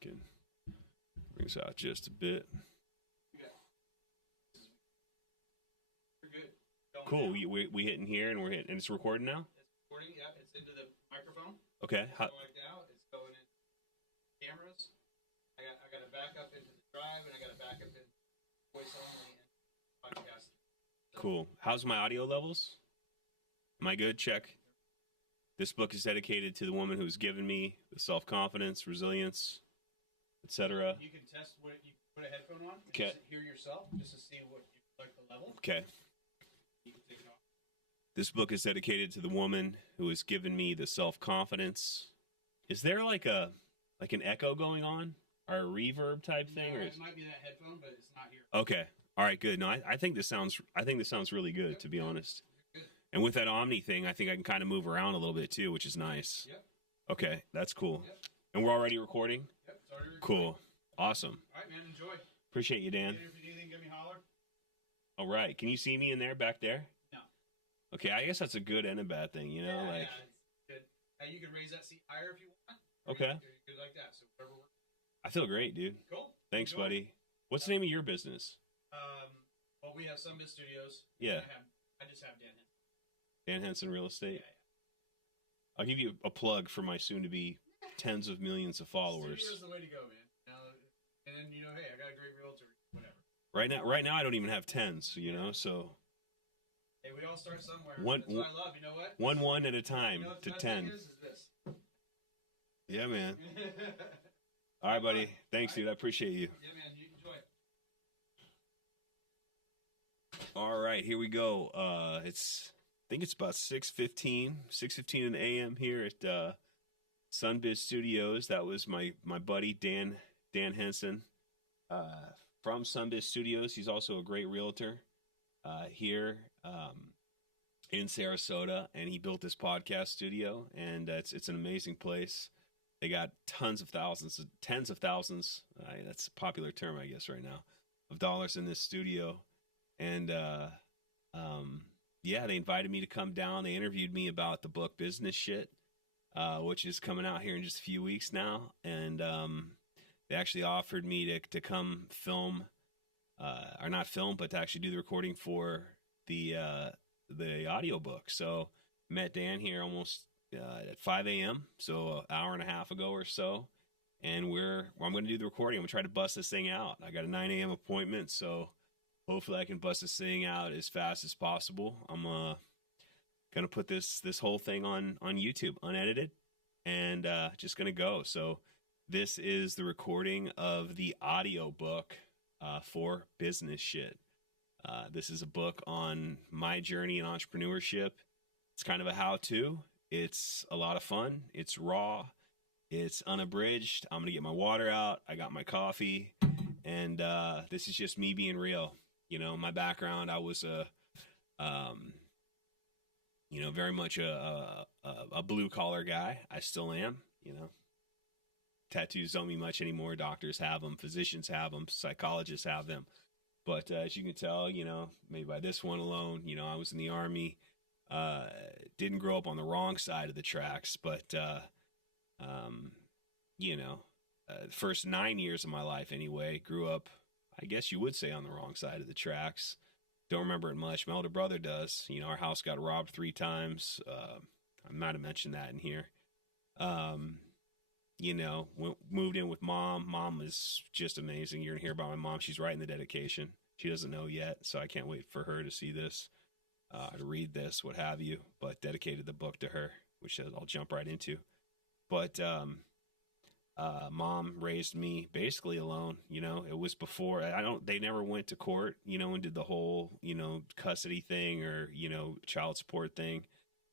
I can bring this out just a bit. You're good. Cool. We hitting here and and it's recording now? It's recording, yeah. It's into the microphone. Okay. It's going now. It's going in cameras. I got to back up into the drive, and I got to back up in voice only and podcast. So, Cool. How's my audio levels? Am I good? Check. This book is dedicated to the woman who's given me the self-confidence, resilience, etc. you can test what you put a headphone on and Okay. just hear yourself, just to see what you like the level. Okay. You can take it off. This book is dedicated to the woman who has given me the self-confidence. Is there like an echo going on or a reverb type thing? No, Or it might be that headphone, but it's not here. okay. All right, good. No, I think this sounds really good, to be honest. Good. And with that Omni thing, I think I can kind of move around a little bit too, which is nice. Yep. Okay, that's cool. Yep. And we're already recording? Yep. It's already recording. Cool. Awesome. All right, man. Enjoy. Appreciate you, Dan. If you need anything, give me a holler. All right. Can you see me in there, back there? No. Okay, I guess that's a good and a bad thing, you know? Yeah, like, it's good. You can raise that seat higher if you want. Okay. You could like that. So whatever works. I feel great, dude. Cool. Thanks, Enjoy. buddy. What's the name of your business? Well, we have Sunbiz Studios. Yeah. I just have Dan Henson. Dan Henson Real Estate. Yeah. I'll give you a plug for my soon-to-be tens of millions of followers. Studio's the way to go, man. And then hey, I got a great realtor. Whatever. Right now, I don't even have tens, you know. So Hey, we all start somewhere. One- That's what I love. You know what? one at a time You know what to the best 10. thing is this. Yeah, man. All right, buddy. Thanks, dude. I appreciate you. Yeah, man. You enjoy it. All right, here we go. I think it's about 6:15 in the a.m. here at Sunbiz Studios. That was my buddy Dan Henson from Sunbiz Studios. He's also a great realtor here in Sarasota, and he built this podcast studio, and it's an amazing place. They got tens of thousands. That's a popular term, I guess, right now, of dollars in this studio. And yeah, they invited me to come down. They interviewed me about the book Business Shit, which is coming out here in just a few weeks now. And they actually offered me to come film, or not film, but to actually do the recording for the audiobook. So met Dan here almost at 5 a.m., so an hour and a half ago or so. And I'm going to do the recording. I'm going to try to bust this thing out. I got a 9 a.m. appointment, so hopefully I can bust this thing out as fast as possible. I'm gonna put this whole thing on YouTube, unedited, and just gonna go. So this is the recording of the audio book for Business Shit. This is a book on my journey in entrepreneurship. It's kind of a how-to. It's a lot of fun. It's raw. It's unabridged. I'm gonna get my water out. I got my coffee, and this is just me being real. You know, my background, I was very much a blue collar guy. I still am, you know. Tattoos don't mean much anymore. Doctors have them, physicians have them, psychologists have them. But as you can tell, you know, maybe by this one alone, you know, I was in the Army, didn't grow up on the wrong side of the tracks, but, the first 9 years of my life anyway, grew up, I guess you would say, on the wrong side of the tracks. Don't remember it much. My older brother does. You know, our house got robbed 3 times. I might have mentioned that in here. Moved in with mom. Mom was just amazing. You're going to hear about my mom. She's writing the dedication. She doesn't know yet, so I can't wait for her to see this, to read this, what have you. But dedicated the book to her, which I'll jump right into. But mom raised me basically alone. You know, it was before they never went to court, you know, and did the whole, you know, custody thing or, you know, child support thing.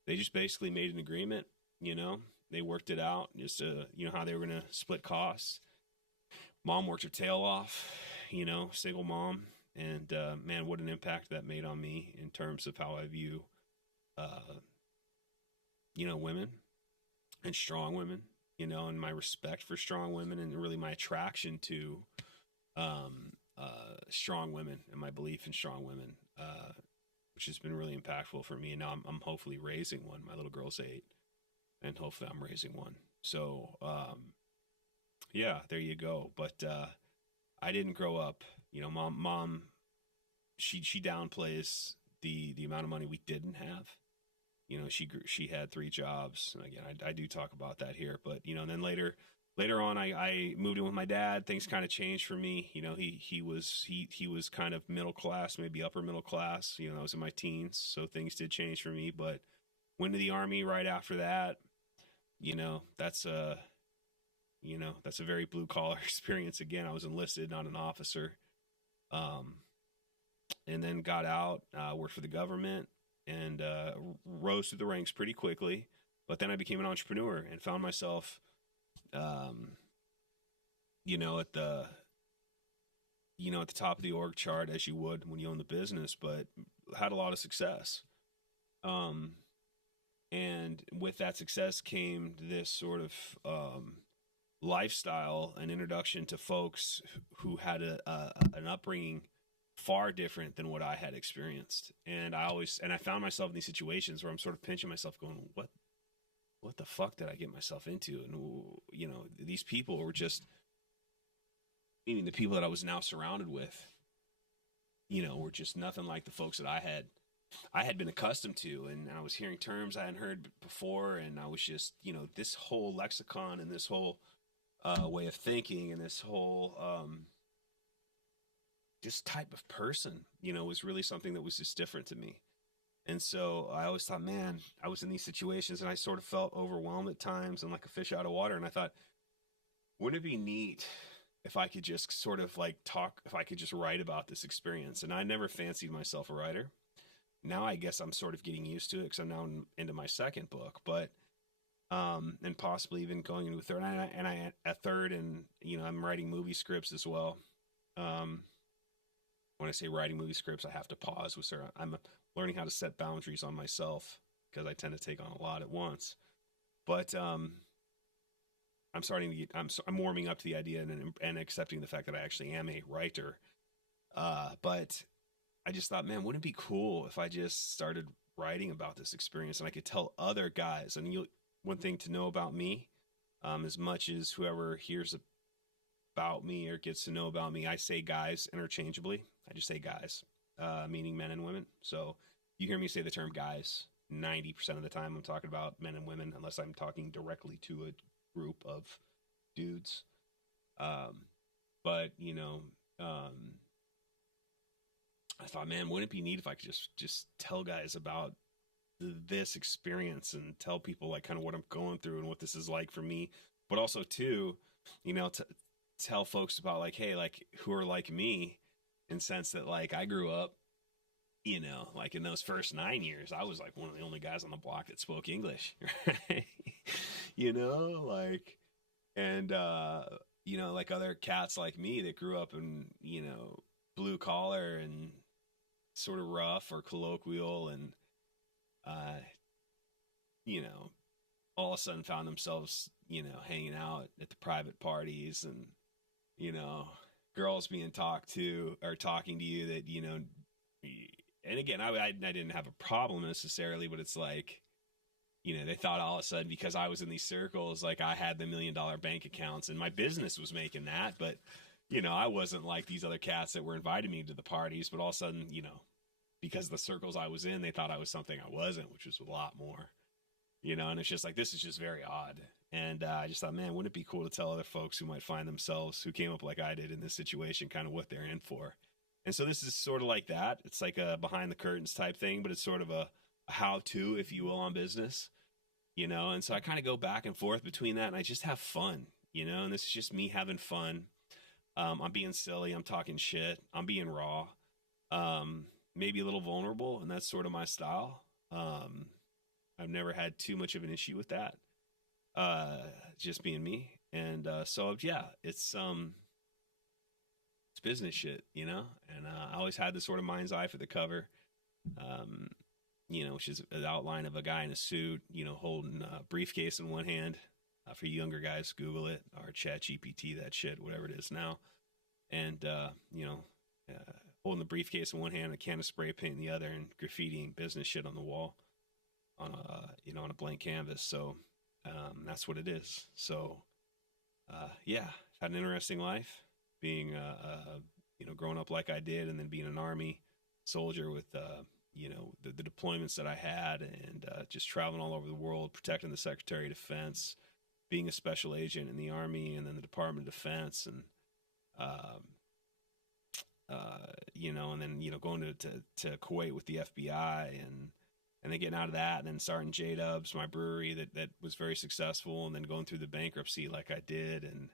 They just basically made an agreement, you know, they worked it out just to, you know, how they were going to split costs. Mom worked her tail off, you know, single mom. And, man, what an impact that made on me in terms of how I view, women and strong women. You know, and my respect for strong women and really my attraction to strong women and my belief in strong women, which has been really impactful for me. And now I'm hopefully raising one. My little girl's 8, and hopefully I'm raising one. So Yeah, there you go. But I didn't grow up. You know, mom, she downplays the amount of money we didn't have. You know, she had three jobs. And again, I do talk about that here, but you know, and then later on, I moved in with my dad. Things kind of changed for me. You know, he was kind of middle class, maybe upper middle class. You know, I was in my teens, so things did change for me. But went to the army right after that. You know, that's a very blue collar experience. Again, I was enlisted, not an officer. Um, and then got out, worked for the government, and rose through the ranks pretty quickly. But then I became an entrepreneur and found myself, um, you know, at the at the top of the org chart, as you would when you own the business, but had a lot of success. Um, and with that success came this sort of lifestyle, an introduction to folks who had an upbringing far different than what I had experienced. And I found myself in these situations where I'm sort of pinching myself going, what the fuck did I get myself into? And, you know, these people were just, meaning the people that I was now surrounded with, you know, were just nothing like the folks that I had been accustomed to. And I was hearing terms I hadn't heard before. And I was just, you know, this whole lexicon and this whole way of thinking and this whole, this type of person, you know, was really something that was just different to me. And so I always thought, man, I was in these situations and I sort of felt overwhelmed at times and like a fish out of water. And I thought, wouldn't it be neat if I could just sort of like if I could just write about this experience? And I never fancied myself a writer. Now I guess I'm sort of getting used to it because I'm now into my second book, but, and possibly even going into a third, and you know, I'm writing movie scripts as well. When I say writing movie scripts, I have to pause with Sarah. I'm learning how to set boundaries on myself because I tend to take on a lot at once. But I'm starting to get, I'm warming up to the idea and accepting the fact that I actually am a writer. But I just thought, man, wouldn't it be cool if I just started writing about this experience and I could tell other guys? And one thing to know about me, as much as whoever hears about me or gets to know about me, I say guys interchangeably. I just say guys, meaning men and women. So you hear me say the term guys 90% of the time. I'm talking about men and women, unless I'm talking directly to a group of dudes. But you know, I thought, man, wouldn't it be neat if I could just tell guys about this experience and tell people like kind of what I'm going through and what this is like for me, but also too, you know, to tell folks about like, hey, like who are like me, in sense that like I grew up, you know, like in those first 9 years, I was like one of the only guys on the block that spoke English, right? You know, like, and, you know, like other cats like me that grew up in, you know, blue collar and sort of rough or colloquial and, you know, all of a sudden found themselves, you know, hanging out at the private parties and, you know, girls being talked to or talking to you that, you know, and again, I didn't have a problem necessarily, but it's like, you know, they thought all of a sudden because I was in these circles, like I had the $1 million bank accounts and my business was making that. But, you know, I wasn't like these other cats that were inviting me to the parties, but all of a sudden, you know, because of the circles I was in, they thought I was something I wasn't, which was a lot more, you know, and it's just like, this is just very odd. And I just thought, man, wouldn't it be cool to tell other folks who might find themselves, who came up like I did in this situation, kind of what they're in for. And so this is sort of like that. It's like a behind the curtains type thing, but it's sort of a how-to, if you will, on business, you know? And so I kind of go back and forth between that and I just have fun, you know? And this is just me having fun. I'm being silly. I'm talking shit. I'm being raw. Maybe a little vulnerable, and that's sort of my style. I've never had too much of an issue with that. Just being me. And so yeah, it's business shit, you know? And I always had this sort of mind's eye for the cover. You know, which is an outline of a guy in a suit, you know, holding a briefcase in one hand. For you younger guys, Google it, or Chat GPT, that shit, whatever it is now. And, you know, holding the briefcase in one hand, a can of spray paint in the other, and graffitiing business shit on the wall on a, you know, on a blank canvas. So that's what it is. So yeah, had an interesting life being, growing up like I did, and then being an Army soldier with, the deployments that I had, and just traveling all over the world, protecting the Secretary of Defense, being a special agent in the Army, and then the Department of Defense, and and then going to Kuwait with the FBI, and then getting out of that, and then starting JDub's, my brewery that was very successful, and then going through the bankruptcy like I did, and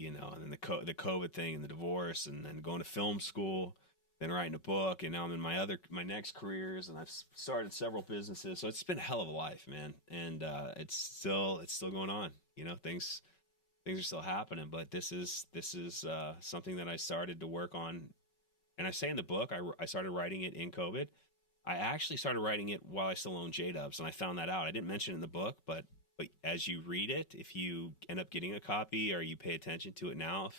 and then the COVID thing and the divorce, and then going to film school, then writing a book, and now I'm in my next careers, and I've started several businesses. So it's been a hell of a life, man, and it's still going on. Things are still happening, but this is something that I started to work on. And I say in the book, I started writing it in COVID. I actually started writing it while I still owned JDubs, and I found that out. I didn't mention it in the book, but as you read it, if you end up getting a copy or you pay attention to it now,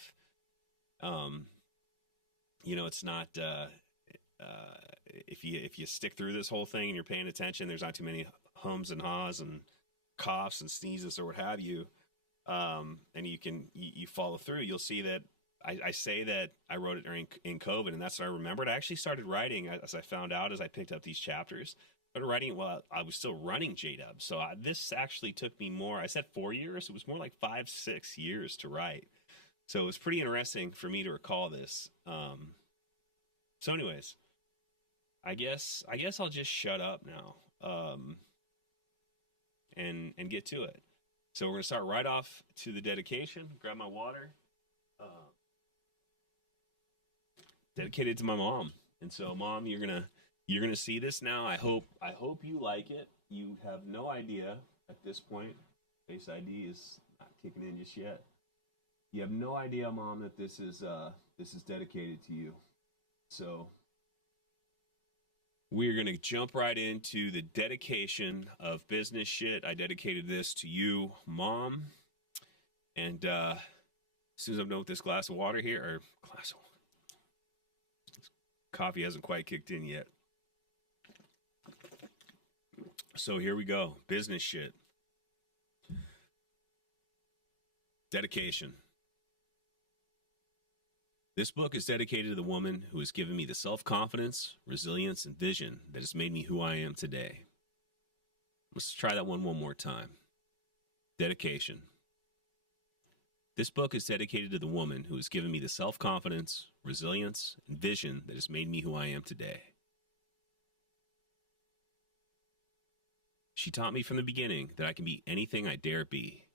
it's not. If you stick through this whole thing and you're paying attention, there's not too many hums and haws and coughs and sneezes or what have you, and you follow through. You'll see that. I say that I wrote it in COVID, and that's what I remembered. I actually started writing, as I found out, as I picked up these chapters. I started writing while I was still running JDub. So this actually took me more. I said 4 years. It was more like 5-6 years to write. So it was pretty interesting for me to recall this. So anyways, I guess I'll just shut up now and get to it. So we're going to start right off to the dedication. Grab my water. Dedicated to my mom. And so, Mom, you're gonna see this now. I hope you like it. You have no idea at this point. Face ID is not kicking in just yet. You have no idea, Mom, that this is dedicated to you. So we're gonna jump right into the dedication of business shit. I dedicated this to you, Mom. And as soon as I'm done with this glass of water here, or glass of water. Coffee hasn't quite kicked in yet. So here we go. Business shit. Dedication. This book is dedicated to the woman who has given me the self-confidence, resilience, and vision that has made me who I am today. Let's try that one more time. Dedication. This book is dedicated to the woman who has given me the self-confidence, resilience, and vision that has made me who I am today. She taught me from the beginning that I can be anything I dare be.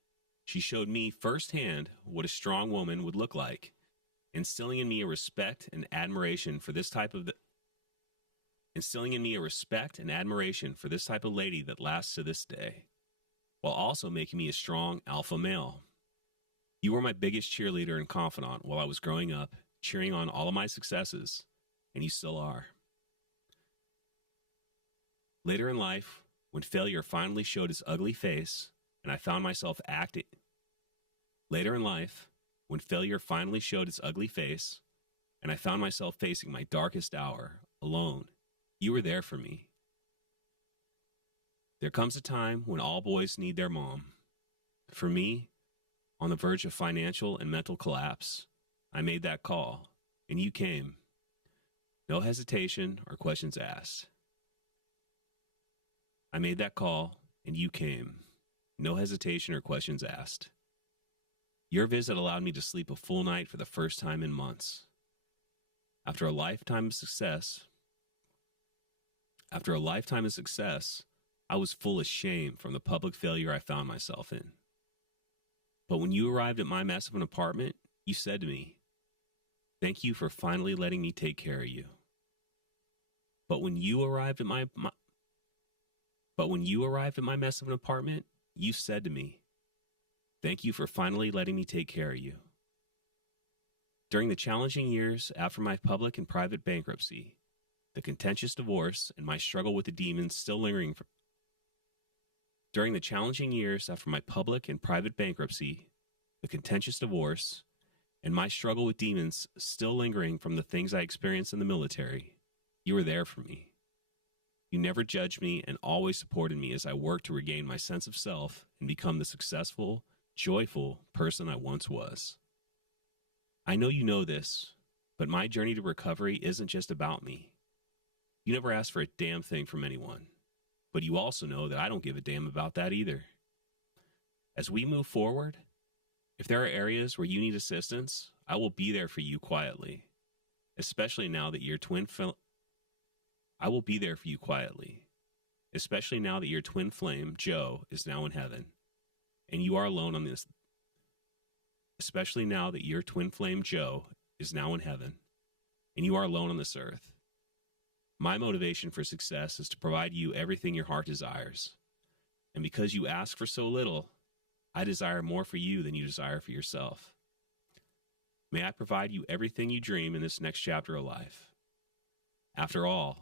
She showed me firsthand what a strong woman would look like, instilling in me a respect and admiration for this type of lady that lasts to this day, while also making me a strong alpha male. You were my biggest cheerleader and confidant while I was growing up, cheering on all of my successes, and you still are. Later in life, when failure finally showed its ugly face, and I found myself facing my darkest hour, alone, you were there for me. There comes a time when all boys need their mom. For me, on the verge of financial and mental collapse, I made that call, and you came. No hesitation or questions asked. I made that call, and you came. No hesitation or questions asked. Your visit allowed me to sleep a full night for the first time in months. After a lifetime of success, I was full of shame from the public failure I found myself in. But when you arrived at my mess of an apartment, you said to me, "Thank you for finally letting me take care of you." But when you arrived at my mess of an apartment, you said to me, "Thank you for finally letting me take care of you." During the challenging years after my public and private bankruptcy, the contentious divorce, and my struggle with the demons still lingering from the things I experienced in the military, you were there for me. You never judged me and always supported me as I worked to regain my sense of self and become the successful, joyful person I once was. I know you know this, but my journey to recovery isn't just about me. You never asked for a damn thing from anyone, but you also know that I don't give a damn about that either. As we move forward, if there are areas where you need assistance, I will be there for you quietly, especially now that your twin I will be there for you quietly, especially now that your twin flame, Joe, is now in heaven, and you are alone on this. Especially now that your twin flame, Joe, is now in heaven, and you are alone on this earth. My motivation for success is to provide you everything your heart desires, and because you ask for so little, I desire more for you than you desire for yourself. May I provide you everything you dream in this next chapter of life. After all,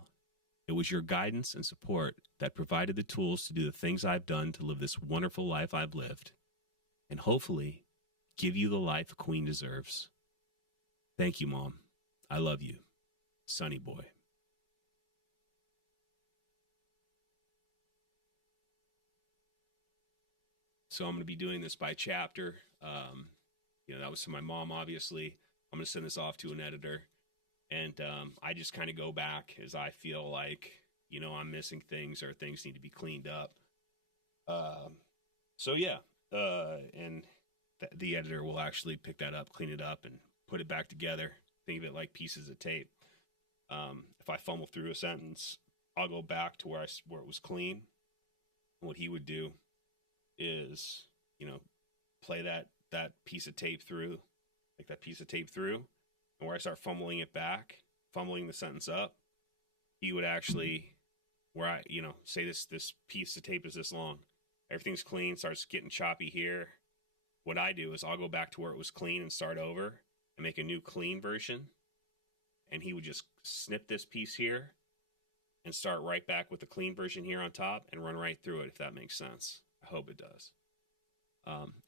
it was your guidance and support that provided the tools to do the things I've done to live this wonderful life I've lived, and hopefully give you the life a queen deserves. Thank you, Mom. I love you. Sonny Boy. So I'm going to be doing this by chapter. That was to my mom, obviously. I'm going to send this off to an editor. And I just kind of go back as I feel like, I'm missing things or things need to be cleaned up. And the editor will actually pick that up, clean it up, and put it back together. Think of it like pieces of tape. If I fumble through a sentence, I'll go back to where it was clean. And what he would do is, play that piece of tape through, and where I start fumbling the sentence up, he would actually, say this piece of tape is this long. Everything's clean, starts getting choppy here. What I do is I'll go back to where it was clean and start over and make a new clean version. And he would just snip this piece here and start right back with the clean version here on top and run right through it, if that makes sense. I hope it does.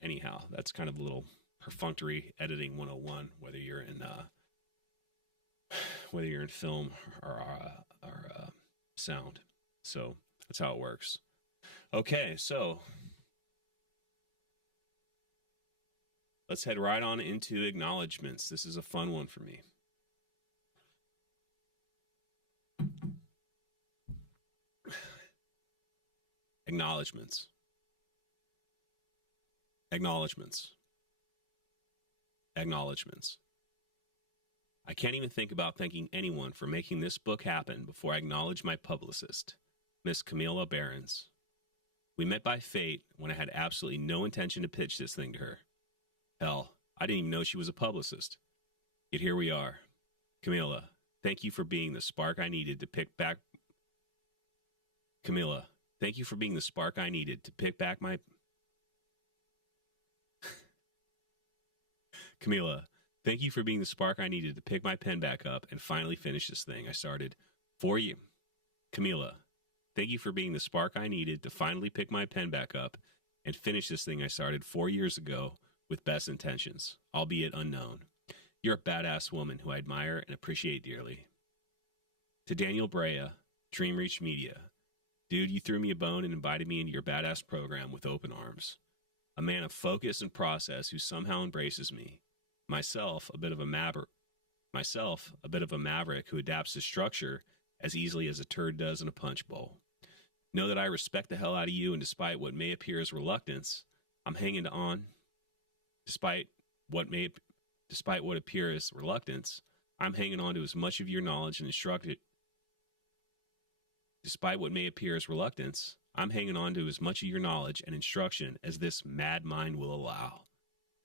Anyhow, that's kind of a little perfunctory editing 101, whether you're in film or sound. So that's how it works. Okay, so let's head right on into acknowledgments. This is a fun one for me. Acknowledgments. I can't even think about thanking anyone for making this book happen before I acknowledge my publicist, Miss Camilla Behrens. We met by fate when I had absolutely no intention to pitch this thing to her. Hell, I didn't even know she was a publicist. Yet here we are. Camilla, thank you for being the spark I needed to pick back my... Camilla, thank you for being the spark I needed to pick my pen back up and finally finish this thing I started 4 years. Camilla, thank you for being the spark I needed to finally pick my pen back up and finish this thing I started 4 years ago with best intentions, albeit unknown. You're a badass woman who I admire and appreciate dearly. To Daniel Brea, Dream Reach Media, dude, you threw me a bone and invited me into your badass program with open arms. A man of focus and process who somehow embraces me. Myself, a bit of a maverick who adapts to structure as easily as a turd does in a punch bowl. Know that I respect the hell out of you, and despite what may appear as reluctance, I'm hanging on. Despite what appears as reluctance, I'm hanging on to as much of your knowledge and instruction. Despite what may appear as reluctance, I'm hanging on to as much of your knowledge and instruction as this mad mind will allow.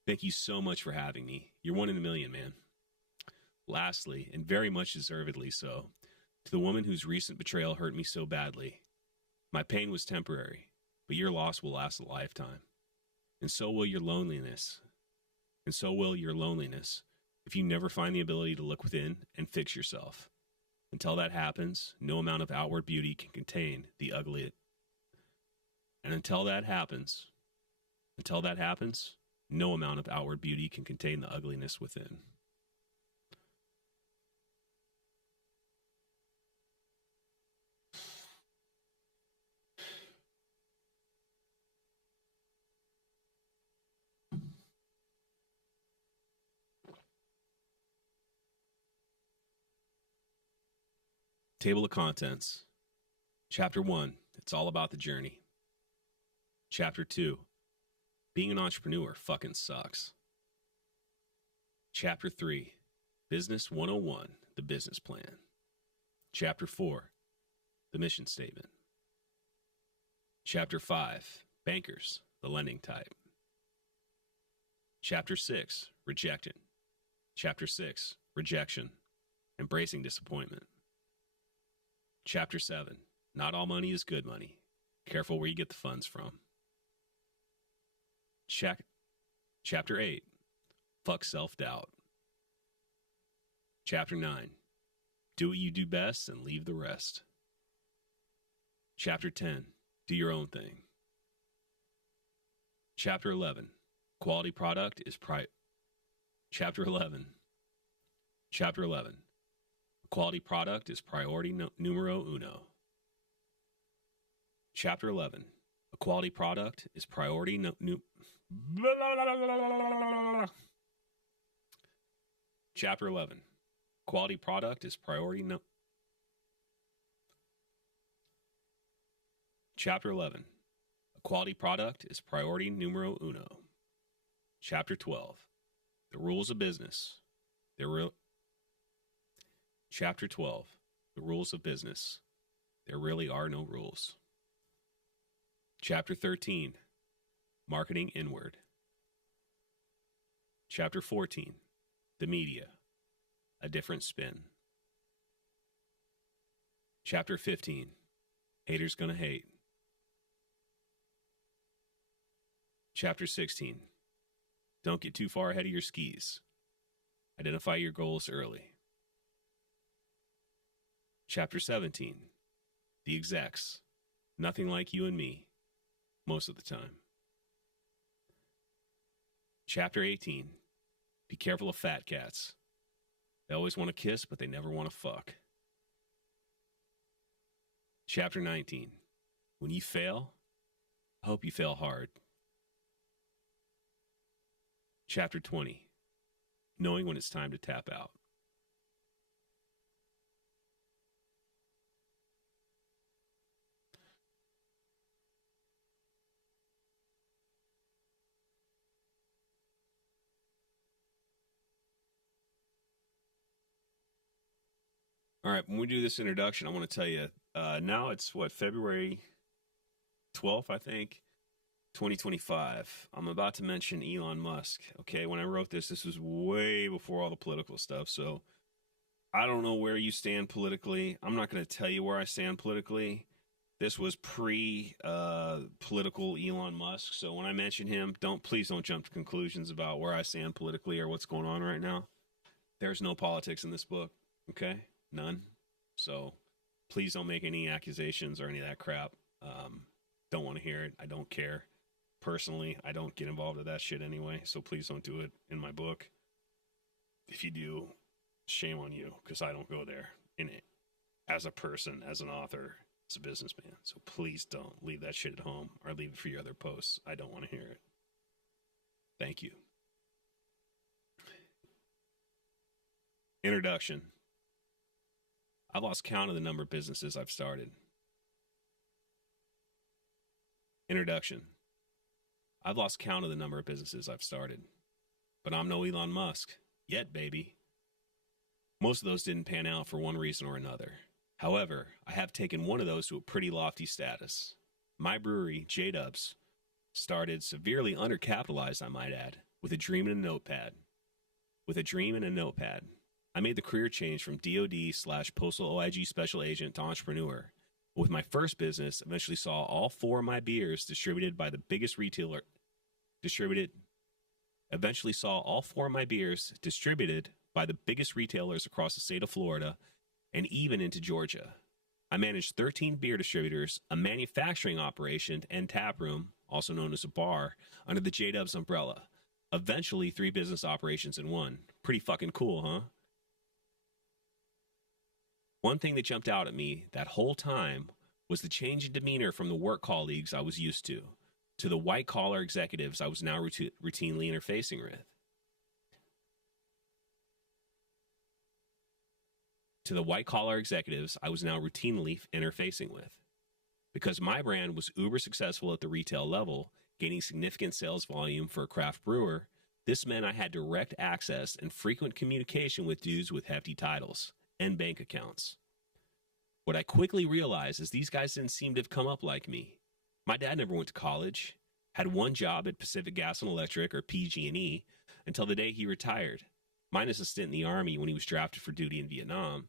Thank you so much for having me. You're one in a million, man. Lastly, and very much deservedly so, to the woman whose recent betrayal hurt me so badly. My pain was temporary, but your loss will last a lifetime. And so will your loneliness. If you never find the ability to look within and fix yourself. Until that happens, no amount of outward beauty can contain the ugly. And until that happens, no amount of outward beauty can contain the ugliness within. Table of contents. Chapter 1, it's all about the journey. Chapter 2, being an entrepreneur fucking sucks. Chapter 3, Business 101, the business plan. Chapter 4, the mission statement. Chapter 5, bankers, the lending type. Chapter 6, rejection. Chapter 6, rejection, embracing disappointment. Chapter 7, not all money is good money. Careful where you get the funds from. Chapter 8, fuck self-doubt. Chapter 9, do what you do best and leave the rest. Chapter 10, do your own thing. Chapter 11, quality product is Chapter 11, quality product is priority numero uno. Chapter 11, a quality product is priority Chapter 11, quality product is priority Chapter 11, a quality product is priority numero uno. Chapter 12, the rules of business. Chapter 12, the rules of business. There really are no rules. Chapter 13, marketing inward. Chapter 14, the media, a different spin. Chapter 15, haters gonna hate. Chapter 16, don't get too far ahead of your skis. Identify your goals early. Chapter 17, the execs, nothing like you and me, most of the time. Chapter 18, be careful of fat cats. They always want to kiss, but they never want to fuck. Chapter 19, when you fail, I hope you fail hard. Chapter 20, knowing when it's time to tap out. All right, when we do this introduction, I want to tell you, now it's February 12th, I think, 2025. I'm about to mention Elon Musk. Okay, when I wrote this was way before all the political stuff, so I don't know where you stand politically. I'm not going to tell you where I stand politically. This was pre-political Elon Musk, so when I mention him, please don't jump to conclusions about where I stand politically or what's going on right now. There's no politics in this book, okay? None. So please don't make any accusations or any of that crap. Don't want to hear it. I don't care. Personally, I don't get involved with that shit anyway, so please don't do it in my book. If you do, shame on you, because I don't go there in it as a person, as an author, as a businessman. So please don't leave that shit at home or leave it for your other posts. I don't want to hear it. Thank you. Introduction. I've lost count of the number of businesses I've started. Introduction. I've lost count of the number of businesses I've started. But I'm no Elon Musk. Yet, baby. Most of those didn't pan out for one reason or another. However, I have taken one of those to a pretty lofty status. My brewery, JDubs, started severely undercapitalized, I might add, with a dream and a notepad. I made the career change from DOD/Postal OIG special agent to entrepreneur. With my first business, eventually saw all four of my beers distributed by the biggest retailers across the state of Florida and even into Georgia. I managed 13 beer distributors, a manufacturing operation and tap room, also known as a bar, under the JDub's umbrella. Eventually 3 business operations in one. Pretty fucking cool, huh? One thing that jumped out at me that whole time was the change in demeanor from the work colleagues I was used to the white-collar executives I was now routinely interfacing with. to the white-collar executives I was now routinely interfacing with. Because my brand was uber successful at the retail level, gaining significant sales volume for a craft brewer, this meant I had direct access and frequent communication with dudes with hefty titles and bank accounts. What I quickly realized is these guys didn't seem to have come up like me. My dad never went to college, had one job at Pacific Gas and Electric, or PG&E, until the day he retired, minus a stint in the Army when he was drafted for duty in Vietnam.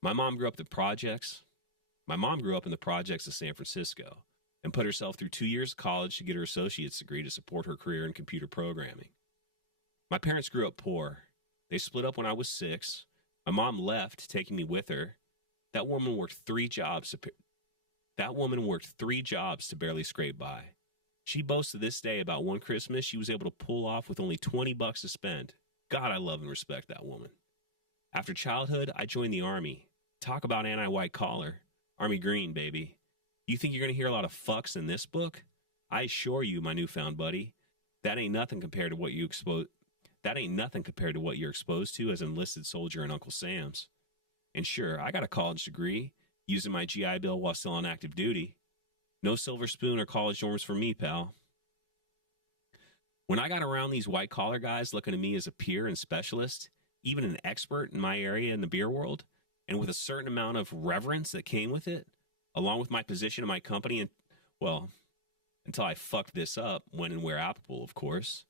My mom grew up in the projects of San Francisco and put herself through 2 years of college to get her associate's degree to support her career in computer programming. My parents grew up poor. They split up when I was 6. My mom left, taking me with her. That woman worked 3 jobs to barely scrape by. She boasts to this day about one Christmas she was able to pull off with only $20 to spend. God, I love and respect that woman. After childhood, I joined the Army. Talk about anti-white collar. Army Green, baby. You think you're going to hear a lot of fucks in this book? I assure you, my newfound buddy, that ain't nothing compared to what you're exposed to as an enlisted soldier in Uncle Sam's. And sure, I got a college degree, using my GI Bill while still on active duty. No silver spoon or college dorms for me, pal. When I got around these white-collar guys looking at me as a peer and specialist, even an expert in my area in the beer world, and with a certain amount of reverence that came with it, along with my position in my company, and, well, until I fucked this up when and where applicable, of course,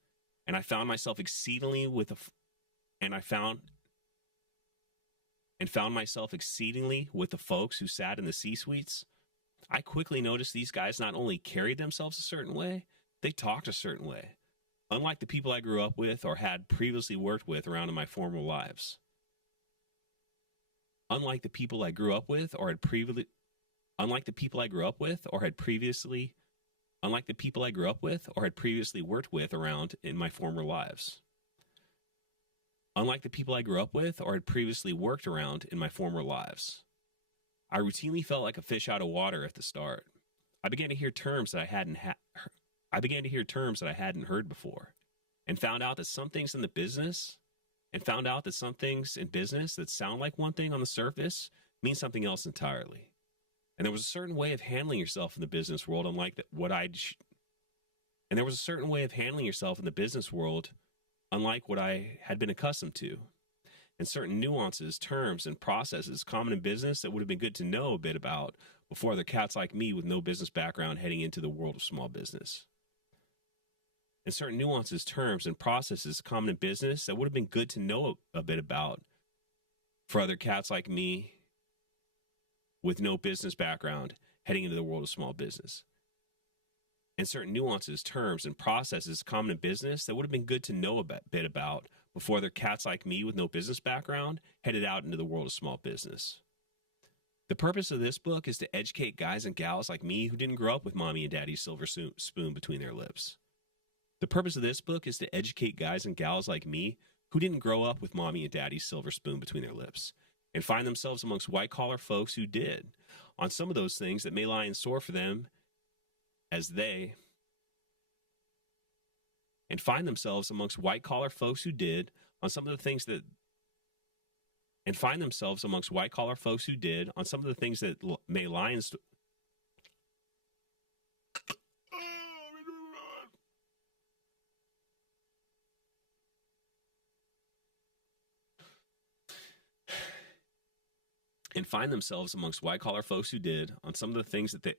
and I found myself exceedingly with the folks who sat in the C-suites, I quickly noticed these guys not only carried themselves a certain way, they talked a certain way, unlike the people I grew up with or had previously worked with around in my former lives. Unlike the people I grew up with or had previously worked with around in my former lives. Unlike the people I grew up with or had previously worked around in my former lives. I routinely felt like a fish out of water at the start. I began to hear terms that I hadn't heard before, and found out that some things in business that sound like one thing on the surface mean something else entirely. And there was a certain way of handling yourself in the business world unlike what I had been accustomed to. And certain nuances, terms, and processes common in business that would have been good to know a bit about before other cats like me with no business background heading into the world of small business. And certain nuances, terms, and processes common in business that would have been good to know a bit about for other cats like me with no business background heading into the world of small business. And certain nuances, terms, and processes common in business that would have been good to know a bit about before other cats like me with no business background headed out into the world of small business. The purpose of this book is to educate guys and gals like me who didn't grow up with mommy and daddy's silver spoon between their lips. The purpose of this book is to educate guys and gals like me who didn't grow up with mommy and daddy's silver spoon between their lips and find themselves amongst white-collar folks who did, on some of those things that may lie in store for them as they and find themselves amongst white-collar folks who did on some of the things that may lie in store. And find themselves amongst white-collar folks who did on some of the things that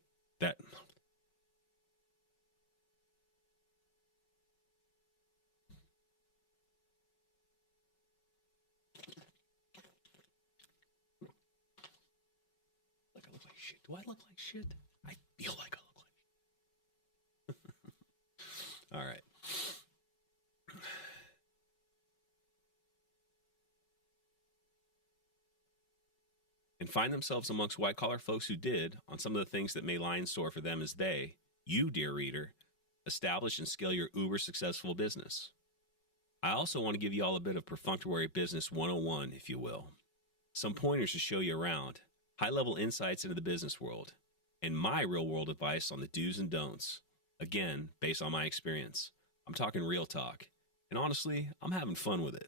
Do I look like shit? I feel like I look like shit. All right. And find themselves amongst white-collar folks who did on some of the things that may lie in store for them as they, you, dear reader, establish and scale your uber-successful business. I also want to give you all a bit of perfunctory business 101, if you will. Some pointers to show you around, high-level insights into the business world, and my real-world advice on the do's and don'ts. Again, based on my experience. I'm talking real talk. And honestly, I'm having fun with it.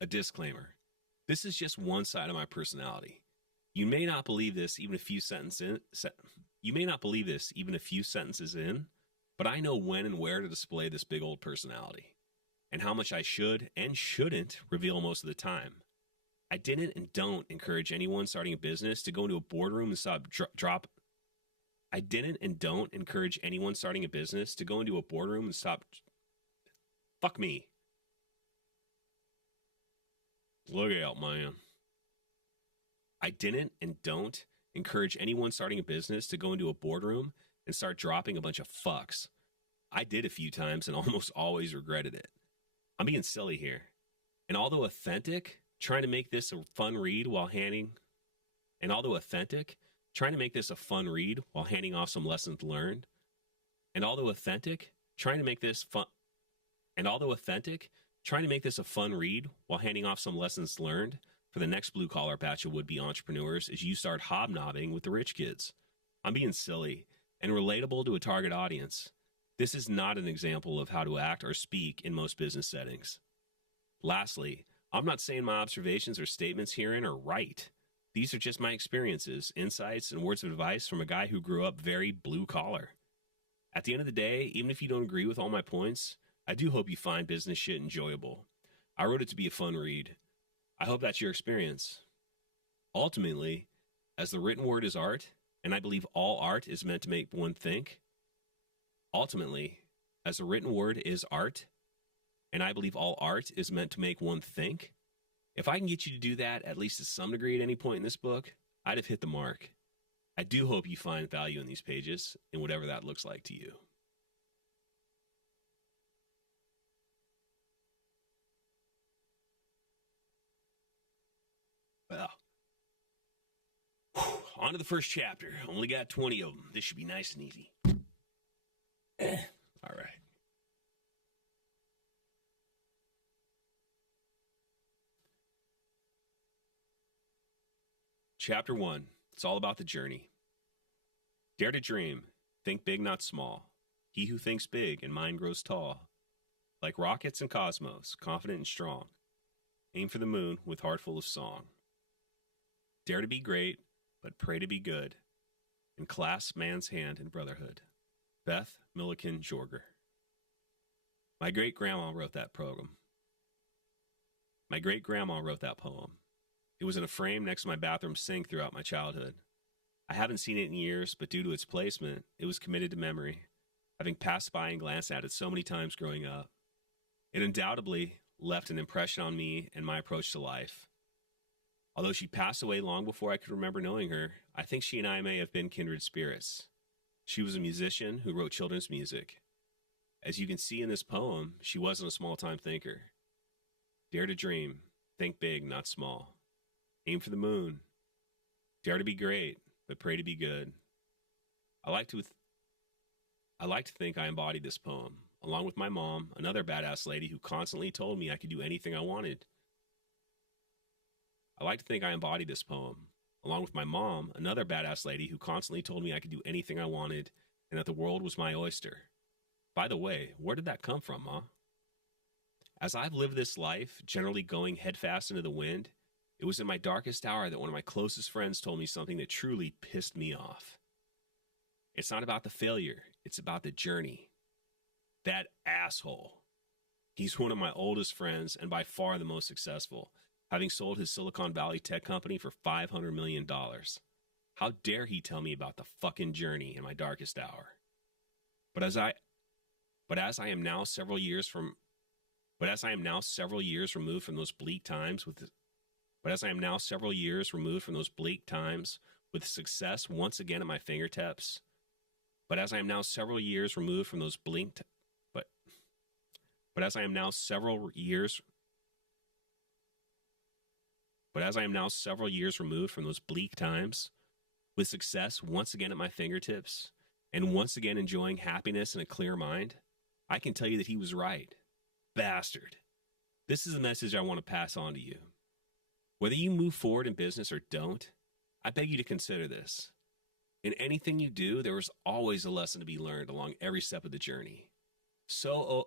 A disclaimer. This is just one side of my personality. You may not believe this even a few sentences in, but I know when and where to display this big old personality, and how much I should and shouldn't reveal most of the time. I didn't and don't encourage anyone starting a business to go into a boardroom and stop I didn't and don't encourage anyone starting a business to go into a boardroom and stop. Fuck me. Look out, man. I didn't and don't encourage anyone starting a business to go into a boardroom and start dropping a bunch of fucks. I did a few times and almost always regretted it. I'm being silly here. And although authentic, trying to make this a fun read while handing off some lessons learned. And although authentic, trying to make this a fun read while handing off some lessons learned for the next blue collar batch of would-be entrepreneurs as you start hobnobbing with the rich kids. I'm being silly and relatable to a target audience. This is not an example of how to act or speak in most business settings. Lastly, I'm not saying my observations or statements herein are right. These are just my experiences, insights, and words of advice from a guy who grew up very blue collar. At the end of the day, even if you don't agree with all my points, I do hope you find business shit enjoyable. I wrote it to be a fun read. I hope that's your experience. Ultimately, as the written word is art, and I believe all art is meant to make one think. Ultimately, as the written word is art, and I believe all art is meant to make one think. If I can get you to do that, at least to some degree at any point in this book, I'd have hit the mark. I do hope you find value in these pages, and whatever that looks like to you. Well, on to the first chapter. Only got 20 of them. This should be nice and easy. All right. Chapter 1. It's all about the journey. Dare to dream. Think big, not small. He who thinks big and mind grows tall. Like rockets and cosmos, confident and strong. Aim for the moon with heart full of song. Dare to be great, but pray to be good. And clasp man's hand in brotherhood. Beth Milliken Joerger. My great-grandma wrote that poem. It was in a frame next to my bathroom sink throughout my childhood. I haven't seen it in years, but due to its placement, it was committed to memory, having passed by and glanced at it so many times growing up. It undoubtedly left an impression on me and my approach to life. Although she passed away long before I could remember knowing her, I think she and I may have been kindred spirits. She was a musician who wrote children's music. As you can see in this poem, she wasn't a small-time thinker. Dare to dream. Think big, not small. Aim for the moon. Dare to be great, but pray to be good. I like to think I embodied this poem, along with my mom, another badass lady who constantly told me I could do anything I wanted. I like to think I embodied this poem, along with my mom, another badass lady who constantly told me I could do anything I wanted and that the world was my oyster. By the way, where did that come from, Ma? As I've lived this life, generally going headfast into the wind, it was in my darkest hour that one of my closest friends told me something that truly pissed me off. It's not about the failure, it's about the journey. That asshole. He's one of my oldest friends and by far the most successful, having sold his Silicon Valley tech company for $500 million. How dare he tell me about the fucking journey in my darkest hour? But as I am now several years removed from those bleak times with success once again at my fingertips, but as I am now several years removed from those bleak times with success once again at my fingertips and once again enjoying happiness and a clear mind, I can tell you that he was right. Bastard. This is a message I want to pass on to you. Whether you move forward in business or don't, I beg you to consider this. In anything you do, there is always a lesson to be learned along every step of the journey. So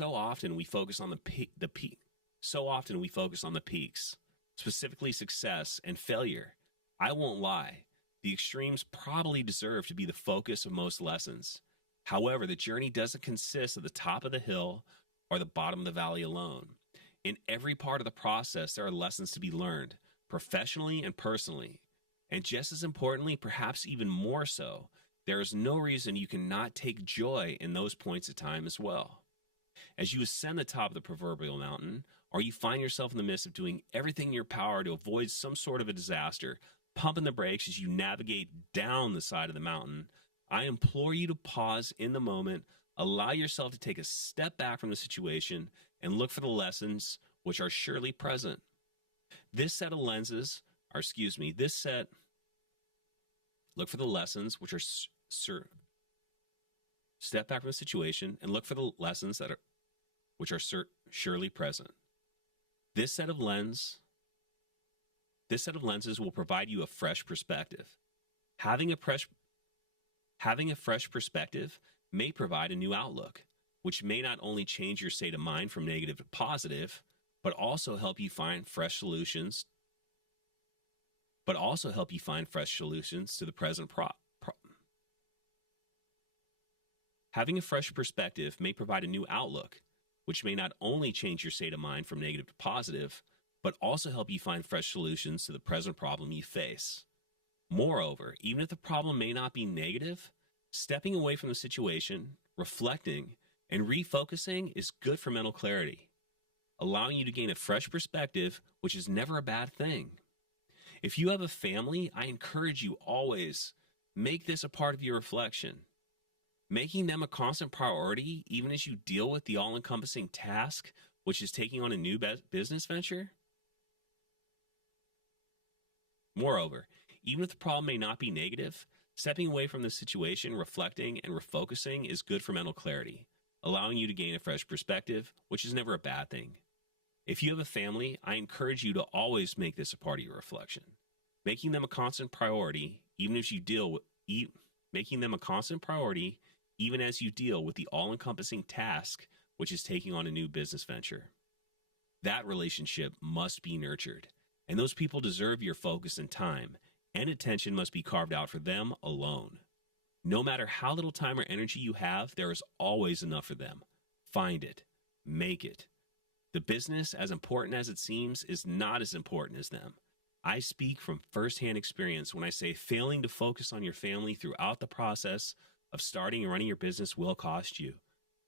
often we focus on the peak So often we focus on the peaks, specifically success and failure. I won't lie, the extremes probably deserve to be the focus of most lessons. However, the journey doesn't consist of the top of the hill or the bottom of the valley alone. In every part of the process, there are lessons to be learned, professionally and personally. And just as importantly, perhaps even more so, there is no reason you cannot take joy in those points of time as well. As you ascend the top of the proverbial mountain, or you find yourself in the midst of doing everything in your power to avoid some sort of a disaster, pumping the brakes as you navigate down the side of the mountain, I implore you to pause in the moment, allow yourself to take a step back from the situation, and look for the lessons which are surely present. Look for the lessons which are step back from the situation and look for the lessons which are surely present. This set of lenses will provide you a fresh perspective. Having a fresh perspective may provide a new outlook, which may not only change your state of mind from negative to positive, but also help you find fresh solutions to the present problem. Having a fresh perspective may provide a new outlook, which may not only change your state of mind from negative to positive, but also help you find fresh solutions to the present problem you face. Moreover, even if the problem may not be negative, stepping away from the situation, reflecting, and refocusing is good for mental clarity, allowing you to gain a fresh perspective, which is never a bad thing. If you have a family, I encourage you always make this a part of your reflection. Making them a constant priority, even as you deal with the all-encompassing task, which is taking on a new business venture. Moreover, even if the problem may not be negative, stepping away from the situation, reflecting, and refocusing is good for mental clarity, allowing you to gain a fresh perspective, which is never a bad thing. If you have a family, I encourage you to always make this a part of your reflection. Making them a constant priority, even as you deal with the all-encompassing task, which is taking on a new business venture. That relationship must be nurtured, and those people deserve your focus and time, and attention must be carved out for them alone. No matter how little time or energy you have, there is always enough for them. Find it. Make it. The business, as important as it seems, is not as important as them. I speak from firsthand experience when I say failing to focus on your family throughout the process of starting and running your business will cost you.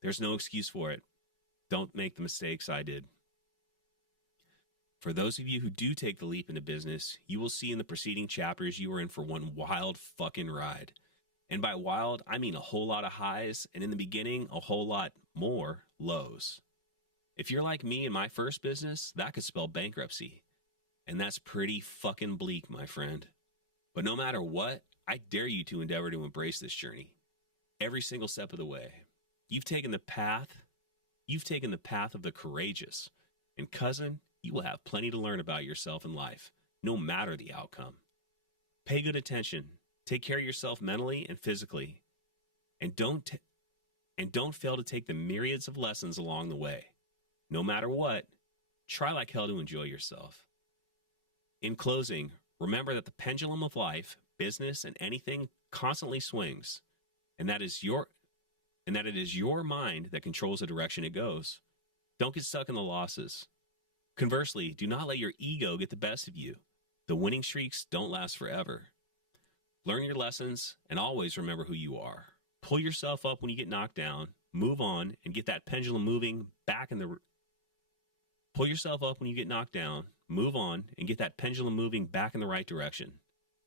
There's no excuse for it. Don't make the mistakes I did. For those of you who do take the leap into business, you will see in the preceding chapters you are in for one wild fucking ride. And by wild, I mean a whole lot of highs, and in the beginning, a whole lot more lows. If you're like me in my first business, that could spell bankruptcy. And that's pretty fucking bleak, my friend. But no matter what, I dare you to endeavor to embrace this journey. Every single step of the way. You've taken the path of the courageous. And cousin, you will have plenty to learn about yourself and life, no matter the outcome. Pay good attention. Take care of yourself mentally and physically. And don't fail to take the myriads of lessons along the way. No matter what, try like hell to enjoy yourself. In closing, remember that the pendulum of life, business, and anything constantly swings, and that it is your mind that controls the direction it goes. Don't get stuck in the losses. Conversely, do not let your ego get the best of you. The winning streaks don't last forever. Learn your lessons and always remember who you are. Pull yourself up when you get knocked down, move on, and get that pendulum moving back in the Pull yourself up when you get knocked down, move on, and get that pendulum moving back in the right direction.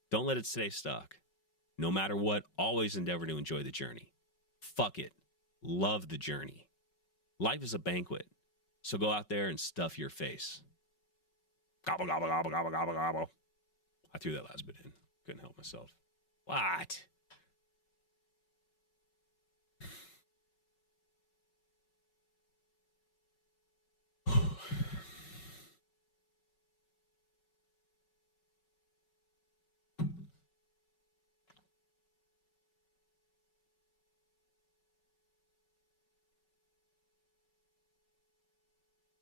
Don't let it stay stuck. No matter what, always endeavor to enjoy the journey. Fuck it. Love the journey. Life is a banquet, so go out there and stuff your face. Gobble, gobble, gobble, gobble, gobble, gobble. I threw that last bit in. Couldn't help myself. What?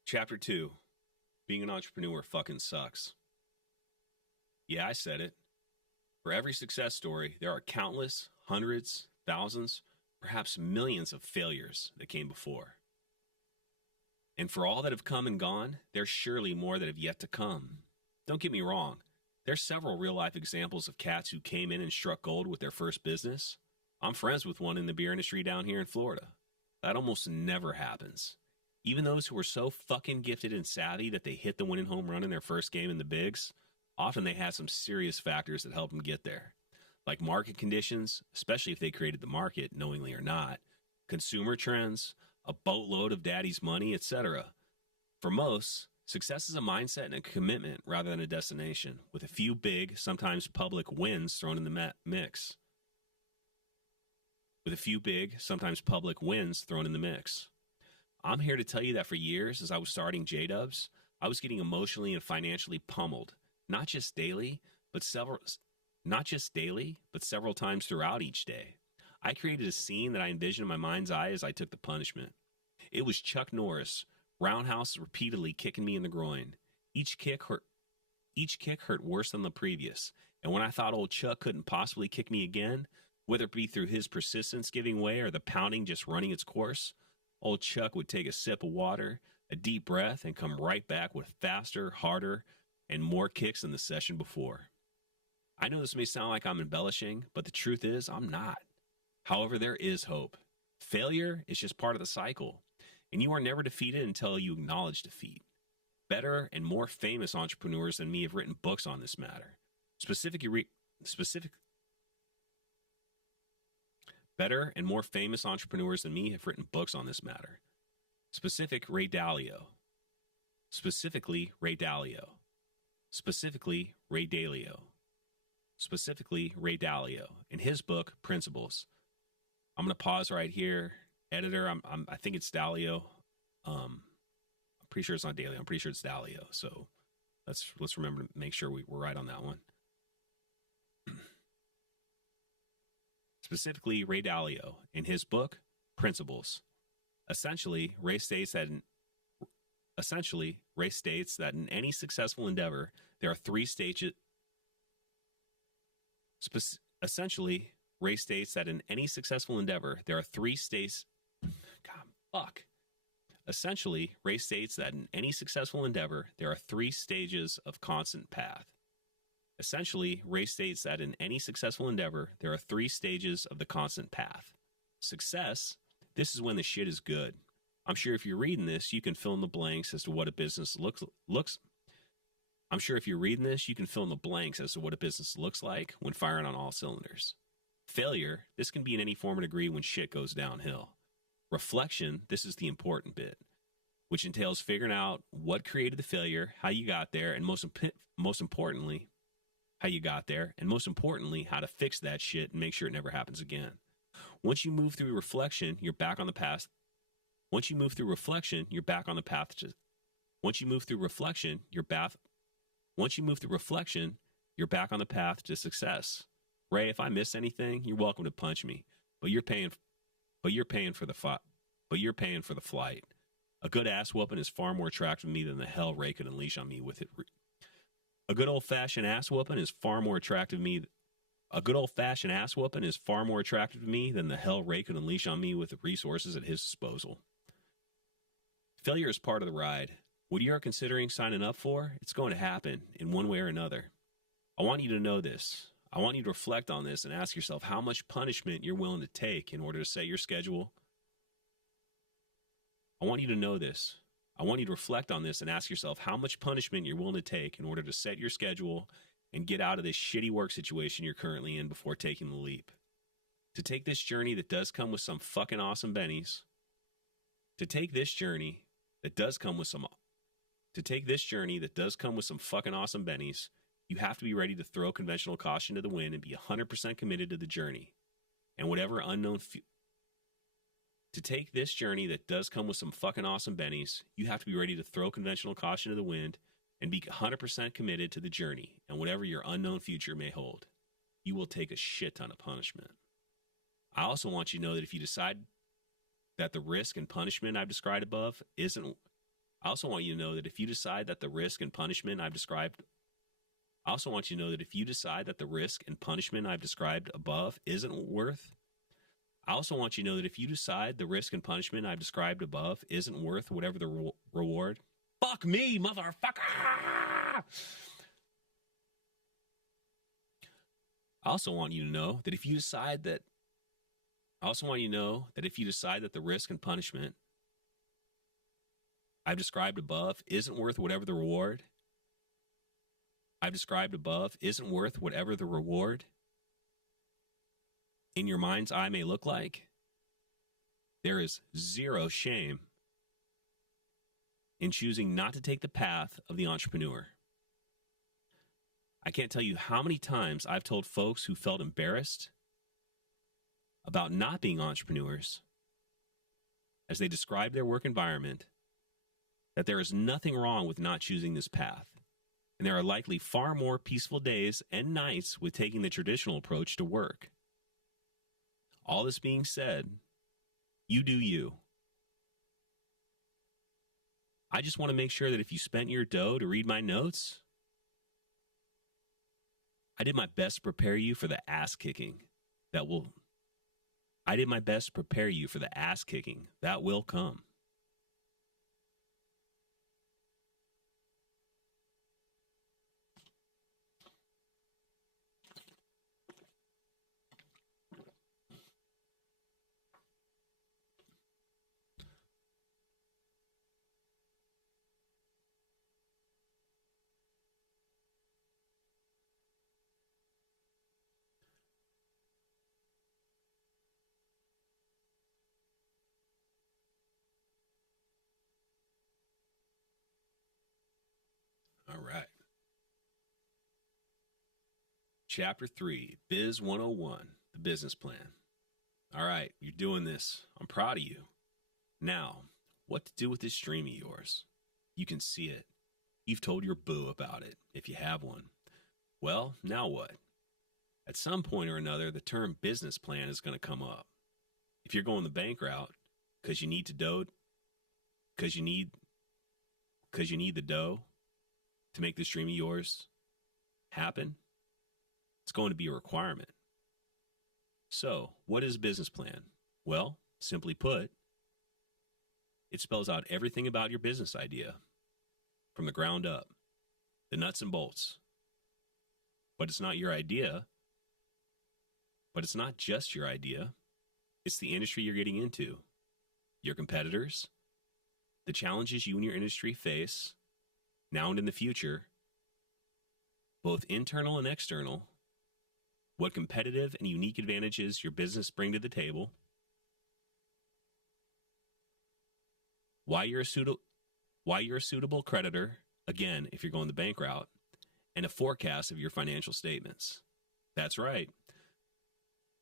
Chapter 2, Being an entrepreneur fucking sucks. Yeah, I said it. For every success story, there are countless, hundreds, thousands, perhaps millions of failures that came before. And for all that have come and gone, there's surely more that have yet to come. Don't get me wrong. There's several real-life examples of cats who came in and struck gold with their first business. I'm friends with one in the beer industry down here in Florida. That almost never happens. Even those who are so fucking gifted and savvy that they hit the winning home run in their first game in the bigs, often they have some serious factors that help them get there. Like market conditions, especially if they created the market, knowingly or not, consumer trends, a boatload of daddy's money, etc. For most, success is a mindset and a commitment rather than a destination, with a few big, sometimes public wins thrown in the mix. I'm here to tell you that for years, as I was starting JDubs, I was getting emotionally and financially pummeled, not just daily, but several times throughout each day. I created a scene that I envisioned in my mind's eye as I took the punishment. It was Chuck Norris, roundhouse repeatedly kicking me in the groin. Each kick hurt worse than the previous, and when I thought old Chuck couldn't possibly kick me again, whether it be through his persistence giving way or the pounding just running its course, old Chuck would take a sip of water, a deep breath, and come right back with faster, harder, and more kicks than the session before. I know this may sound like I'm embellishing, but the truth is I'm not. However, there is hope. Failure is just part of the cycle, and you are never defeated until you acknowledge defeat. Better and more famous entrepreneurs than me have written books on this matter. Better and more famous entrepreneurs than me have written books on this matter. Specifically, Ray Dalio. Specifically, Ray Dalio. In his book, Principles. I'm going to pause right here. Editor, I think it's Dalio. I'm pretty sure it's not Dalio. I'm pretty sure it's Dalio. So let's remember to make sure we're right on that one. Specifically, Ray Dalio, in his book, Principles. Essentially, Ray states that in any successful endeavor, there are three stages. Essentially, Ray states that in any successful endeavor, there are three stages. Essentially, Ray states that in any successful endeavor, there are three stages of constant path. Essentially, Ray states that in any successful endeavor, there are three stages of the constant path. Success, this is when the shit is good. I'm sure if you're reading this, you can fill in the blanks as to what a business looks. I'm sure if you're reading this, you can fill in the blanks as to what a business looks like when firing on all cylinders. Failure, this can be in any form or degree when shit goes downhill. Reflection, this is the important bit, which entails figuring out what created the failure, how you got there, and most importantly, how to fix that shit and make sure it never happens again. Once you move through reflection, you're back on the path. Once you move through reflection, you're back on the path to success. Ray, if I miss anything, you're welcome to punch me, but you're paying for the flight. A good ass whooping is far more attractive to me than the hell Ray could unleash on me with it. A good old-fashioned ass whooping is far more attractive to me. A good old-fashioned ass whooping is far more attractive to me than the hell Ray could unleash on me with the resources at his disposal. Failure is part of the ride. What you are considering signing up for, it's going to happen in one way or another. I want you to know this. I want you to reflect on this and ask yourself how much punishment you're willing to take in order to set your schedule. I want you to know this. I want you to reflect on this and ask yourself how much punishment you're willing to take in order to set your schedule and get out of this shitty work situation you're currently in before taking the leap. To take this journey that does come with some fucking awesome bennies. To take this journey that does come with some fucking awesome bennies, you have to be ready to throw conventional caution to the wind and be 100% committed to the journey. And whatever unknown To take this journey that does come with some fucking awesome bennies, you have to be ready to throw conventional caution to the wind and be 100% committed to the journey and whatever your unknown future may hold. You will take a shit ton of punishment. I also want you to know that if you decide that the risk and punishment I've described above isn't I also want you to know that if you decide that the risk and punishment I've described I also want you to know that if you decide that the risk and punishment I've described above isn't worth I also want you to know that if you decide the risk and punishment I've described above isn't worth whatever the reward, fuck me, motherfucker. I also want you to know that if you decide that the risk and punishment I've described above isn't worth whatever the reward in your mind's eye may look like, there is zero shame in choosing not to take the path of the entrepreneur. I can't tell you how many times I've told folks who felt embarrassed about not being entrepreneurs as they describe their work environment that there is nothing wrong with not choosing this path. And there are likely far more peaceful days and nights with taking the traditional approach to work. All this being said, you do you. I just want to make sure that if you spent your dough to read my notes, I did my best to prepare you for the ass kicking that will come. All right. Chapter 3, Biz 101, the business plan. All right, you're doing this. I'm proud of you. Now, what to do with this stream of yours? You can see it. You've told your boo about it, if you have one. Well, now what? At some point or another, the term business plan is going to come up. If you're going the bank route, because you need the dough to make this dream of yours happen, it's going to be a requirement. So, what is a business plan? Well, simply put, it spells out everything about your business idea from the ground up, the nuts and bolts. But it's not your idea. But it's not just your idea. It's the industry you're getting into, your competitors, the challenges you and your industry face now and in the future, both internal and external, what competitive and unique advantages your business bring to the table, why you're a suitable creditor, again, if you're going the bank route, and a forecast of your financial statements. That's right.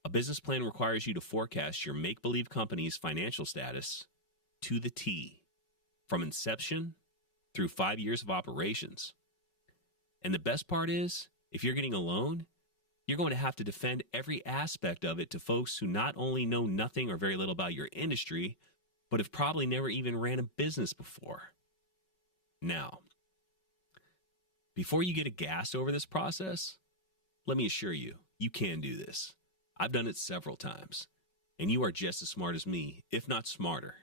A business plan requires you to forecast your make-believe company's financial status to the T, from inception through 5 years of operations. And the best part is, if you're getting a loan, you're going to have to defend every aspect of it to folks who not only know nothing or very little about your industry, but have probably never even ran a business before. Now, before you get aghast over this process, let me assure you, you can do this. I've done it several times, and you are just as smart as me, if not smarter.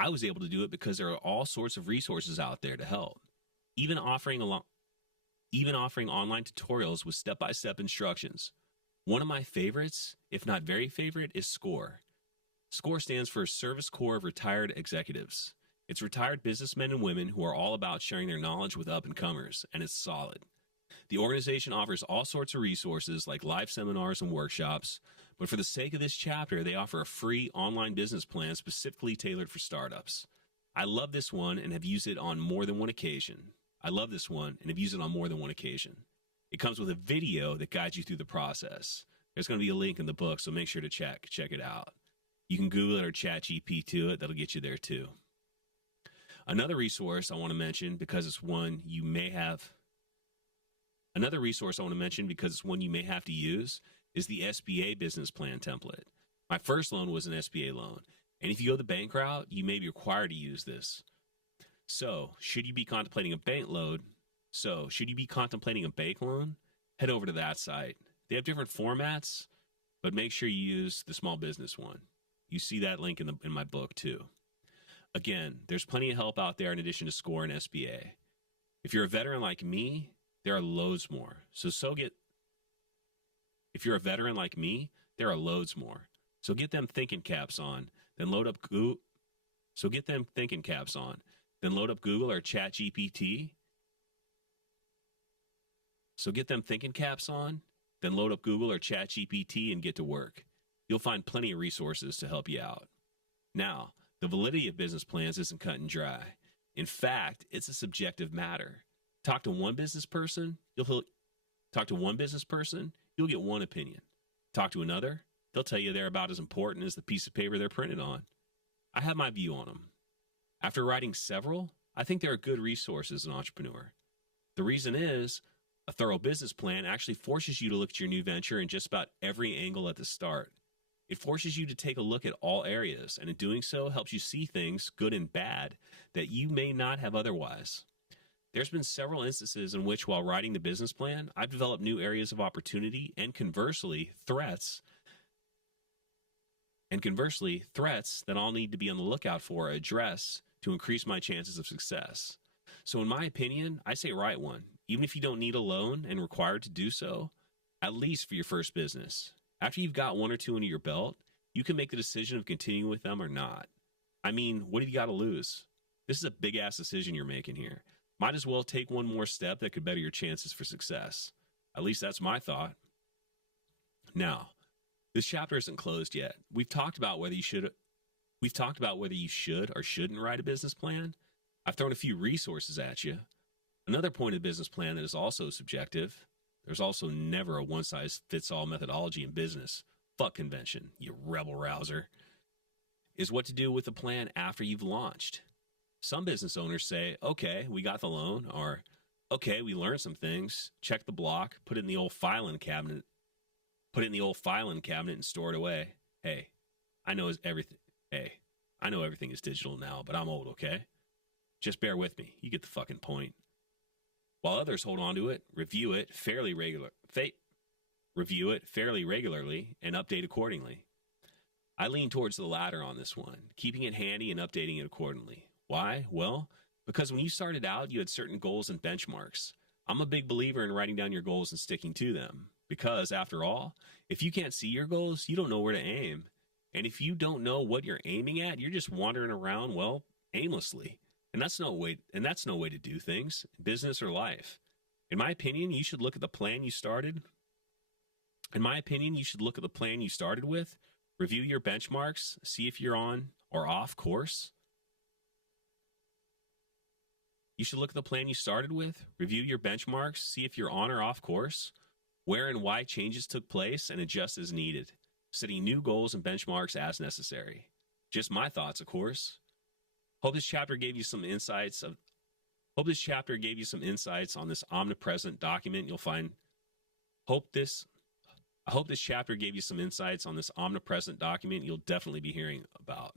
I was able to do it because there are all sorts of resources out there to help, even offering online tutorials with step-by-step instructions. One of my favorites, if not very favorite, is SCORE. SCORE stands for Service Corps of Retired Executives. It's retired businessmen and women who are all about sharing their knowledge with up-and-comers, and it's solid. The organization offers all sorts of resources like live seminars and workshops, but for the sake of this chapter, they offer a free online business plan specifically tailored for startups. I love this one and have used it on more than one occasion. It comes with a video that guides you through the process. There's going to be a link in the book, so make sure to check it out. You can Google it or chat GP to it. That'll get you there too. Another resource I want to mention because it's one you may have to use is the SBA business plan template. My first loan was an SBA loan. And if you go the bank route, you may be required to use this. So, should you be contemplating a bank loan? Head over to that site. They have different formats, but make sure you use the small business one. You see that link in my book too. Again, there's plenty of help out there in addition to SCORE and SBA. If you're a veteran like me, there are loads more. If you're a veteran like me, there are loads more. So get them thinking caps on, then load up Google. Or ChatGPT. And get to work. You'll find plenty of resources to help you out. Now, the validity of business plans isn't cut and dry. In fact, it's a subjective matter. Talk to one business person, you'll get one opinion. Talk to another, they'll tell you they're about as important as the piece of paper they're printed on. I have my view on them. After writing several, I think they're a good resource as an entrepreneur. The reason is, a thorough business plan actually forces you to look at your new venture in just about every angle at the start. It forces you to take a look at all areas, and in doing so helps you see things, good and bad, that you may not have otherwise. There's been several instances in which, while writing the business plan, I've developed new areas of opportunity and conversely, threats that I'll need to be on the lookout for or address to increase my chances of success. So in my opinion, I say write one, even if you don't need a loan and required to do so, at least for your first business. After you've got one or two under your belt, you can make the decision of continuing with them or not. I mean, what have you got to lose? This is a big-ass decision you're making here. Might as well take one more step that could better your chances for success. At least that's my thought. Now, this chapter isn't closed yet. We've talked about whether you should or shouldn't write a business plan. I've thrown a few resources at you. Another point of business plan that is also subjective. There's also never a one-size-fits-all methodology in business. Fuck convention, you rebel rouser. Is what to do with the plan after you've launched. Some business owners say, okay, we got the loan, or okay, we learned some things, check the block, put it in the old filing cabinet and store it away. Hey, I know everything is digital now, but I'm old, okay? Just bear with me. You get the fucking point. While others hold on to it, review it fairly regularly, and update accordingly. I lean towards the latter on this one, keeping it handy and updating it accordingly. Why? Well, because when you started out, you had certain goals and benchmarks. I'm a big believer in writing down your goals and sticking to them. Because, after all, if you can't see your goals, you don't know where to aim. And if you don't know what you're aiming at, you're just wandering around, well, aimlessly. And that's no way to do things, business or life. In my opinion, you should look at the plan you started. With, review your benchmarks, see if you're on or off course. You should look at the plan you started with, review your benchmarks, see if you're on or off course, where and why changes took place, and adjust as needed, setting new goals and benchmarks as necessary. Just my thoughts, of course. Hope this chapter gave you some insights on this omnipresent document you'll find. I hope this chapter gave you some insights on this omnipresent document you'll definitely be hearing about.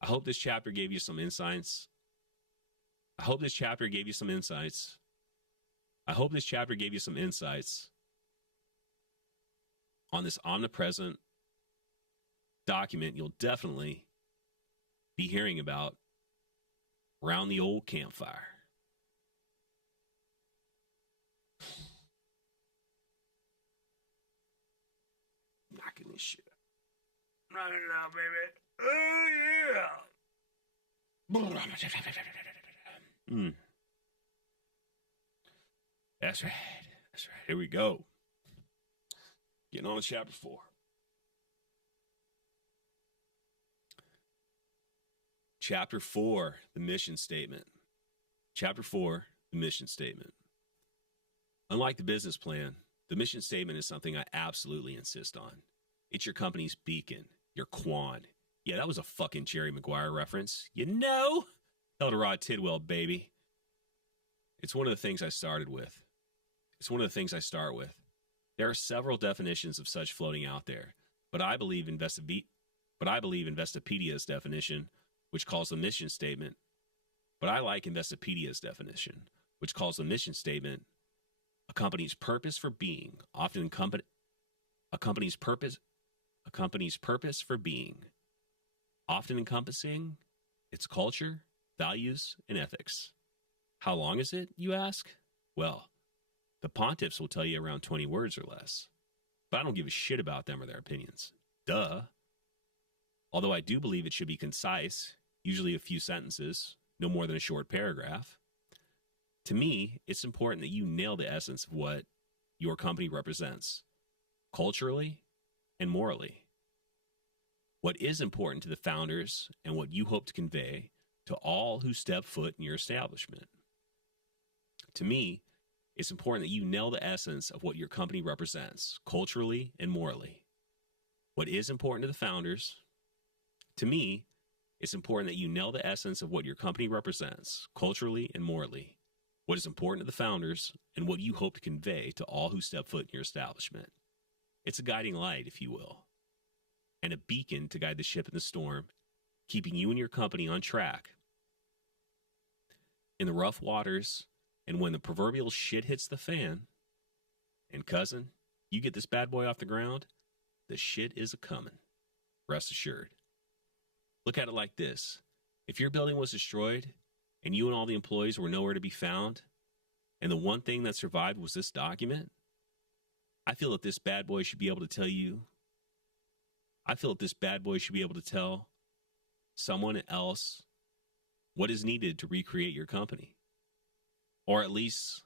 I hope this chapter gave you some insights on this omnipresent document you'll definitely be hearing about around the old campfire. Knocking this shit up. Knock it out, baby. Oh, yeah. That's right. Here we go. Getting on to chapter 4. Chapter 4, the mission statement. Unlike the business plan, the mission statement is something I absolutely insist on. It's your company's beacon, your Quan. Yeah, that was a fucking Jerry Maguire reference. You know? Eldorado Tidwell, baby. It's one of the things I start with. There are several definitions of such floating out there, but I believe Investopedia's definition, which calls the mission statement But I like Investopedia's definition, which calls the mission statement a company's purpose for being, a company's purpose for being, often encompassing its culture, values, and ethics. How long is it, you ask? Well, the pontiffs will tell you around 20 words or less. But I don't give a shit about them or their opinions. Duh. Although I do believe it should be concise, usually a few sentences, no more than a short paragraph. To me, it's important that you nail the essence of what your company represents, culturally and morally. What is important to the founders and what you hope to convey to all who step foot in your establishment. To me, it's important that you nail the essence of what your company represents, culturally and morally. What is important to the founders? To me, it's important that you nail the essence of what your company represents, culturally and morally. What is important to the founders and what you hope to convey to all who step foot in your establishment. It's a guiding light, if you will, and a beacon to guide the ship in the storm, keeping you and your company on track. In the rough waters, and when the proverbial shit hits the fan, and cousin, you get this bad boy off the ground, the shit is a-coming. Rest assured. Look at it like this. If your building was destroyed, and you and all the employees were nowhere to be found, and the one thing that survived was this document, I feel that this bad boy should be able to tell you, someone else what is needed to recreate your company. Or at least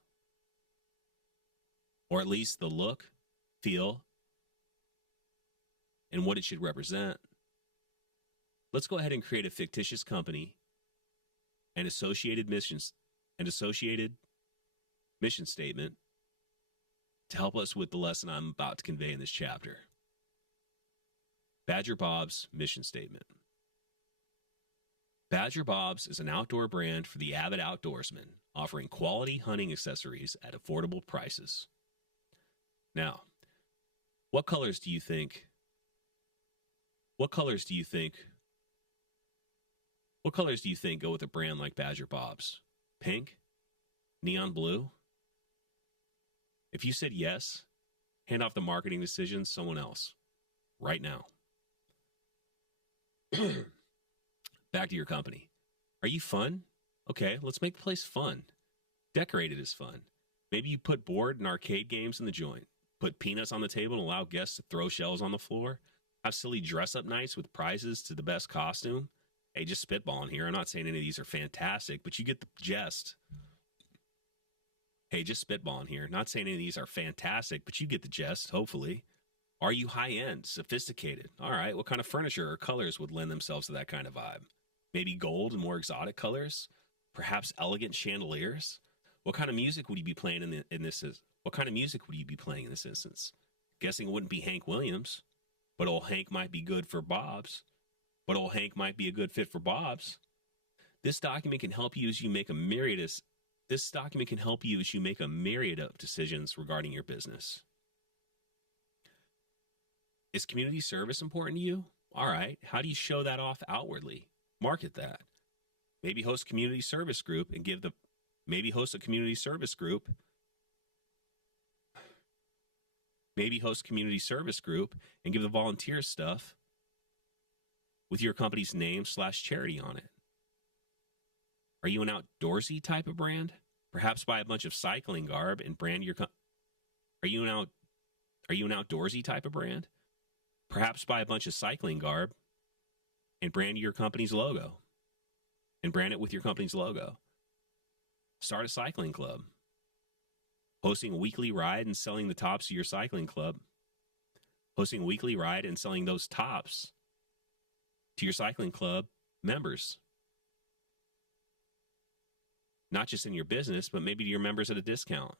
the look, feel, and what it should represent. Let's go ahead and create a fictitious company and associated mission statement to help us with the lesson I'm about to convey in this chapter. Badger Bob's mission statement. Badger Bob's is an outdoor brand for the avid outdoorsman, offering quality hunting accessories at affordable prices. Now, what colors do you think go with a brand like Badger Bob's? Pink? Neon blue? If you said yes, hand off the marketing decisions to someone else right now. Back to your company. Are you fun? Okay, let's make the place fun. Decorate it as fun. Maybe you put board and arcade games in the joint. Put peanuts on the table and allow guests to throw shells on the floor. Have silly dress-up nights with prizes to the best costume. Hey, just spitballing here. I'm not saying any of these are fantastic, but you get the gist. Hey, just spitballing here. Not saying any of these are fantastic, but you get the gist, hopefully. Are you high-end, sophisticated? All right, what kind of furniture or colors would lend themselves to that kind of vibe? Maybe gold and more exotic colors? Perhaps elegant chandeliers? What kind of music would you be playing in this instance? Guessing it wouldn't be Hank Williams, but old Hank might be good for Bob's. But old Hank might be a good fit for Bob's. This document can help you as you make a myriad of decisions regarding your business. Is community service important to you? All right, how do you show that off outwardly? Market that. Maybe host a community service group and give the volunteers stuff with your company's name/charity on it. Are you an outdoorsy type of brand? Perhaps buy a bunch of cycling garb and brand your Are you an outdoorsy type of brand? Perhaps buy a bunch of cycling garb and brand your company's logo. And brand it with your company's logo. Start a cycling club. Hosting a weekly ride and selling the tops of your cycling club. Hosting a weekly ride and selling those tops to your cycling club members. Not just in your business, but maybe to your members at a discount.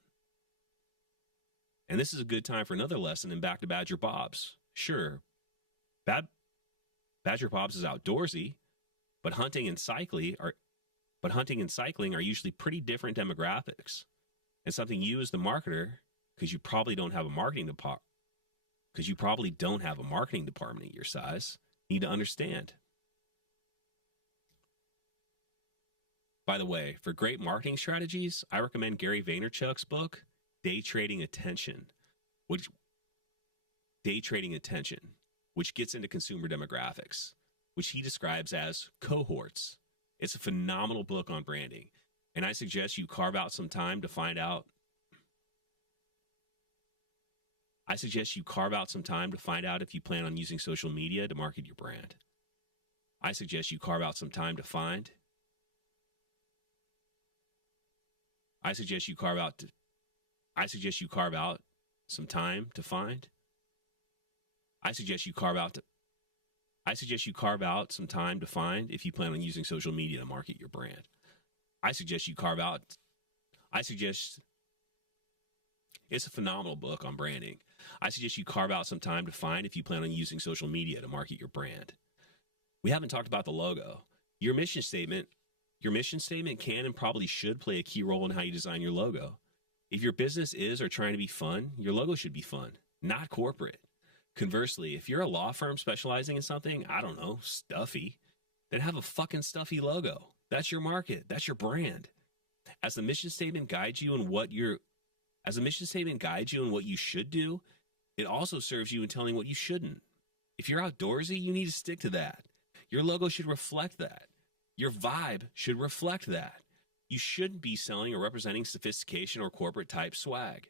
And this is a good time for another lesson in Back to Badger Bob's. Sure, Badger Bob's is outdoorsy, but hunting and cycling are usually pretty different demographics. And something you as the marketer, because you probably don't have a marketing department at your size, need to understand. By the way, for great marketing strategies, I recommend Gary Vaynerchuk's book, Day Trading Attention, which gets into consumer demographics, which he describes as cohorts. It's a phenomenal book on branding, and I suggest you carve out some time to find out. if you plan on using social media to market your brand. I suggest you carve out some time to find. I suggest you carve out some time to find. I suggest you carve out some time to find if you plan on using social media to market your brand. It's a phenomenal book on branding. I suggest you carve out some time to find if you plan on using social media to market your brand. We haven't talked about the logo. Your mission statement can and probably should play a key role in how you design your logo. If your business is or trying to be fun, your logo should be fun, not corporate. Conversely, if you're a law firm specializing in something, I don't know, stuffy, then have a fucking stuffy logo. That's your market. That's your brand. As the mission statement guides you in what you should do, it also serves you in telling what you shouldn't. If you're outdoorsy, you need to stick to that. Your logo should reflect that. Your vibe should reflect that. You shouldn't be selling or representing sophistication or corporate type swag.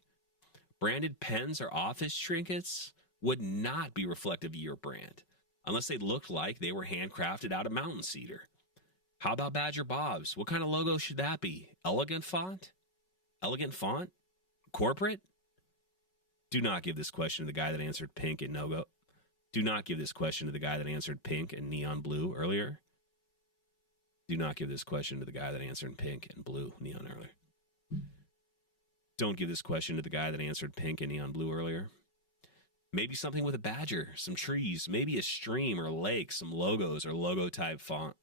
Branded pens or office trinkets would not be reflective of your brand unless they looked like they were handcrafted out of mountain cedar. How about Badger Bob's? What kind of logo should that be? Elegant font? Corporate? Do not give this question to the guy that answered pink and no-go. Do not give this question to the guy that answered pink and neon blue earlier. Do not give this question to the guy that answered pink and blue neon earlier. Don't give this question to the guy that answered pink and neon blue earlier. Maybe something with a badger, some trees, maybe a stream or lake, some logos or logo type font.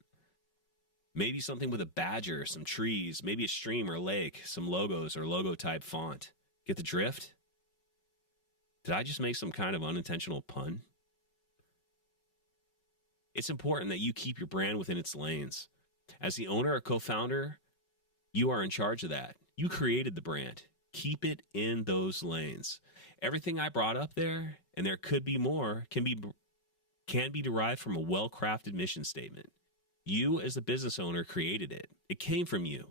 Maybe something with a badger, some trees, maybe a stream or lake, some logos or logo type font. Get the drift? Did I just make some kind of unintentional pun? It's important that you keep your brand within its lanes. As the owner or co-founder, you are in charge of that. You created the brand. Keep it in those lanes. Everything I brought up there, and there could be more, can be derived from a well-crafted mission statement. You, as the business owner, created it. It came from you.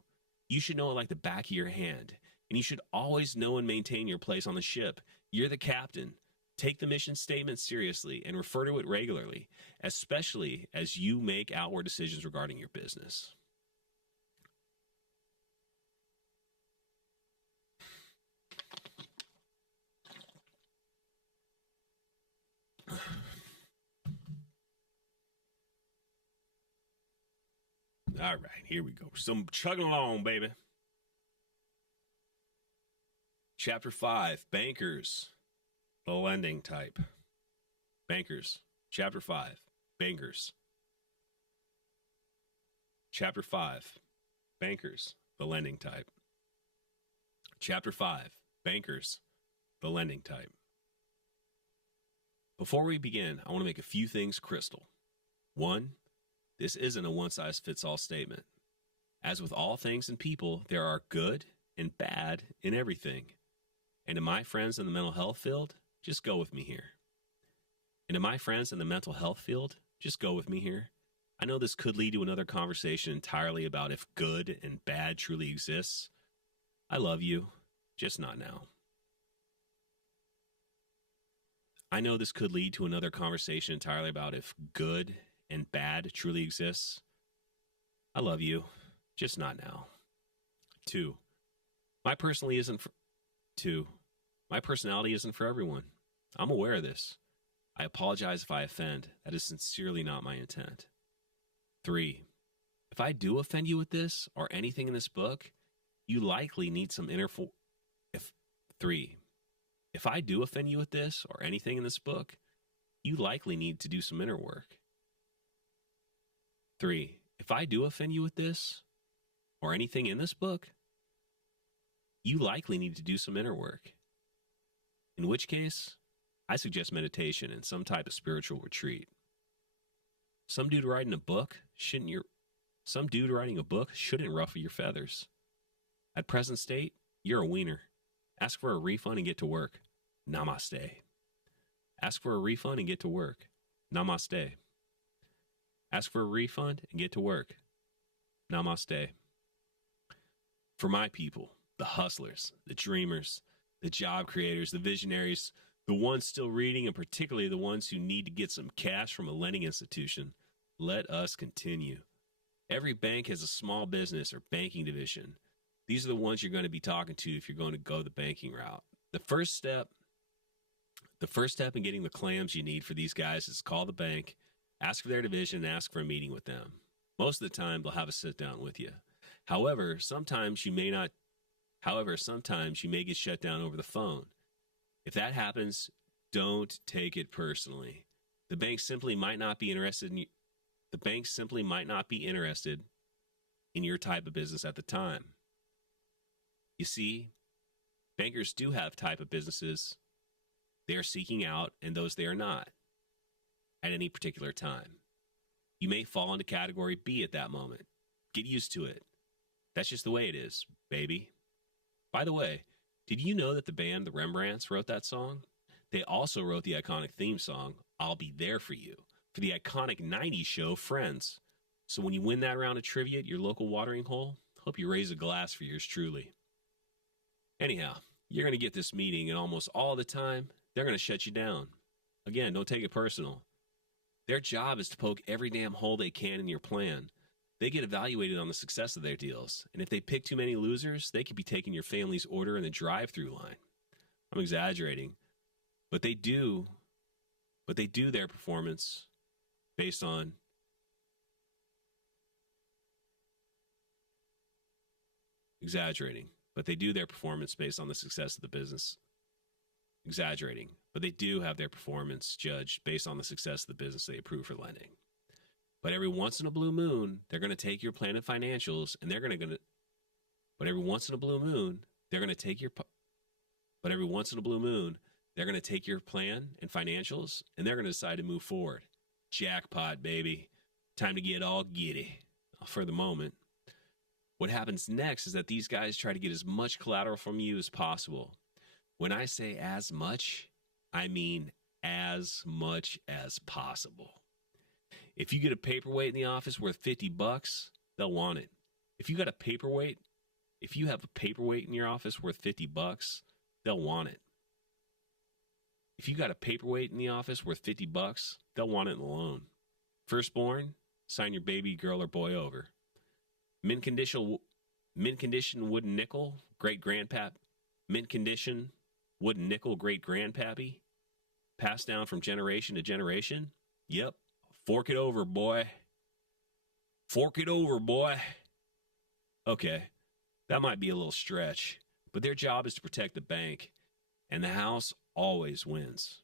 You should know it like the back of your hand, and you should always know and maintain your place on the ship. You're the captain. Take the mission statement seriously and refer to it regularly, especially as you make outward decisions regarding your business. All right, here we go. Some chugging along, baby. Chapter 5, Bankers, the lending type. Bankers, Chapter 5, Bankers. Chapter 5, Bankers, the lending type. Chapter 5, Bankers, the lending type. Before we begin, I want to make a few things crystal. 1, this isn't a one-size-fits-all statement. As with all things and people, there are good and bad in everything. And to my friends in the mental health field, just go with me here. I know this could lead to another conversation entirely about if good and bad truly exists. I love you, just not now. I know this could lead to another conversation entirely about if good and bad truly exists. I love you, just not now. 2, my personality isn't for everyone. I'm aware of this. I apologize if I offend. That is sincerely not my intent. 3, if I do offend you with this or anything in this book, you likely need some inner If I do offend you with this or anything in this book, you likely need to do some inner work. 3, if I do offend you with this or anything in this book, you likely need to do some inner work. In which case, I suggest meditation and some type of spiritual retreat. Some dude writing a book, shouldn't your Some dude writing a book shouldn't ruffle your feathers. At present state, you're a wiener. Ask for a refund and get to work. Namaste. Ask for a refund and get to work. Namaste. Ask for a refund and get to work. Namaste. For my people, the hustlers, the dreamers, the job creators, the visionaries, the ones still reading, and particularly the ones who need to get some cash from a lending institution, let us continue. Every bank has a small business or banking division. These are the ones you're going to be talking to if you're going to go the banking route. The first step in getting the clams you need for these guys is call the bank, ask for their division, and ask for a meeting with them. Most of the time, they'll have a sit down with you. However, sometimes you may get shut down over the phone. If that happens, don't take it personally. The bank simply might not be interested in your type of business at the time. You see, bankers do have type of businesses they are seeking out and those they are not at any particular time. You may fall into category B at that moment. Get used to it. That's just the way it is, baby. By the way, did you know that the band The Rembrandts wrote that song? They also wrote the iconic theme song, I'll Be There For You, for the iconic 90s show Friends. So when you win that round of trivia at your local watering hole, hope you raise a glass for yours truly. Anyhow, you're going to get this meeting, and almost all the time, they're going to shut you down. Again, don't take it personal. Their job is to poke every damn hole they can in your plan. They get evaluated on the success of their deals, and if they pick too many losers, they could be taking your family's order in the drive-through line. I'm exaggerating, but they do their performance based on the success of the business. Exaggerating, but they do have their performance judged based on the success of the business they approve for lending. But every once in a blue moon, they're going to take your plan and financials, and they're going to decide to move forward. Jackpot, baby. Time to get all giddy. For the moment. What happens next is that these guys try to get as much collateral from you as possible. When I say as much, I mean as much as possible. If you get a paperweight in the office worth $50, they'll want it. If you have a paperweight in your office worth $50, they'll want it. If you got a paperweight in the office worth $50, they'll want it in the loan. Firstborn, sign your baby girl or boy over. Mint condition wooden nickel, great grandpappy, passed down from generation to generation. Yep. Fork it over, boy. Okay, that might be a little stretch, but their job is to protect the bank, and the house always wins.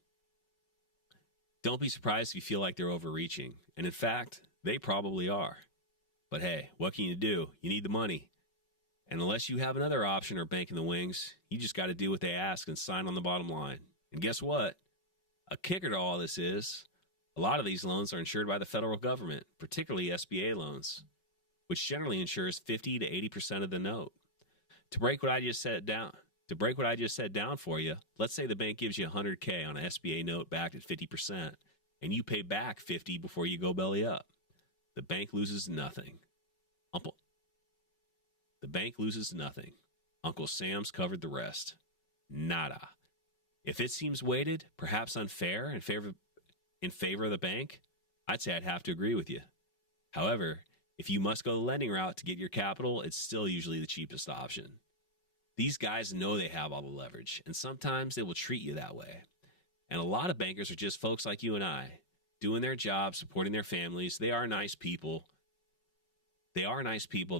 Don't be surprised if you feel like they're overreaching, and in fact, they probably are. But hey, what can you do? You need the money. And unless you have another option or bank in the wings, you just got to do what they ask and sign on the bottom line. And guess what? A kicker to all this is, a lot of these loans are insured by the federal government, particularly SBA loans, which generally insures 50 to 80% of the note. To break what I just said down for you, let's say the bank gives you $100K on an SBA note backed at 50%, and you pay back 50 before you go belly up. The bank loses nothing. Uncle Sam's covered the rest. Nada. If it seems weighted, perhaps unfair, in favor of the bank, I'd say I'd have to agree with you. However, if you must go the lending route to get your capital, it's still usually the cheapest option. These guys know they have all the leverage, and sometimes they will treat you that way. And a lot of bankers are just folks like you and I, doing their job, supporting their families. They are nice people. They are nice people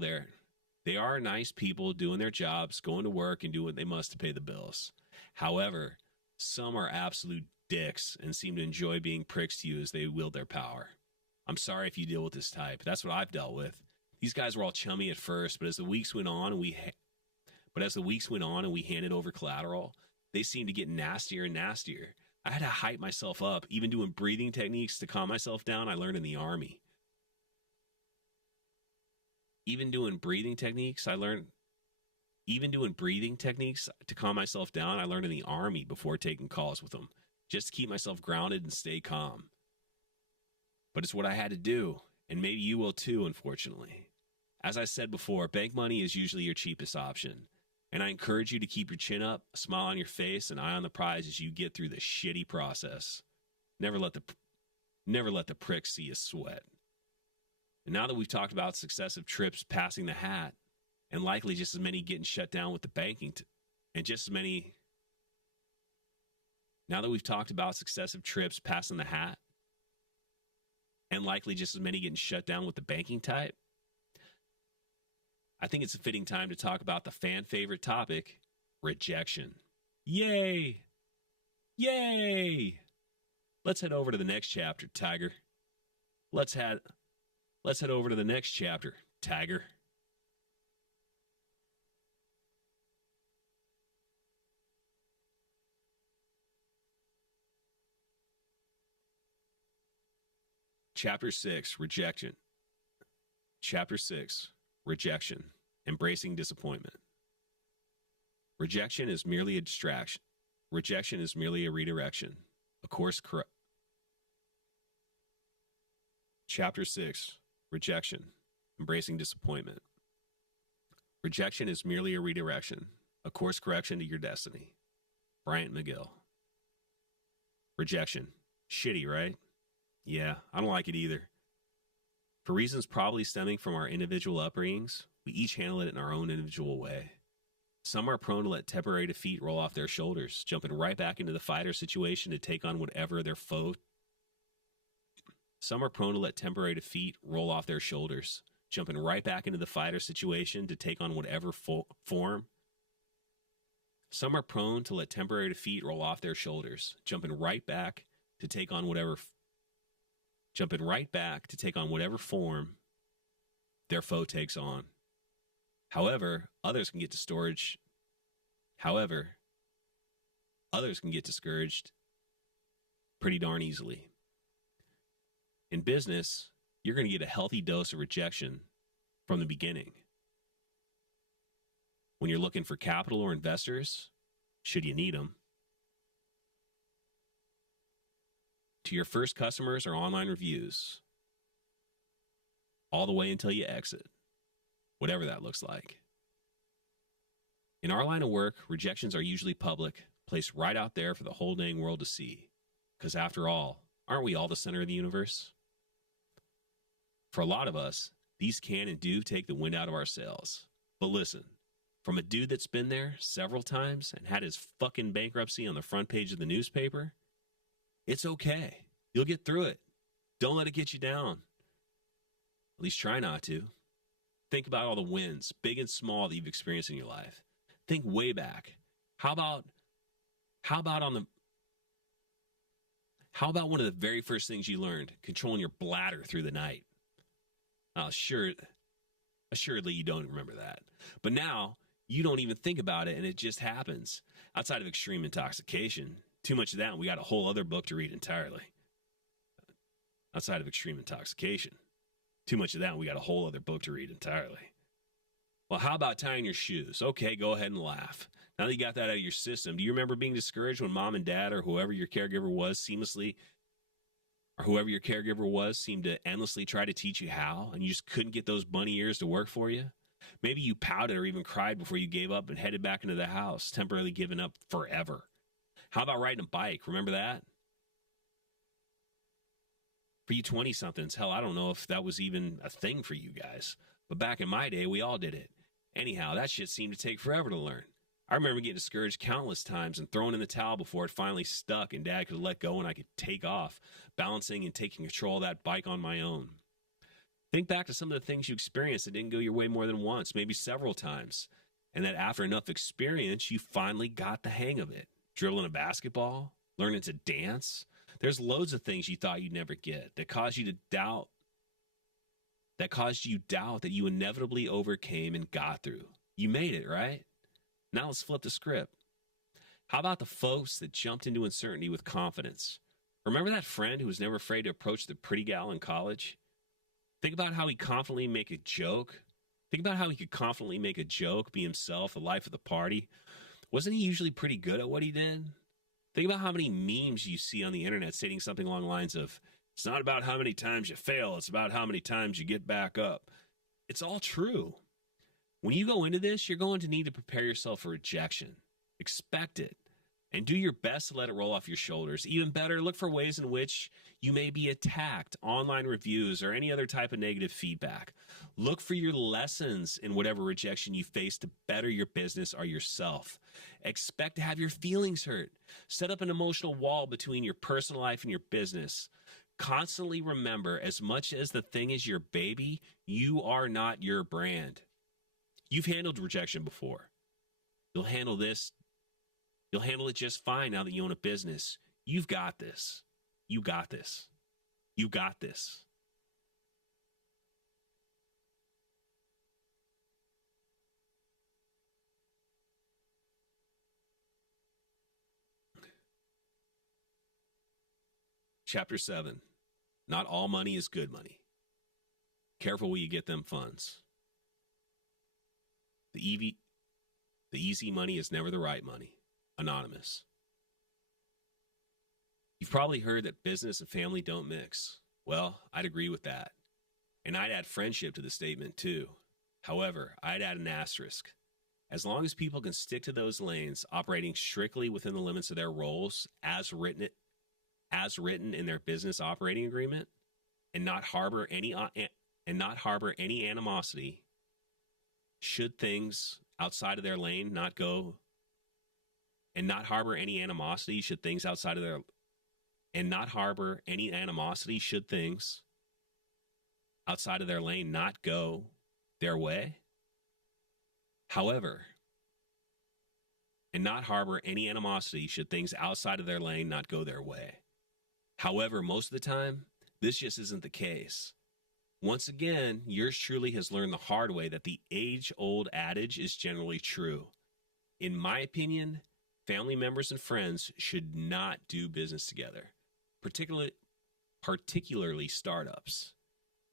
doing their jobs, going to work and doing what they must to pay the bills. However, some are absolute dicks and seem to enjoy being pricks to you as they wield their power. I'm sorry if you deal with this type. That's what I've dealt with. These guys were all chummy at first, but as the weeks went on and we handed over collateral, they seemed to get nastier and nastier. I had to hype myself up, even doing breathing techniques to calm myself down I learned in the Army. Even doing breathing techniques, to calm myself down, I learned in the Army before taking calls with them, just to keep myself grounded and stay calm. But it's what I had to do, and maybe you will too, unfortunately. As I said before, bank money is usually your cheapest option, and I encourage you to keep your chin up, a smile on your face, and eye on the prize as you get through the shitty process. Never let the prick see you sweat. And now that we've talked about successive trips passing the hat, and likely just as many getting shut down with the banking, now that we've talked about successive trips passing the hat, and likely just as many getting shut down with the banking type, I think it's a fitting time to talk about the fan favorite topic, rejection. Yay! Yay! Let's head over to the next chapter, Tiger. Let's head over to the next chapter, Tiger. Chapter 6, Rejection. Chapter 6, Rejection. Embracing disappointment. Rejection is merely a distraction. Rejection is merely a redirection. A course correct. Chapter 6, Rejection. Embracing disappointment. Rejection is merely a redirection. A course correction to your destiny. Bryant McGill. Rejection. Shitty, right? Yeah, I don't like it either. For reasons probably stemming from our individual upbringings, we each handle it in our own individual way. Some are prone to let temporary defeat roll off their shoulders, jumping right back into the fighter situation to take on whatever their foe. Some are prone to let temporary defeat roll off their shoulders, jumping right back into the fighter situation to take on whatever form. Some are prone to let temporary defeat roll off their shoulders, jumping right back to take on whatever form their foe takes on. However, others can get discouraged pretty darn easily. In business, you're going to get a healthy dose of rejection from the beginning. When you're looking for capital or investors, should you need them, to your first customers or online reviews, all the way until you exit, whatever that looks like. In our line of work, rejections are usually public, placed right out there for the whole dang world to see. Because after all, aren't we all the center of the universe? For a lot of us, these can and do take the wind out of our sails. But listen, from a dude that's been there several times and had his fucking bankruptcy on the front page of the newspaper, it's okay. You'll get through it. Don't let it get you down. At least try not to. Think about all the wins, big and small, that you've experienced in your life. Think way back. How about one of the very first things you learned, controlling your bladder through the night? Assuredly you don't remember that. But now you don't even think about it, and it just happens. Outside of extreme intoxication, too much of that, and we got a whole other book to read entirely. Outside of extreme intoxication, too much of that, and we got a whole other book to read entirely. Well, how about tying your shoes? Okay, go ahead and laugh. Now that you got that out of your system, do you remember being discouraged when mom and dad or whoever your caregiver was seemed to endlessly try to teach you how, and you just couldn't get those bunny ears to work for you? Maybe you pouted or even cried before you gave up and headed back into the house, temporarily giving up forever. How about riding a bike? Remember that? For you 20-somethings, hell, I don't know if that was even a thing for you guys. But back in my day, we all did it. Anyhow, that shit seemed to take forever to learn. I remember getting discouraged countless times and throwing in the towel before it finally stuck and Dad could let go and I could take off, balancing and taking control of that bike on my own. Think back to some of the things you experienced that didn't go your way more than once, maybe several times, and that after enough experience, you finally got the hang of it. Dribbling a basketball, learning to dance. There's loads of things you thought you'd never get that caused you doubt that you inevitably overcame and got through. You made it, right? Now let's flip the script. How about the folks that jumped into uncertainty with confidence? Remember that friend who was never afraid to approach the pretty gal in college? Think about how he confidently make a joke Think about how he could confidently make a joke, be himself, the life of the party. Wasn't he usually pretty good at what he did? Think about how many memes you see on the internet stating something along the lines of, it's not about how many times you fail, it's about how many times you get back up. It's all true. When you go into this, you're going to need to prepare yourself for rejection. Expect it. And do your best to let it roll off your shoulders. Even better, look for ways in which you may be attacked, online reviews, or any other type of negative feedback. Look for your lessons in whatever rejection you face to better your business or yourself. Expect to have your feelings hurt. Set up an emotional wall between your personal life and your business. Constantly remember, as much as the thing is your baby, you are not your brand. You've handled rejection before. You'll handle it just fine now that you own a business. You've got this. You got this. You got this. Chapter 7. Not all money is good money. Careful where you get them funds. The easy money is never the right money. Anonymous. You've probably heard that business and family don't mix. Well, I'd agree with that. And I'd add friendship to the statement too. However, I'd add an asterisk. As long as people can stick to those lanes, operating strictly within the limits of their roles as written in their business operating agreement, and not harbor any animosity, should things outside of their lane not go, and not harbor any animosity should things outside of their, and not harbor any animosity should things outside of their lane not go their way. However, and not harbor any animosity should things outside of their lane not go their way. However, most of the time, this just isn't the case. Once again, yours truly has learned the hard way that the age-old adage is generally true. In my opinion, family members and friends should not do business together, particularly startups,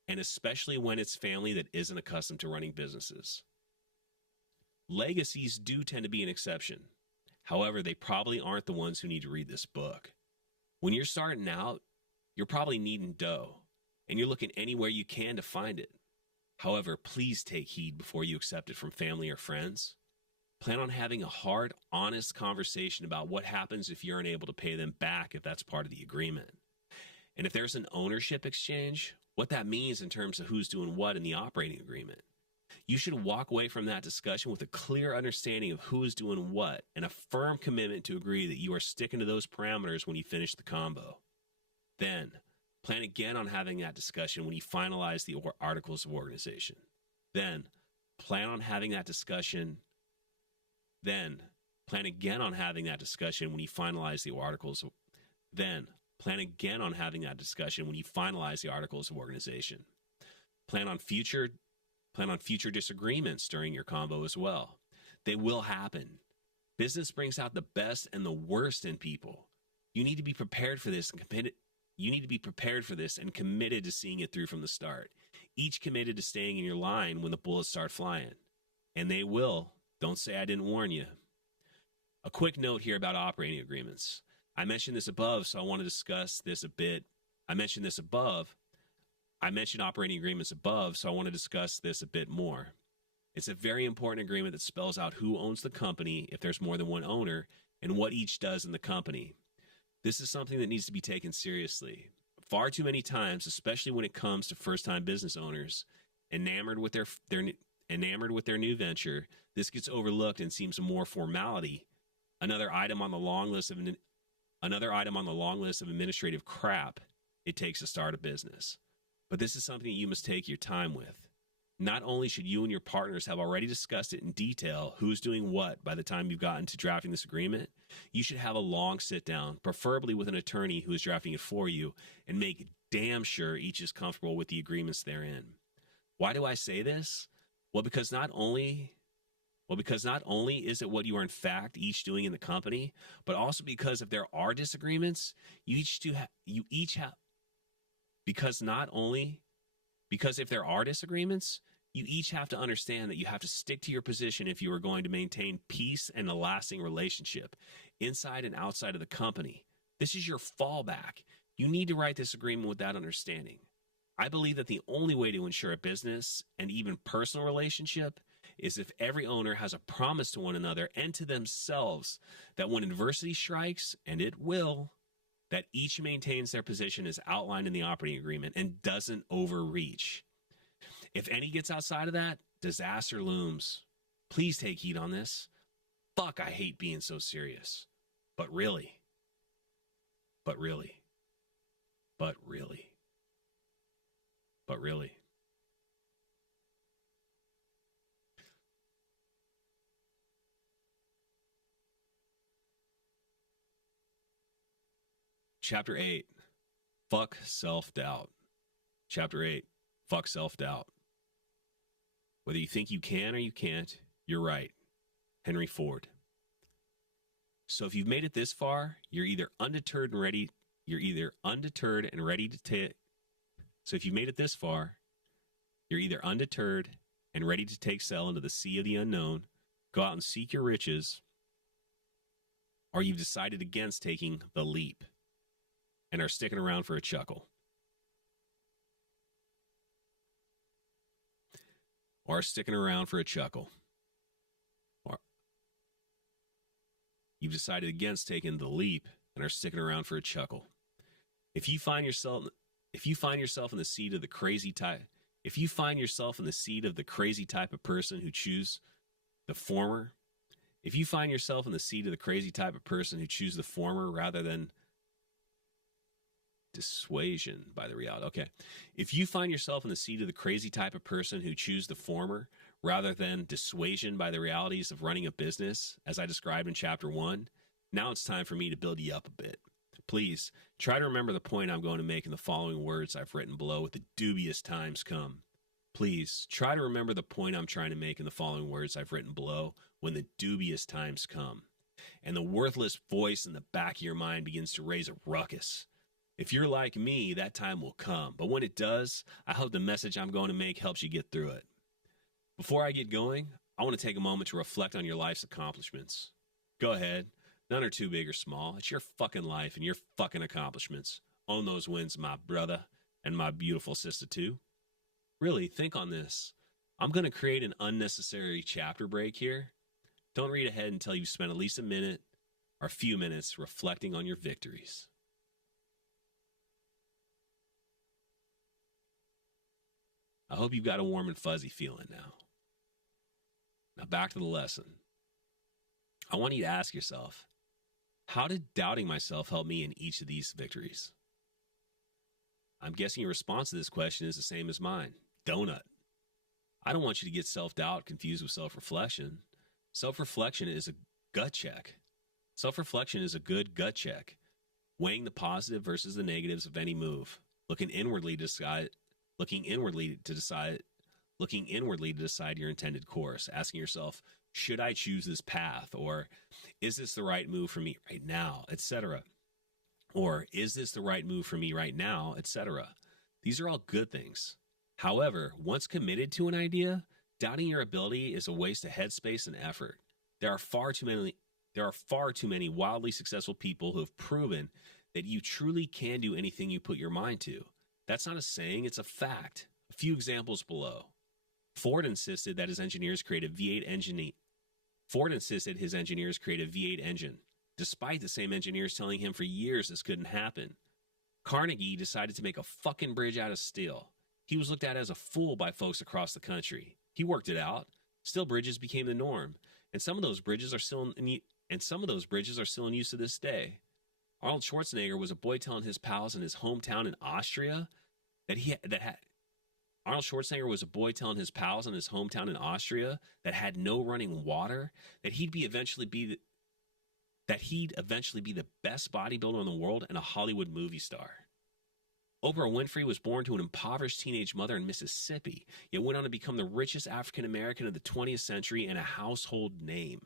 and especially when it's family that isn't accustomed to running businesses. Legacies do tend to be an exception. However, they probably aren't the ones who need to read this book. When you're starting out, you're probably needing dough, and you're looking anywhere you can to find it. However, please take heed before you accept it from family or friends. Plan on having a hard, honest conversation about what happens if you're unable to pay them back if that's part of the agreement. And if there's an ownership exchange, what that means in terms of who's doing what in the operating agreement. You should walk away from that discussion with a clear understanding of who is doing what and a firm commitment to agree that you are sticking to those parameters when you finish the combo. Then, plan again on having that discussion when you finalize the articles of organization. Then, plan on having that discussion. Then, plan again on having that discussion when you finalize the articles. Then, plan again on having that discussion when you finalize the articles of organization. Plan on future disagreements during your combo as well. They will happen. Business brings out the best and the worst in people. You need to be prepared for this and committed. You need to be prepared for this and committed to seeing it through from the start. Each committed to staying in your line when the bullets start flying. And they will. Don't say I didn't warn you. A quick note here about operating agreements. I mentioned this above, so I want to discuss this a bit. I mentioned operating agreements above, so I want to discuss this a bit more. It's a very important agreement that spells out who owns the company if there's more than one owner and what each does in the company. This is something that needs to be taken seriously. Far too many times, especially when it comes to first-time business owners, enamored with their new venture, this gets overlooked and seems more formality. Another item on the long list of administrative crap it takes to start a business. But this is something you must take your time with. Not only should you and your partners have already discussed it in detail, who's doing what by the time you've gotten to drafting this agreement, you should have a long sit down, preferably with an attorney who is drafting it for you, and make damn sure each is comfortable with the agreements therein. Why do I say this? Well, because not only is it what you are in fact each doing in the company, but also because if there are disagreements, because if there are disagreements, You each have to understand that you have to stick to your position if you are going to maintain peace and a lasting relationship inside and outside of the company. This is your fallback. You need to write this agreement with that understanding. I believe that the only way to ensure a business and even personal relationship is if every owner has a promise to one another and to themselves that when adversity strikes, and it will, that each maintains their position as outlined in the operating agreement and doesn't overreach. If any gets outside of that, disaster looms. Please take heed on this. Fuck, I hate being so serious. But really. Chapter 8, fuck self-doubt. Chapter 8, fuck self-doubt. Whether you think you can or you can't, you're right. Henry Ford. So if you've made it this far, you're either undeterred and ready to take. So if you've made it this far, you're either undeterred and ready to take sail into the sea of the unknown, go out and seek your riches, or you've decided against taking the leap and are sticking around for a chuckle. Or sticking around for a chuckle. Or you've decided against taking the leap and are sticking around for a chuckle. If you find yourself in the seat of the crazy type, of person who choose the former, rather than dissuasion by the reality. Okay. If you find yourself in the seat of the crazy type of person who choose the former rather than dissuasion by the realities of running a business, as I described in chapter 1, now it's time for me to build you up a bit. Please try to remember the point I'm going to make in the following words I've written below with the dubious times come. Please try to remember the point I'm trying to make in the following words I've written below when the dubious times come and the worthless voice in the back of your mind begins to raise a ruckus. If you're like me, that time will come. But when it does, I hope the message I'm going to make helps you get through it. Before I get going, I want to take a moment to reflect on your life's accomplishments. Go ahead. None are too big or small. It's your fucking life and your fucking accomplishments. Own those wins, my brother, and my beautiful sister too. Really, think on this. I'm going to create an unnecessary chapter break here. Don't read ahead until you've spent at least a minute or a few minutes reflecting on your victories. I hope you've got a warm and fuzzy feeling now. Now back to the lesson. I want you to ask yourself, how did doubting myself help me in each of these victories? I'm guessing your response to this question is the same as mine. Donut. I don't want you to get self-doubt confused with self-reflection. Self-reflection is a gut check. Self-reflection is a good gut check, weighing the positive versus the negatives of any move, looking inwardly to decide your intended course, asking yourself, should I choose this path? Or is this the right move for me right now, etc.? Or is this the right move for me right now, etc.? These are all good things. However, once committed to an idea, doubting your ability is a waste of headspace and effort. There are far too many wildly successful people who have proven that you truly can do anything you put your mind to. That's not a saying, it's a fact. A few examples below. Ford insisted his engineers create a V8 engine, despite the same engineers telling him for years this couldn't happen. Carnegie decided to make a fucking bridge out of steel. He was looked at as a fool by folks across the country. He worked it out. Steel bridges became the norm, and some of those bridges are still in use to this day. Arnold Schwarzenegger was a boy telling his pals in his hometown in Austria that had no running water, that he'd eventually be the best bodybuilder in the world and a Hollywood movie star. Oprah Winfrey was born to an impoverished teenage mother in Mississippi, yet went on to become the richest African American of the 20th century and a household name.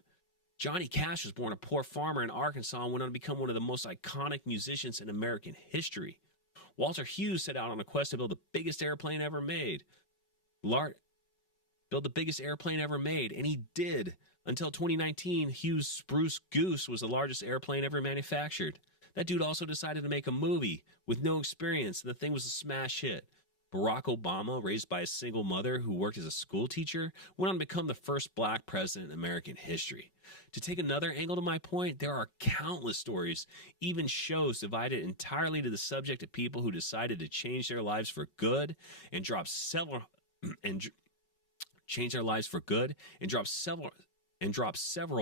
Johnny Cash was born a poor farmer in Arkansas and went on to become one of the most iconic musicians in American history. Walter Hughes set out on a quest to build the biggest airplane ever made. build the biggest airplane ever made, and he did. Until 2019, Hughes' Spruce Goose was the largest airplane ever manufactured. That dude also decided to make a movie with no experience, and the thing was a smash hit. Barack Obama, raised by a single mother who worked as a school teacher, went on to become the first black president in American history. To take another angle to my point, there are countless stories, even shows devoted entirely to the subject of people who decided to change their lives for good and drop several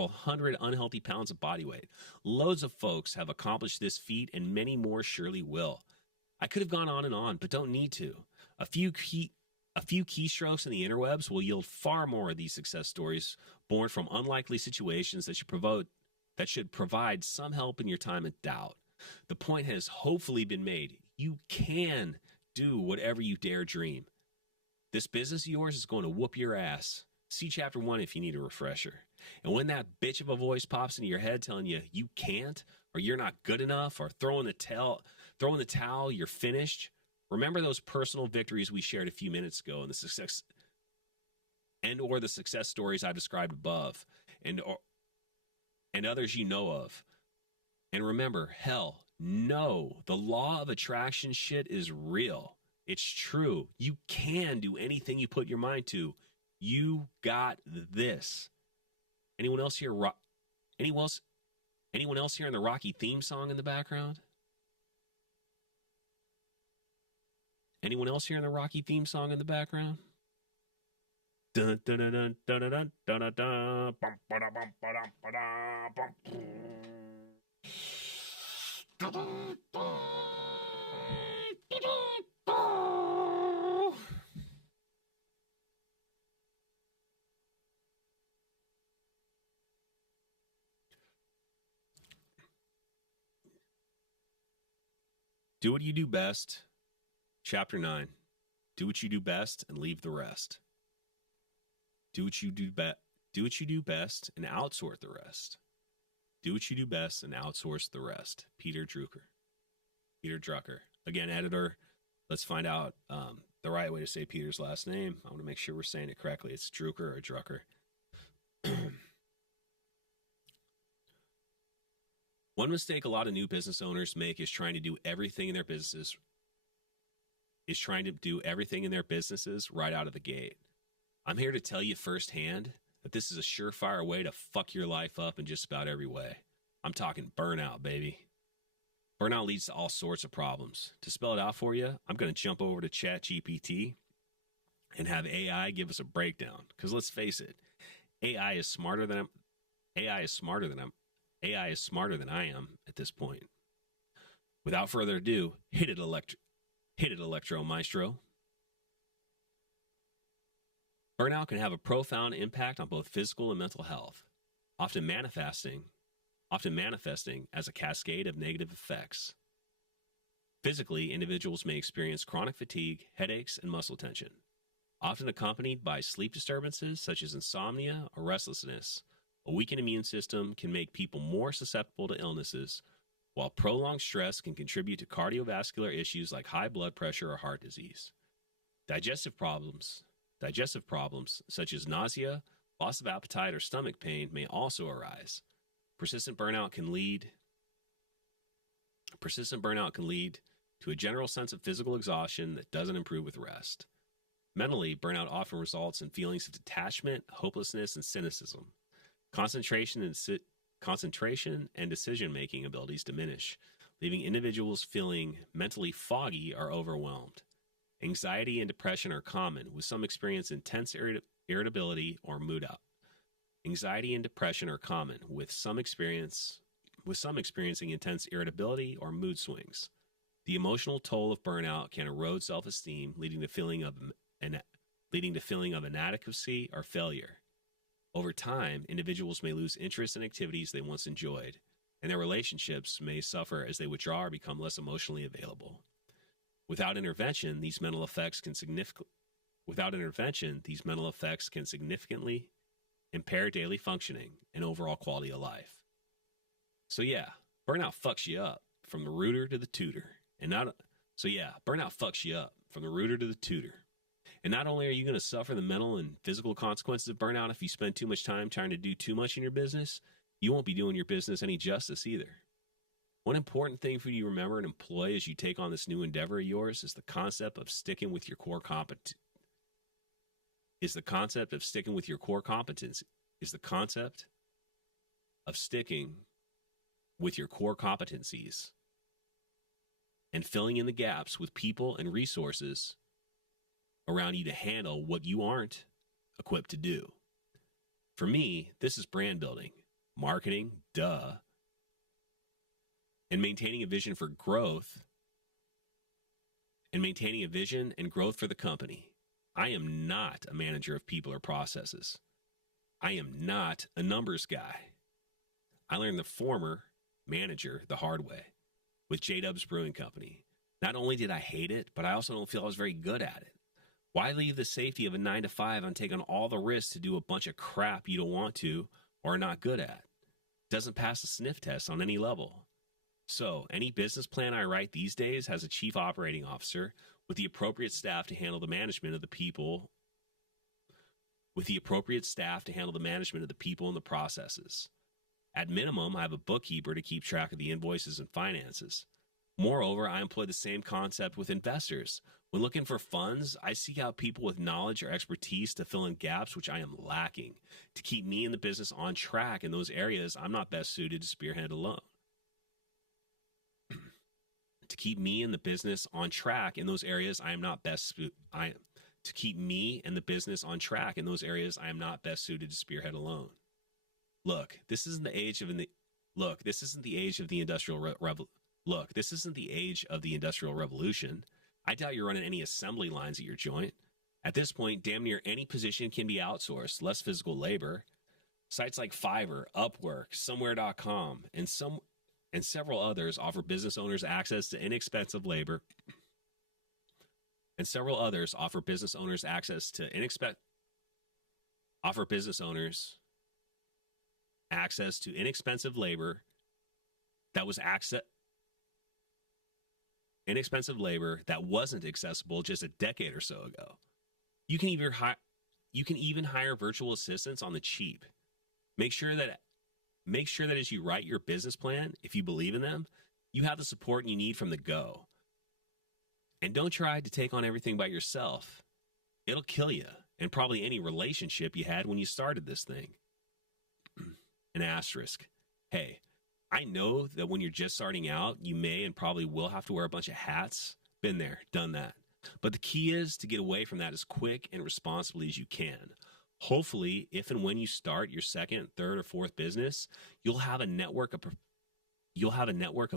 hundred unhealthy pounds of body weight. Loads of folks have accomplished this feat, and many more surely will. I could have gone on and on, but don't need to. A few keystrokes in the interwebs will yield far more of these success stories born from unlikely situations that should provide some help in your time of doubt. The point has hopefully been made. You can do whatever you dare dream. This business of yours is going to whoop your ass. See Chapter 1 if you need a refresher. And when that bitch of a voice pops into your head telling you you can't, or you're not good enough, or throwing the towel, you're finished, remember those personal victories we shared a few minutes ago and the success stories I described above, and others you know of. And remember, hell, no, the law of attraction shit is real. It's true. You can do anything you put your mind to. You got this. Anyone else hear in the Rocky theme song in the background? Anyone else hearing the Rocky theme song in the background? Dun, dun, dun, dun, dun, dun, dun, dun, dun, bum, ba-da, bum, ba-dum, ba-da, bum. Do what you do best. Chapter 9. Do what you do best and leave the rest. Do what you do best and outsource the rest. Do what you do best and outsource the rest. Peter Drucker. Again, editor, let's find out the right way to say Peter's last name. I want to make sure we're saying it correctly. It's Drucker or Drucker. One mistake a lot of new business owners make is trying to do everything in their businesses right out of the gate. I'm here to tell you firsthand that this is a surefire way to fuck your life up in just about every way. I'm talking burnout, baby. Burnout leads to all sorts of problems. To spell it out for you, I'm going to jump over to ChatGPT and have AI give us a breakdown. Because let's face it, AI is smarter than I am at this point. Without further ado, hit it, Electro Maestro. Burnout can have a profound impact on both physical and mental health, often manifesting as a cascade of negative effects. Physically, individuals may experience chronic fatigue, headaches, and muscle tension, often accompanied by sleep disturbances such as insomnia or restlessness. A weakened immune system can make people more susceptible to illnesses, while prolonged stress can contribute to cardiovascular issues like high blood pressure or heart disease. Digestive problems such as nausea, loss of appetite, or stomach pain may also arise. Persistent burnout can lead to a general sense of physical exhaustion that doesn't improve with rest. Mentally, burnout often results in feelings of detachment, hopelessness, and cynicism. Concentration and decision-making abilities diminish, leaving individuals feeling mentally foggy or overwhelmed. Anxiety and depression are common, with some experience intense irritability or mood out. Anxiety and depression are common, with some experiencing intense irritability or mood swings. The emotional toll of burnout can erode self-esteem, leading to feeling of inadequacy or failure. Over time, individuals may lose interest in activities they once enjoyed, and their relationships may suffer as they withdraw or become less emotionally available. Without intervention, these mental effects can significantly impair daily functioning and overall quality of life. So yeah, burnout fucks you up from the rooter to the tutor. Burnout fucks you up from the rooter to the tutor. And not only are you going to suffer the mental and physical consequences of burnout if you spend too much time trying to do too much in your business, you won't be doing your business any justice either. One important thing for you to remember and employ as you take on this new endeavor of yours is the concept of sticking with your core competence. Is the concept of sticking with your core competence. Is the concept of sticking with your core competencies and filling in the gaps with people and resources around you to handle what you aren't equipped to do. For me, this is brand building, marketing, and maintaining a vision for growth and maintaining a vision and growth for the company. I am not a manager of people or processes. I am not a numbers guy. I learned the former manager the hard way with JDub's Brewing Company. Not only did I hate it, but I also don't feel I was very good at it. Why leave the safety of a 9-to-5 and take on all the risks to do a bunch of crap you don't want to or are not good at? Doesn't pass the sniff test on any level. So, any business plan I write these days has a chief operating officer with the appropriate staff to handle the management of the people, and the processes. At minimum, I have a bookkeeper to keep track of the invoices and finances. Moreover, I employ the same concept with investors. When looking for funds, I seek out people with knowledge or expertise to fill in gaps which I am lacking, to keep me and the business on track in those areas I'm not best suited to spearhead alone. To keep me and the business on track in those areas I am not best suited to spearhead alone. Look, this isn't the age of the industrial revolution. I doubt you're running any assembly lines at your joint. At this point, damn near any position can be outsourced, less physical labor. Sites like Fiverr, Upwork, Somewhere.com, and several others offer business owners access to inexpensive labor. That wasn't accessible just a decade or so ago. You can even hire virtual assistants on the cheap. Make sure that as you write your business plan, if you believe in them, you have the support you need from the go. And don't try to take on everything by yourself. It'll kill you, and probably any relationship you had when you started this thing. An asterisk. Hey, I know that when you're just starting out, you may and probably will have to wear a bunch of hats. Been there, done that. But the key is to get away from that as quick and responsibly as you can. Hopefully, if and when you start your second, third, or fourth business, you'll have a network of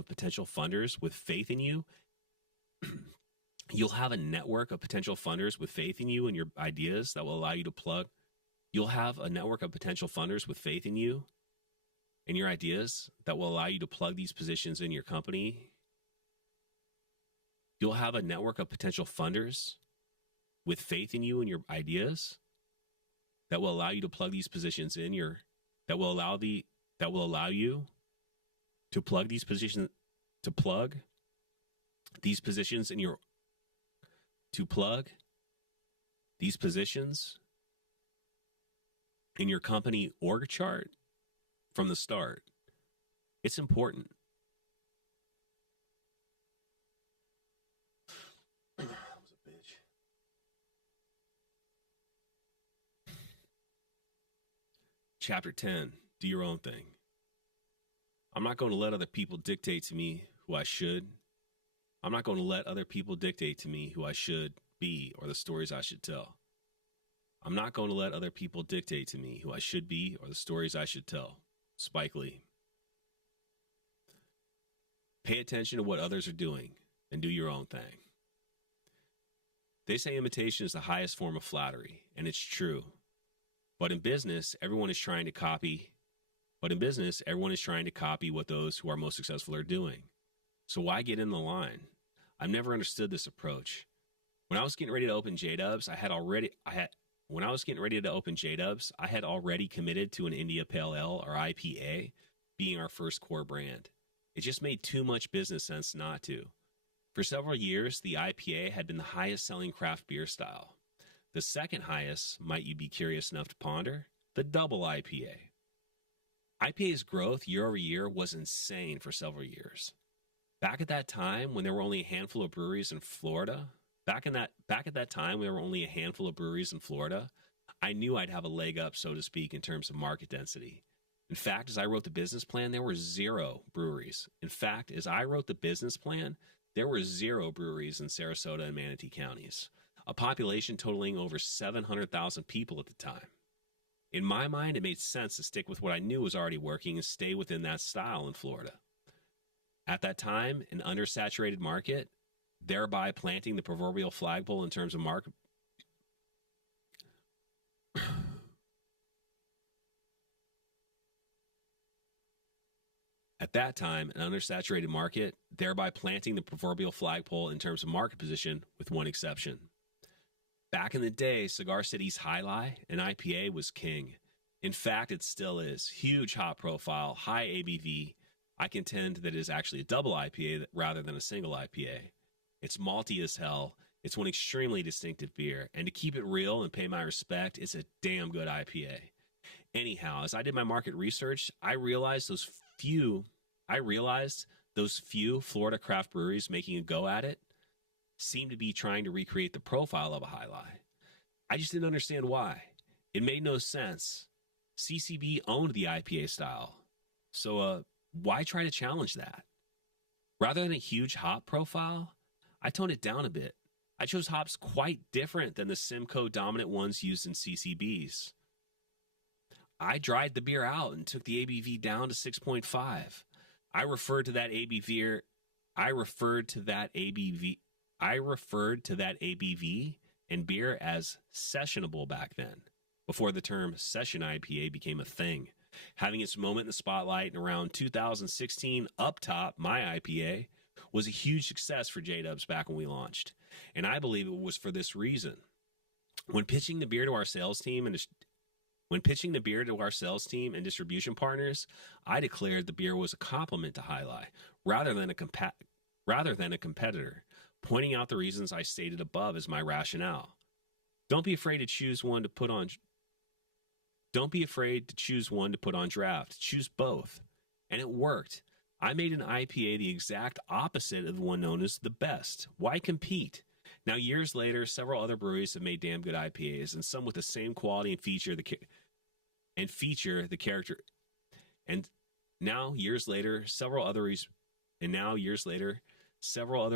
potential funders with faith in you. You'll have a network of potential funders with faith in you and your ideas that will allow you to plug. You'll have a network of potential funders with faith in you and your ideas that will allow you to plug these positions in your company. You'll have a network of potential funders with faith in you and your ideas that will allow you to plug these positions in your, that will allow you to plug these positions, to plug these positions in your, to plug these positions in your company org chart from the start. It's important. That was a bitch. Chapter 10, do your own thing. I'm not going to let other people dictate to me who I should. I'm not going to let other people dictate to me who I should be or the stories I should tell. I'm not going to let other people dictate to me who I should be or the stories I should tell. Spike Lee. Pay attention to what others are doing and do your own thing. They say imitation is the highest form of flattery, and it's true. But in business, everyone is trying to copy what those who are most successful are doing. So why get in the line? I've never understood this approach. When I was getting ready to open JDubs, I had already committed to an India Pale Ale or IPA being our first core brand. It just made too much business sense not to. For several years, the IPA had been the highest selling craft beer style. The second highest, might you be curious enough to ponder, the double IPA. IPA's growth year over year was insane for several years. Back at that time, when there were only a handful of breweries in Florida, I knew I'd have a leg up, so to speak, in terms of market density. In fact, as I wrote the business plan, there were 0 breweries. In Sarasota and Manatee counties, a population totaling over 700,000 people at the time. In my mind, it made sense to stick with what I knew was already working and stay within that style in Florida. At that time, an undersaturated market, thereby planting the proverbial flagpole in terms of market. At that time, an undersaturated market, thereby planting the proverbial flagpole in terms of market position, with one exception. Back in the day, Cigar City's High Life, an IPA, was king. In fact, it still is. Huge hop profile, high ABV. I contend that it is actually a double IPA rather than a single IPA. It's malty as hell. It's one extremely distinctive beer. And to keep it real and pay my respect, it's a damn good IPA. Anyhow, as I did my market research, I realized those few Florida craft breweries making a go at it seemed to be trying to recreate the profile of a High Life. I just didn't understand why. It made no sense. CCB owned the IPA style. So why try to challenge that? Rather than a huge hop profile, I toned it down a bit. I chose hops quite different than the Simcoe dominant ones used in CCBs. I dried the beer out and took the ABV down to 6.5. I referred to that ABV and beer as sessionable back then, before the term session IPA became a thing. Having its moment in the spotlight in around 2016, Up Top, my IPA, was a huge success for JDubs back when we launched. And I believe it was for this reason. When pitching the beer to our sales team and distribution partners, I declared the beer was a complement to High Life rather than a competitor, pointing out the reasons I stated above as my rationale. Don't be afraid to choose one to put on draft. Choose both. And it worked. I made an IPA the exact opposite of the one known as the best. Why compete? Now, years later, several other breweries have made damn good IPAs, and some with the same quality and feature the character. And now, years later, several other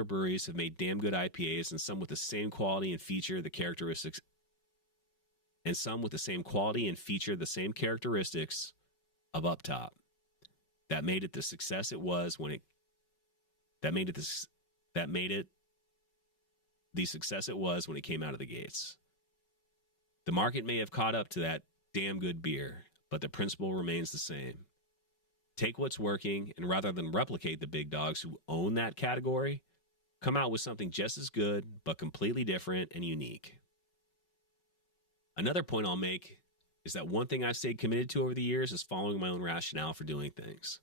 breweries have made damn good IPAs, and some with the same quality and feature the characteristics. And some with the same quality and feature the same characteristics of Up Top. That made it the success it was when it. That made it the success it was when it came out of the gates. The market may have caught up to that damn good beer, but the principle remains the same. Take what's working, and rather than replicate the big dogs who own that category, come out with something just as good, but completely different and unique. Another point I'll make is that one thing I've stayed committed to over the years is following my own rationale for doing things.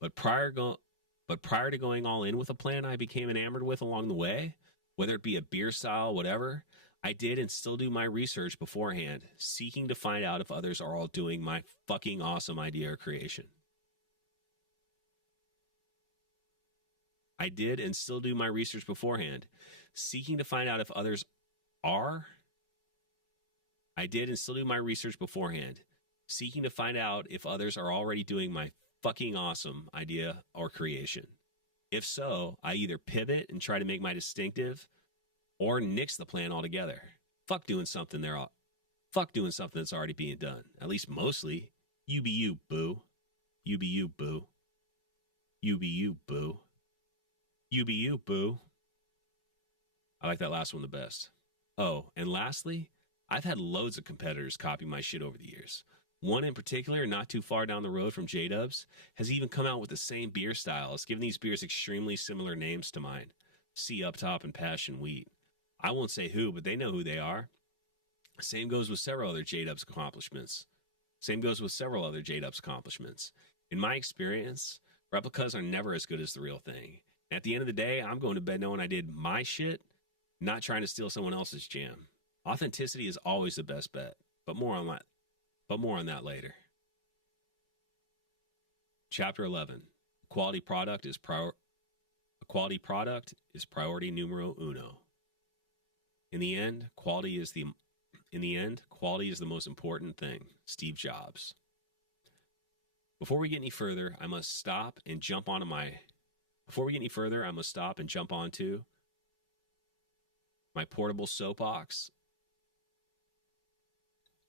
But prior to going all in with a plan I became enamored with along the way, whether it be a beer style, whatever, I did and still do my research beforehand, seeking to find out if others are all doing my fucking awesome idea or creation. I did and still do my research beforehand, seeking to find out if others are. I did and still do my research beforehand, seeking to find out if others are already doing my fucking awesome idea or creation. If so, I either pivot and try to make my distinctive, or nix the plan altogether. Fuck doing something that's already being done. At least mostly. You be you, boo. You be you, boo. You be you, boo. You be you, boo. I like that last one the best. Oh, and lastly, I've had loads of competitors copy my shit over the years. One in particular, not too far down the road from JDubs, has even come out with the same beer styles, giving these beers extremely similar names to mine. See Up Top and Passion Wheat. I won't say who, but they know who they are. Same goes with several other JDubs accomplishments. In my experience, replicas are never as good as the real thing. At the end of the day, I'm going to bed knowing I did my shit, not trying to steal someone else's jam. Authenticity is always the best bet, but more on that later. Chapter 11. Quality product is priority numero uno. In the end, quality is the most important thing. Steve Jobs. Before we get any further, I must stop and jump onto my portable soapbox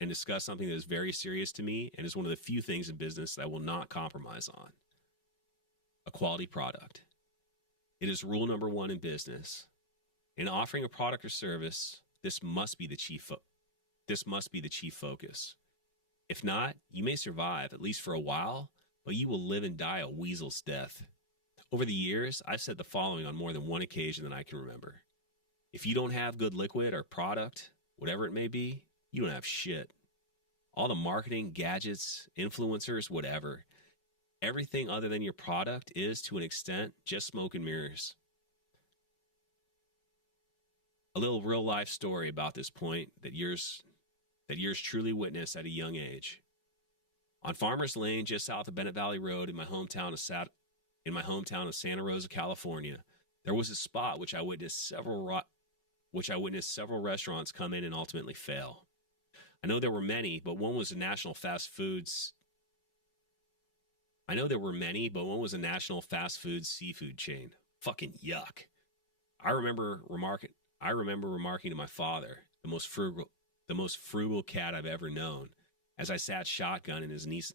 and discuss something that is very serious to me and is one of the few things in business that I will not compromise on. A quality product. It is rule number one in business. In offering a product or service, this must be the chief focus. If not, you may survive, at least for a while, but you will live and die a weasel's death. Over the years, I've said the following on more than one occasion that I can remember. If you don't have good liquid or product, whatever it may be, you don't have shit. All the marketing, gadgets, influencers, whatever. Everything other than your product is, to an extent, just smoke and mirrors. A little real life story about this point that yours truly witnessed at a young age. On Farmers Lane, just south of Bennett Valley Road, in my hometown of Santa Rosa, California, there was a spot which I witnessed several restaurants come in and ultimately fail. I know there were many, but one was a national fast food seafood chain. Fucking yuck. I remember remarking to my father, the most frugal cat I've ever known, as I sat shotgun in his Nissan,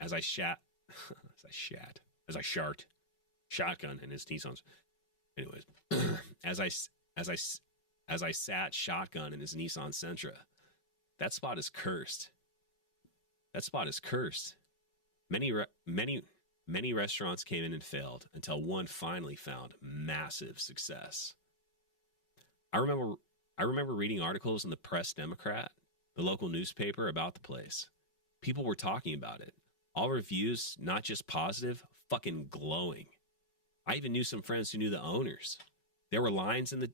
as I shotgun in his Nissans. Anyways, as I sat shotgun in his Nissan Sentra. That spot is cursed. Many restaurants came in and failed until one finally found massive success. I remember reading articles in the Press Democrat, the local newspaper, about the place. People were talking about it. All reviews, not just positive, fucking glowing. I even knew some friends who knew the owners. There were lines at the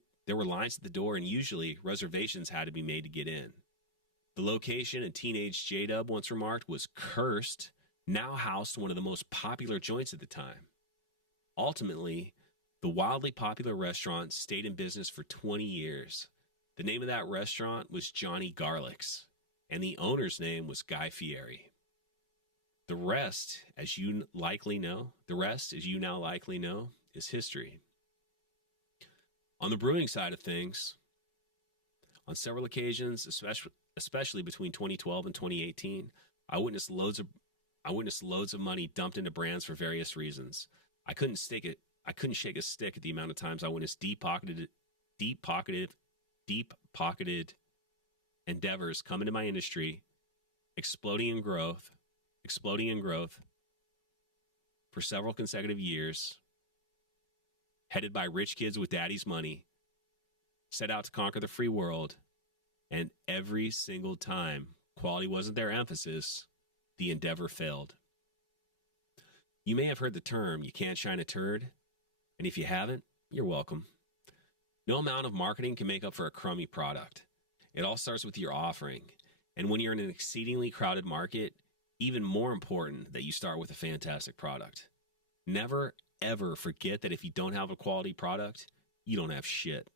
door, and usually reservations had to be made to get in. The location, a teenage JDub once remarked, was cursed, now housed one of the most popular joints at the time. Ultimately, the wildly popular restaurant stayed in business for 20 years. The name of that restaurant was Johnny Garlic's, and the owner's name was Guy Fieri. The rest, as you now likely know, is history. On the brewing side of things, on several occasions, especially between 2012 and 2018, I witnessed loads of money dumped into brands for various reasons. I couldn't shake a stick at the amount of times I witnessed deep-pocketed endeavors come into my industry, exploding in growth for several consecutive years, headed by rich kids with daddy's money, set out to conquer the free world, and every single time quality wasn't their emphasis, the endeavor failed. You may have heard the term, you can't shine a turd, and if you haven't, you're welcome. No amount of marketing can make up for a crummy product. It all starts with your offering, and when you're in an exceedingly crowded market, even more important that you start with a fantastic product. Never, ever forget that if you don't have a quality product, you don't have shit.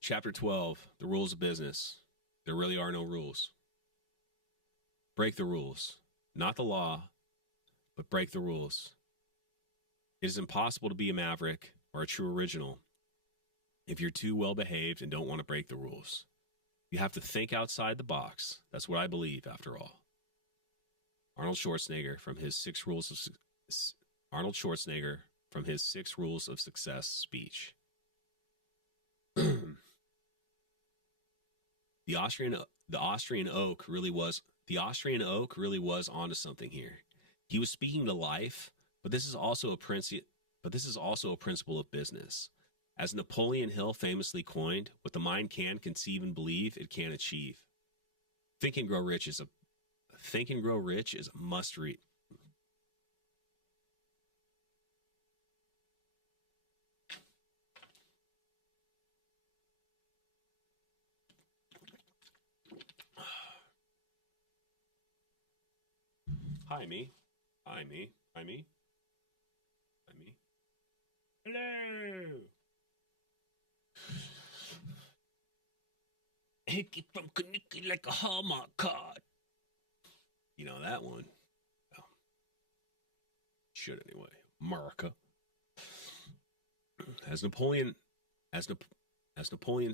Chapter 12, the rules of business. There really are no rules. Break the rules. Not the law, but break the rules. It is impossible to be a maverick or a true original if you're too well behaved and don't want to break the rules. You have to think outside the box. That's what I believe, after all. Arnold Schwarzenegger from his 6 rules of success speech. The Austrian oak really was onto something here. He was speaking to life, but this is also a principle of business. As Napoleon Hill famously coined, what the mind can conceive and believe, it can achieve. Think and Grow Rich is Think and Grow Rich is a must read. Hi, me. Hi, me. Hi, me. Hi, me. Hello. Hit it from Kaniki like a Hallmark card. You know that one. Oh. Should anyway. America. As Napoleon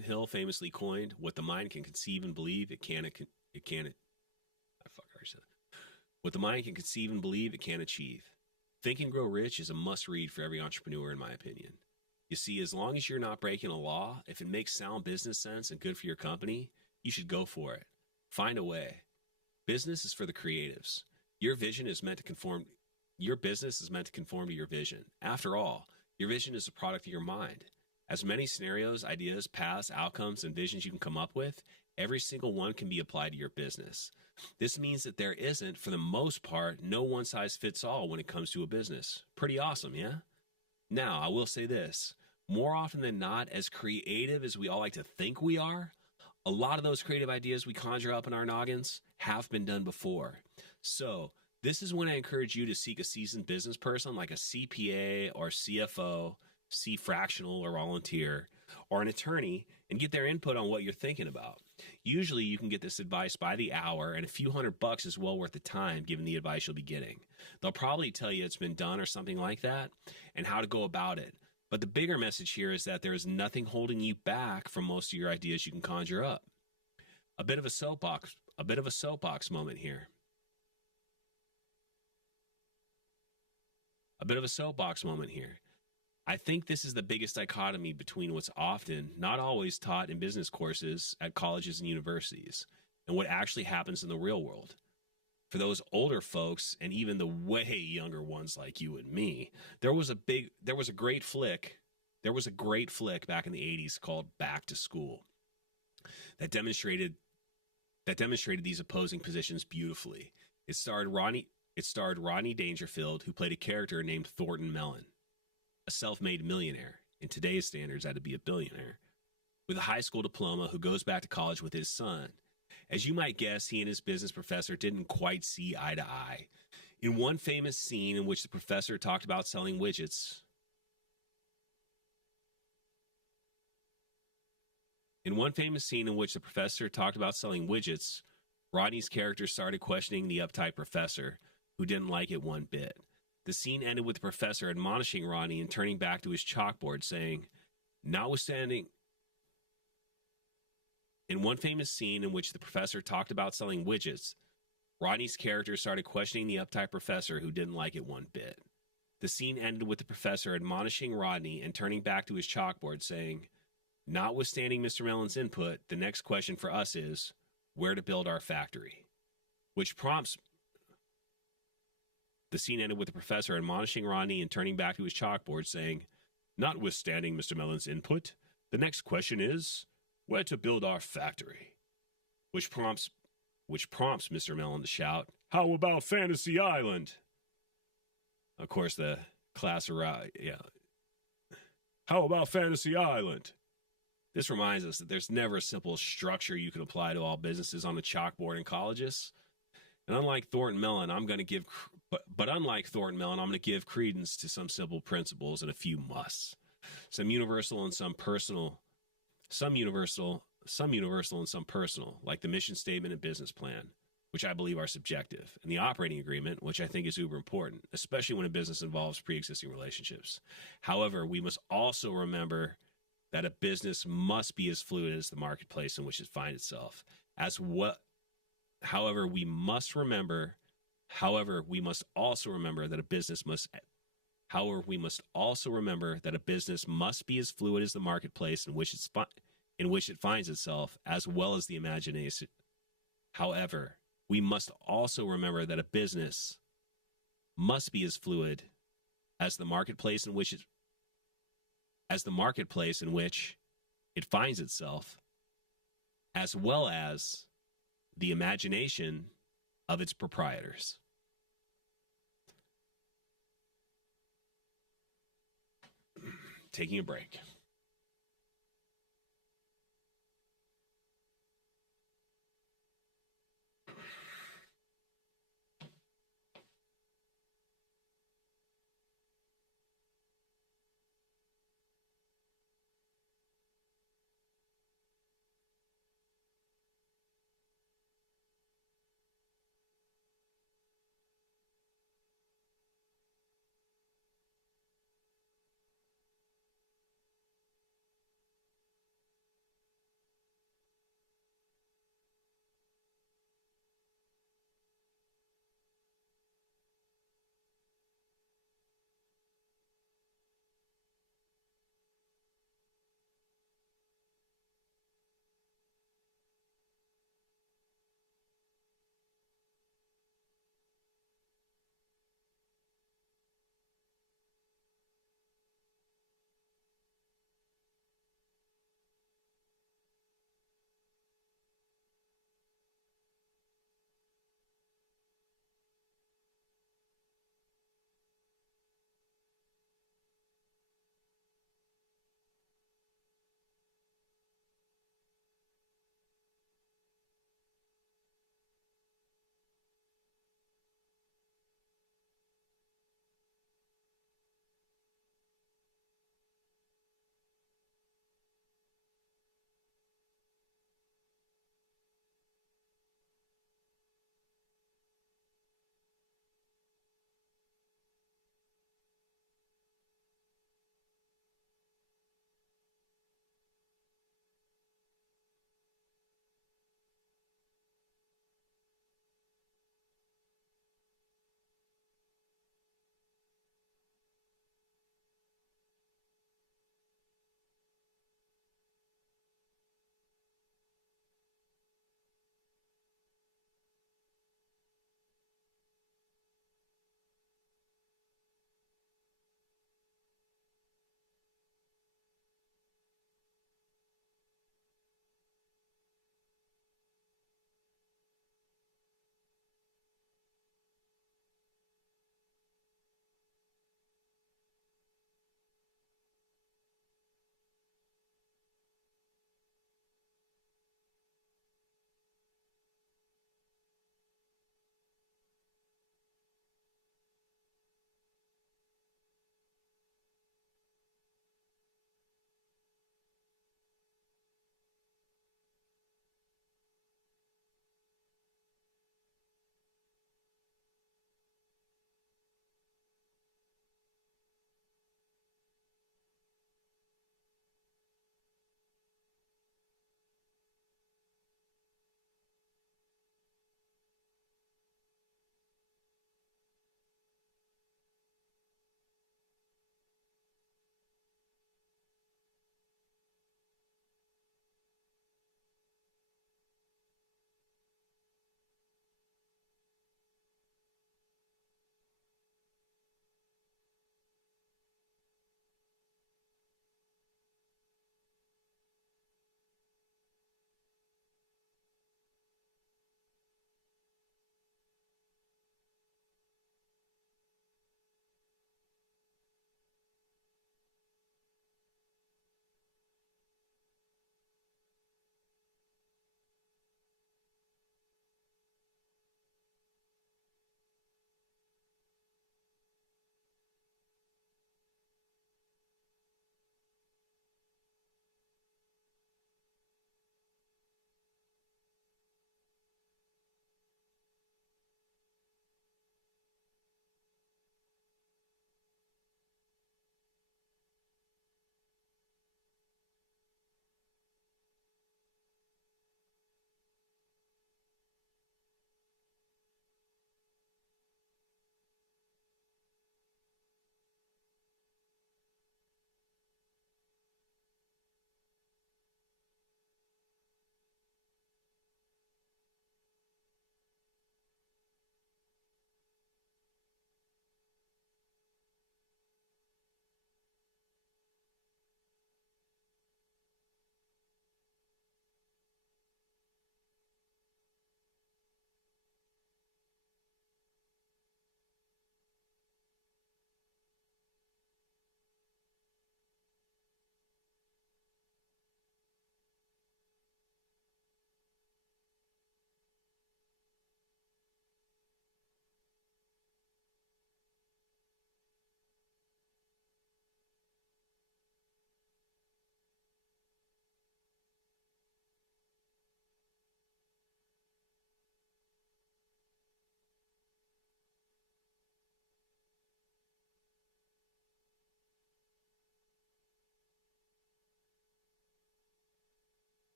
Hill famously coined, what the mind can conceive and believe, it can't. What the mind can conceive and believe, it can't achieve. Think and Grow Rich is a must-read for every entrepreneur, in my opinion. You see, as long as you're not breaking a law, if it makes sound business sense and good for your company, you should go for it. Find a way. Business is for the creatives. Your vision is meant to conform. Your business is meant to conform to your vision. After all, your vision is a product of your mind. As many scenarios, ideas, paths, outcomes, and visions you can come up with, every single one can be applied to your business. This means that there isn't, for the most part, no one-size-fits-all when it comes to a business. Pretty awesome, yeah? Now, I will say this. More often than not, as creative as we all like to think we are, a lot of those creative ideas we conjure up in our noggins have been done before. So, this is when I encourage you to seek a seasoned business person like a CPA or CFO, C fractional or volunteer, or an attorney, and get their input on what you're thinking about. Usually you can get this advice by the hour, and a few $100 is well worth the time given the advice you'll be getting. They'll probably tell you it's been done or something like that, and how to go about it. But the bigger message here is that there is nothing holding you back from most of your ideas you can conjure up. A bit of a soapbox moment here. I think this is the biggest dichotomy between what's often, not always, taught in business courses at colleges and universities and what actually happens in the real world. For those older folks and even the way younger ones like you and me, there was a great flick back in the 80s called Back to School that demonstrated these opposing positions beautifully. It starred Rodney Dangerfield, who played a character named Thornton Mellon, a self-made millionaire, in today's standards had to be a billionaire, with a high school diploma who goes back to college with his son. As you might guess, he and his business professor didn't quite see eye to eye. In one famous scene in which the professor talked about selling widgets, Rodney's character started questioning the uptight professor, who didn't like it one bit. The scene ended with the professor admonishing Rodney and turning back to his chalkboard, saying, In one famous scene in which the professor talked about selling widgets, Rodney's character started questioning the uptight professor, who didn't like it one bit. The scene ended with the professor admonishing Rodney and turning back to his chalkboard, saying, notwithstanding Mr. Mellon's input, the next question for us is, where to build our factory? The scene ended with the professor admonishing Rodney and turning back to his chalkboard, saying, notwithstanding Mr. Mellon's input, the next question is, where to build our factory? Which prompts Mr. Mellon to shout, how about Fantasy Island? Of course, the class around, How about Fantasy Island? This reminds us that there's never a simple structure you can apply to all businesses on the chalkboard in colleges. And unlike Thornton Mellon, I'm going to give credence to some simple principles and a few musts. Some universal and some personal, like the mission statement and business plan, which I believe are subjective, and the operating agreement, which I think is uber important, especially when a business involves pre-existing relationships. However, we must also remember that a business must be as fluid as the marketplace in which it finds itself. However, we must also remember that a business must be as fluid as the marketplace in which it finds itself, as well as the imagination. However, we must also remember that a business must be as fluid as the marketplace in which it finds itself, as well as the imagination of its proprietors. Taking a break.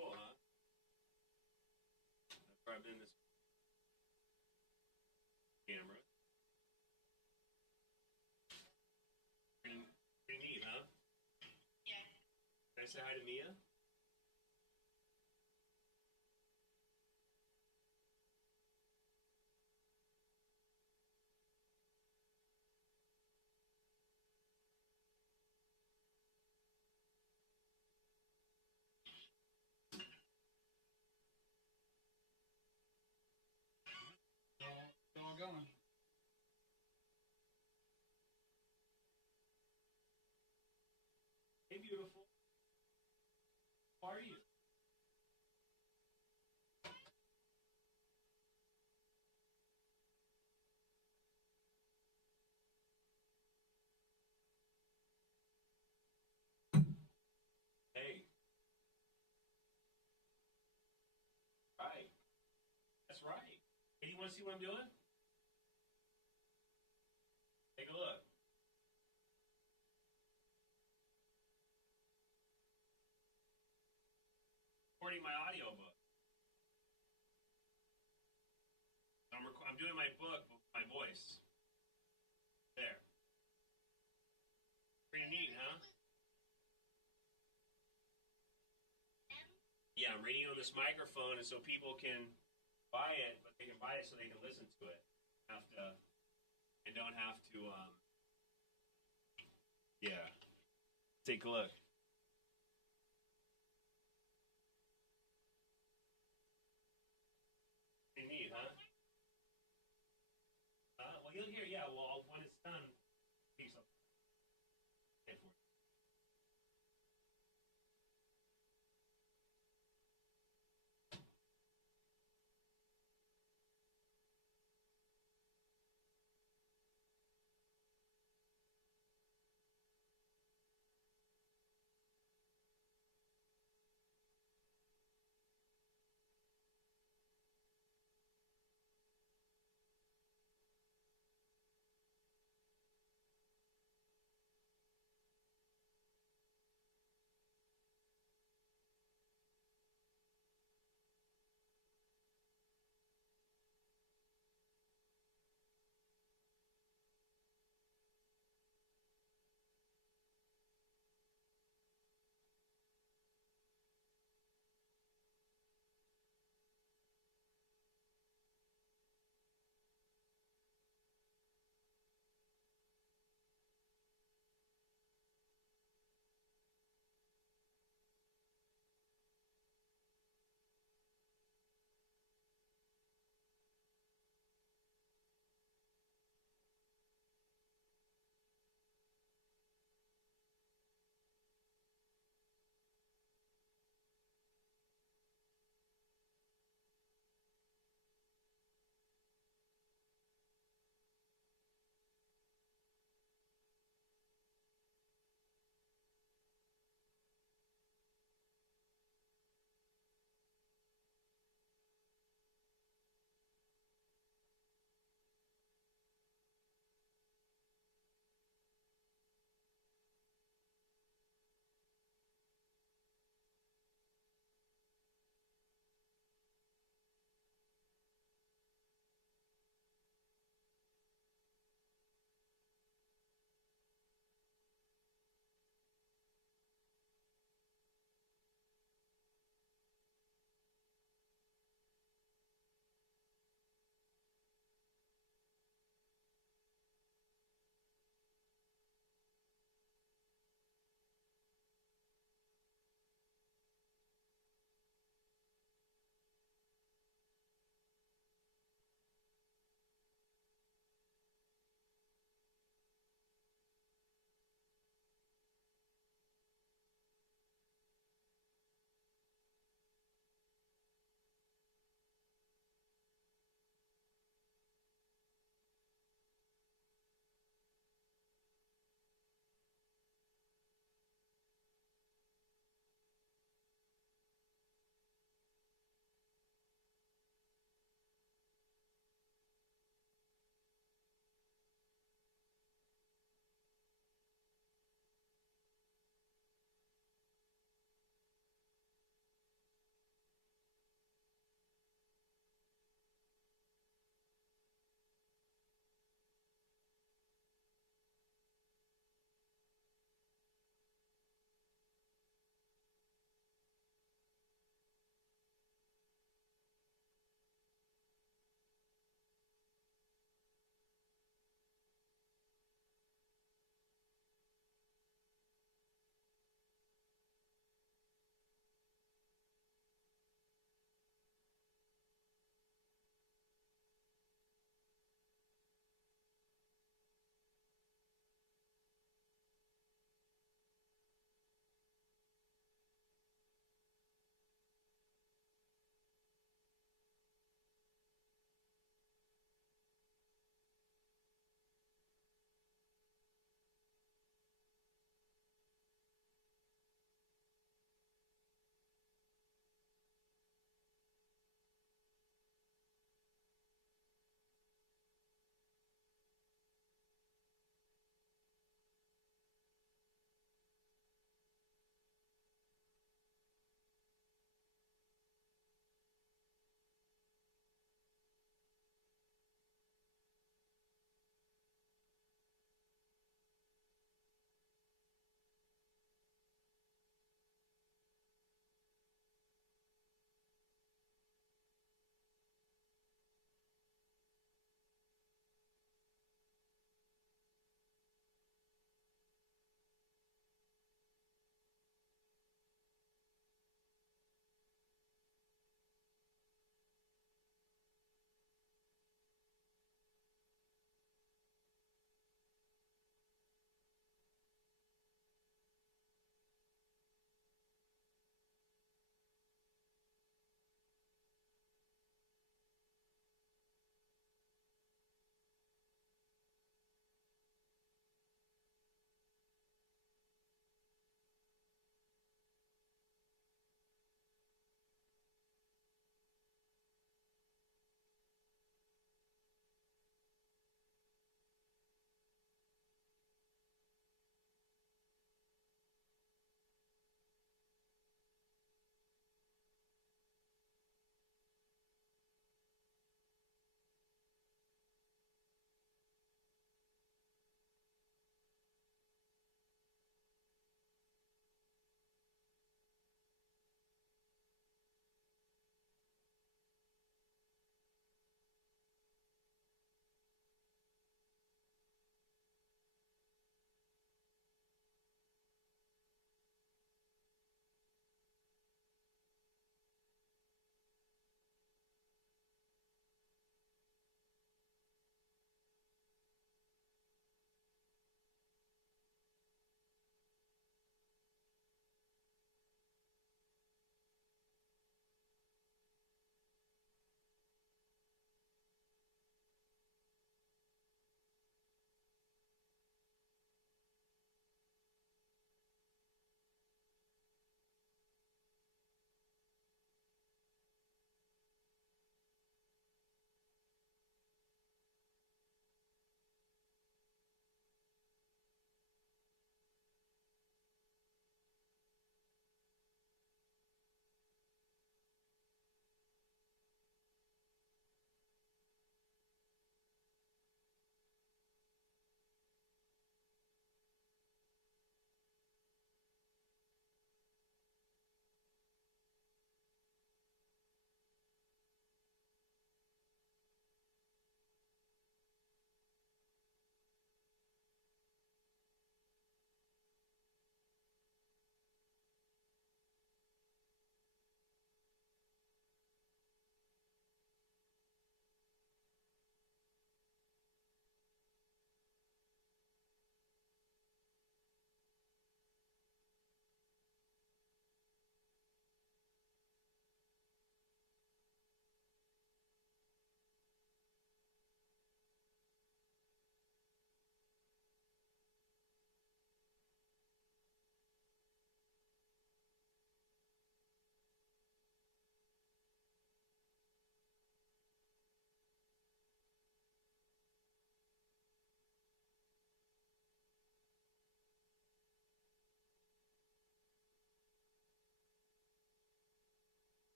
cool, huh? I've grabbed in this camera. Pretty neat, huh? Yeah. Can I say hi to Mia? Still all going. Hey, beautiful. How are you? Hey. Right. That's right. Hey, you want to see what I'm doing? Take a look. Recording my audiobook. I'm doing my book with my voice. There. Pretty neat, huh? Yeah, I'm reading on this microphone, and so people can buy it, but they can buy it so they can listen to it. And don't have to, yeah. Take a look. Pretty neat, huh? Well, you'll hear, yeah, well, when it's done, peace up.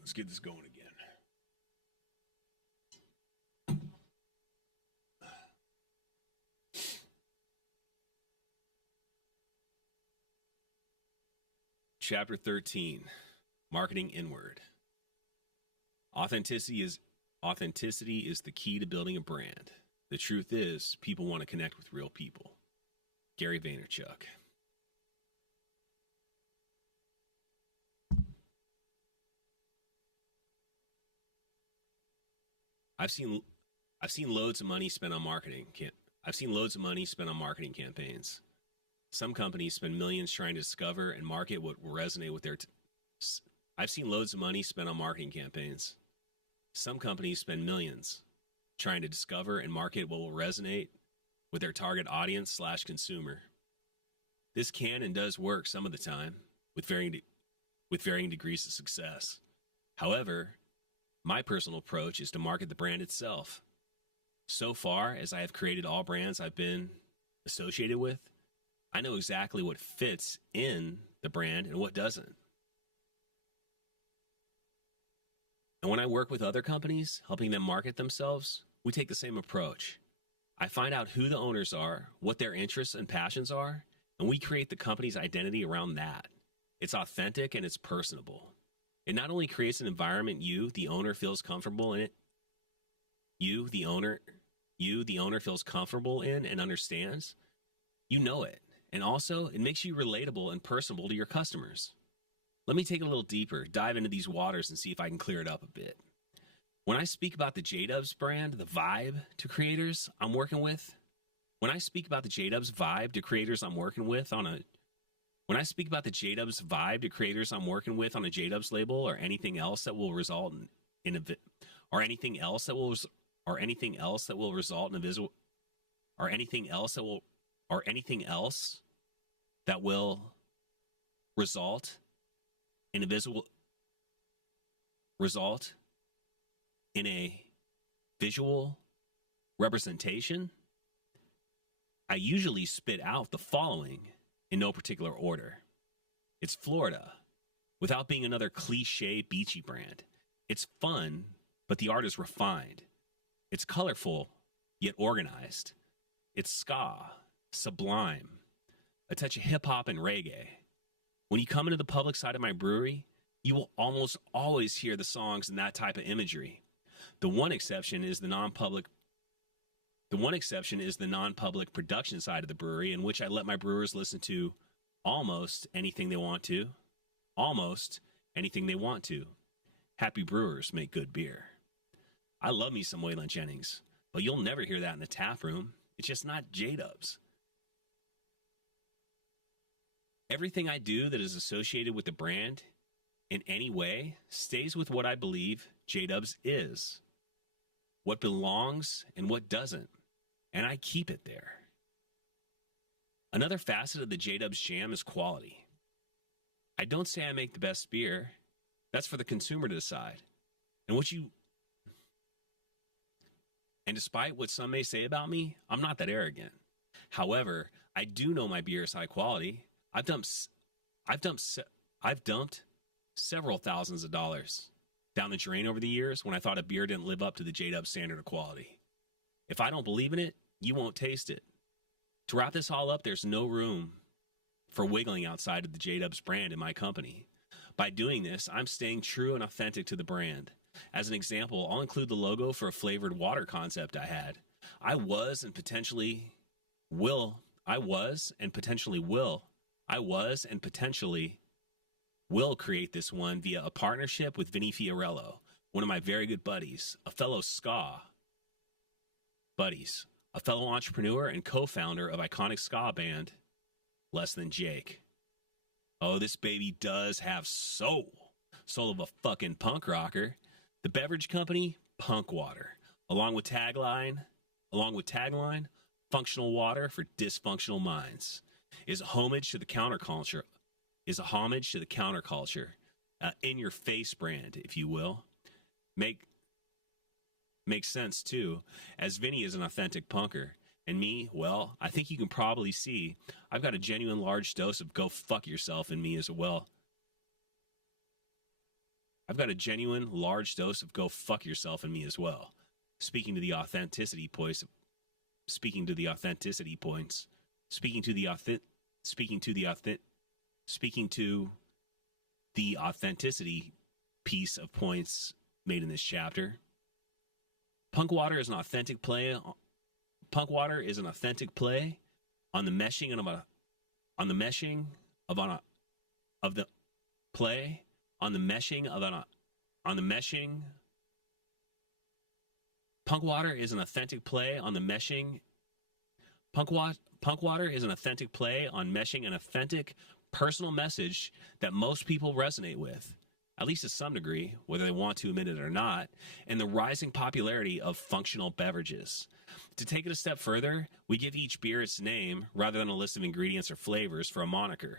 Let's get this going again. Chapter 13, Marketing Inward. Authenticity is the key to building a brand. The truth is, people want to connect with real people. Gary Vaynerchuk. I've seen loads of money spent on marketing. I've seen loads of money spent on marketing campaigns. Some companies spend millions trying to discover and market what will resonate with their. I've seen loads of money spent on marketing campaigns. Some companies spend millions trying to discover and market what will resonate with their target audience / consumer. This can and does work some of the time with varying degrees of success. However, my personal approach is to market the brand itself. So far, as I have created all brands I've been associated with, I know exactly what fits in the brand and what doesn't. And when I work with other companies, helping them market themselves, we take the same approach. I find out who the owners are, what their interests and passions are, and we create the company's identity around that. It's authentic and it's personable. It not only creates an environment you, the owner, feels comfortable in it. You, the owner, feels comfortable in and understands. You know it. And also, it makes you relatable and personable to your customers. Let me take it a little deeper, dive into these waters and see if I can clear it up a bit. When I speak about the JDub's brand, the vibe to creators I'm working with, on a JDub's label or anything else that will result in a visual representation, I usually spit out the following in no particular order. It's Florida, without being another cliche beachy brand. It's fun, but the art is refined. It's colorful, yet organized. It's ska, sublime, a touch of hip-hop and reggae. When you come into the public side of my brewery, you will almost always hear the songs in that type of imagery. The one exception is the non-public production side of the brewery, in which I let my brewers listen to almost anything they want to. Happy brewers make good beer. I love me some Waylon Jennings, but you'll never hear that in the tap room. It's just not JDub's. Everything I do that is associated with the brand in any way stays with what I believe JDub's is, what belongs and what doesn't, and I keep it there. Another facet of the JDub's jam is quality. I don't say I make the best beer. That's for the consumer to decide. And despite what some may say about me, I'm not that arrogant. However, I do know my beer is high quality. I've dumped several thousands of dollars down the drain over the years when I thought a beer didn't live up to the JDub standard of quality. If I don't believe in it, you won't taste it. To wrap this all up, there's no room for wiggling outside of the JDub's brand in my company. By doing this, I'm staying true and authentic to the brand. As an example, I'll include the logo for a flavored water concept I had. I was and potentially will create this one via a partnership with Vinny Fiorello, one of my very good buddies, a fellow entrepreneur and co-founder of iconic ska band, Less Than Jake. Oh, this baby does have soul of a fucking punk rocker. The beverage company, Punk Water, along with tagline, functional water for dysfunctional minds, is a homage to the counterculture, in your face brand, if you will. Makes sense too, as Vinny is an authentic punker, and me, well, I think you can probably see I've got a genuine large dose of go fuck yourself in me as well. I've got a genuine large dose of go fuck yourself in me as well. Speaking to the authenticity points, speaking to the authenticity points, speaking to the authenticity piece of points made in this chapter. Punk Water is an authentic play. Punk Water is an authentic play on the meshing of a, on the meshing of on a, of the play on the meshing of an, on the meshing. Punk Water is an authentic play on the meshing. Punk Water is an authentic play on meshing an authentic personal message that most people resonate with, at least to some degree, whether they want to admit it or not, and the rising popularity of functional beverages. To take it a step further, we give each beer its name rather than a list of ingredients or flavors for a moniker.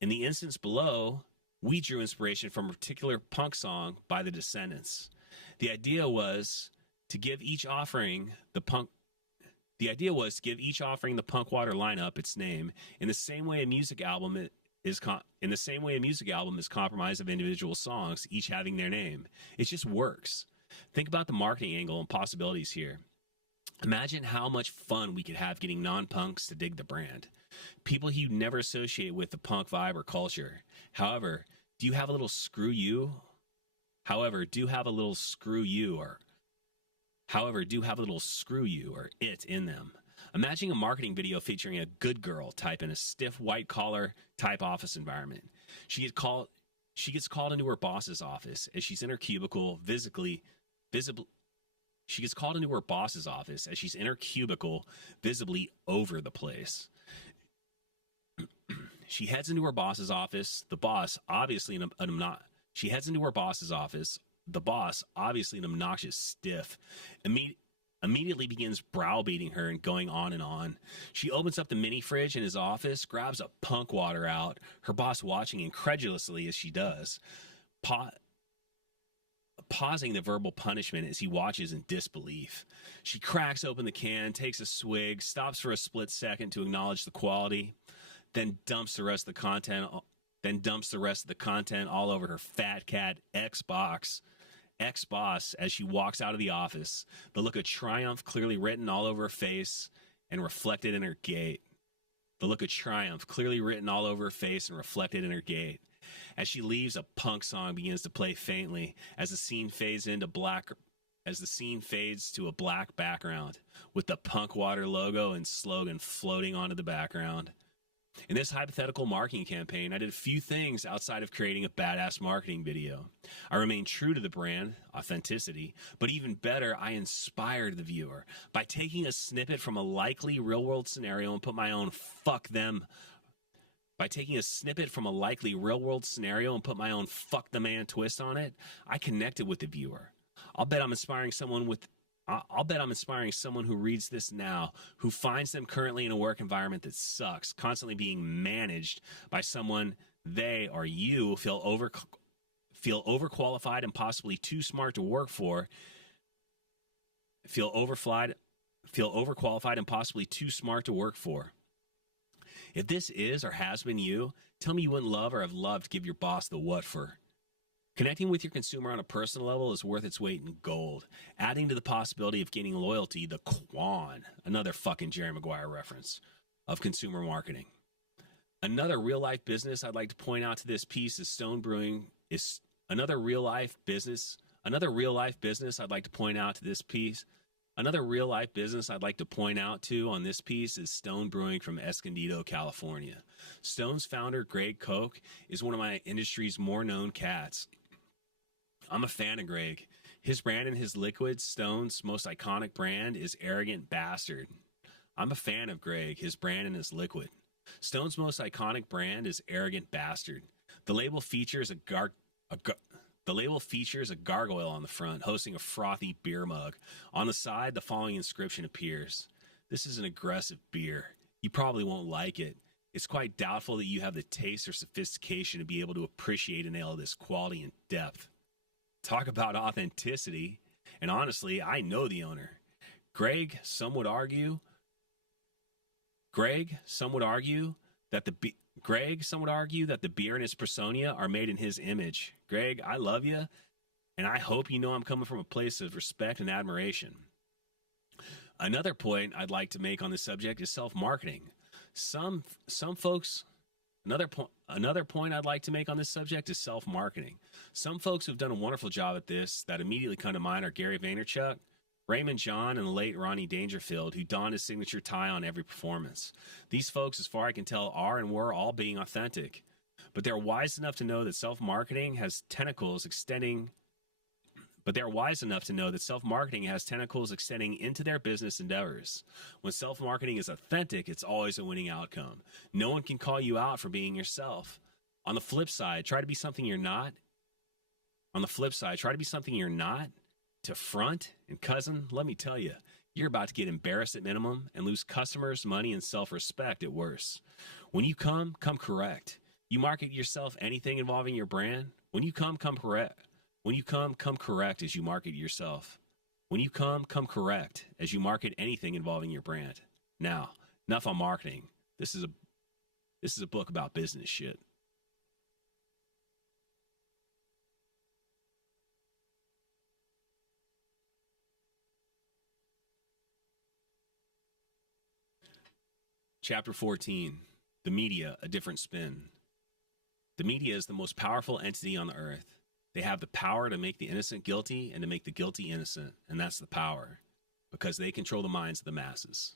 In the instance below, we drew inspiration from a particular punk song by the Descendants. The idea was to give each offering the Punk Water lineup its name in the same way a music album is comprised of individual songs, each having their name. It just works. Think about the marketing angle and possibilities here. Imagine how much fun we could have getting non-punks to dig the brand. People you never associate with the punk vibe or culture. However, do you have a little screw you or it in them? Imagine a marketing video featuring a good girl type in a stiff white collar type office environment. She gets called into her boss's office as she's in her cubicle visibly over the place. She heads into her boss's office. The boss, obviously an obnoxious stiff, immediately begins browbeating her and going on and on. She opens up the mini fridge in his office, grabs a Punk Water out, her boss watching incredulously as she does, pausing the verbal punishment as he watches in disbelief. She cracks open the can, takes a swig, stops for a split second to acknowledge the quality, then dumps the rest of the content all over her fat cat ex-boss as she walks out of the office, the look of triumph clearly written all over her face and reflected in her gait. As she leaves, a punk song begins to play faintly as the scene fades to a black background with the Punk Water logo and slogan floating onto the background. In this hypothetical marketing campaign, I did a few things outside of creating a badass marketing video. I remained true to the brand, authenticity, but even better, I inspired the viewer by taking a snippet from a likely real-world scenario and put my own fuck the man twist on it. I connected with the viewer. I'll bet I'm inspiring someone who reads this now, who finds them currently in a work environment that sucks, constantly being managed by someone they or you feel overqualified and possibly too smart to work for. Feel overqualified and possibly too smart to work for. If this is or has been you, tell me you wouldn't love or have loved to give your boss the what for. Connecting with your consumer on a personal level is worth its weight in gold, adding to the possibility of gaining loyalty, the Quan, another fucking Jerry Maguire reference, of consumer marketing. Another real-life business I'd like to point out to this piece is Stone Brewing. Another real-life business I'd like to point out on this piece is Stone Brewing from Escondido, California. Stone's founder, Greg Koch, is one of my industry's more known cats. I'm a fan of Greg. His brand and his liquid, Stone's most iconic brand, is Arrogant Bastard. I'm a fan of Greg, his brand and his liquid. Stone's most iconic brand is Arrogant Bastard. The label features a gargoyle on the front, hosting a frothy beer mug. On the side, the following inscription appears. This is an aggressive beer. You probably won't like it. It's quite doubtful that you have the taste or sophistication to be able to appreciate and nail this quality and depth. Talk about authenticity. And honestly, I know the owner. Greg, some would argue, that Greg, some would argue that the beer and its persona are made in his image. Greg, I love you, and I hope you know I'm coming from a place of respect and admiration. Another point I'd like to make on this subject is self-marketing. Some folks, another point I'd like to make on this subject is self-marketing. Some folks who've done a wonderful job at this that immediately come to mind are Gary Vaynerchuk, Raymond John, and the late Ronnie Dangerfield, who donned his signature tie on every performance. These folks, as far as I can tell, are and were all being authentic. But they're wise enough to know that self-marketing has tentacles extending into their business endeavors. When self-marketing is authentic, it's always a winning outcome. No one can call you out for being yourself. On the flip side, try to be something you're not. To front, and cousin, let me tell you, you're about to get embarrassed at minimum and lose customers, money, and self-respect at worst. When you come correct. You market yourself anything involving your brand. When you come correct. When you come correct as you market yourself. When you come correct as you market anything involving your brand. Now, enough on marketing. This is a book about business shit. Chapter 14, The Media, A Different Spin. The media is the most powerful entity on the earth. They have the power to make the innocent guilty and to make the guilty innocent, and that's the power, because they control the minds of the masses.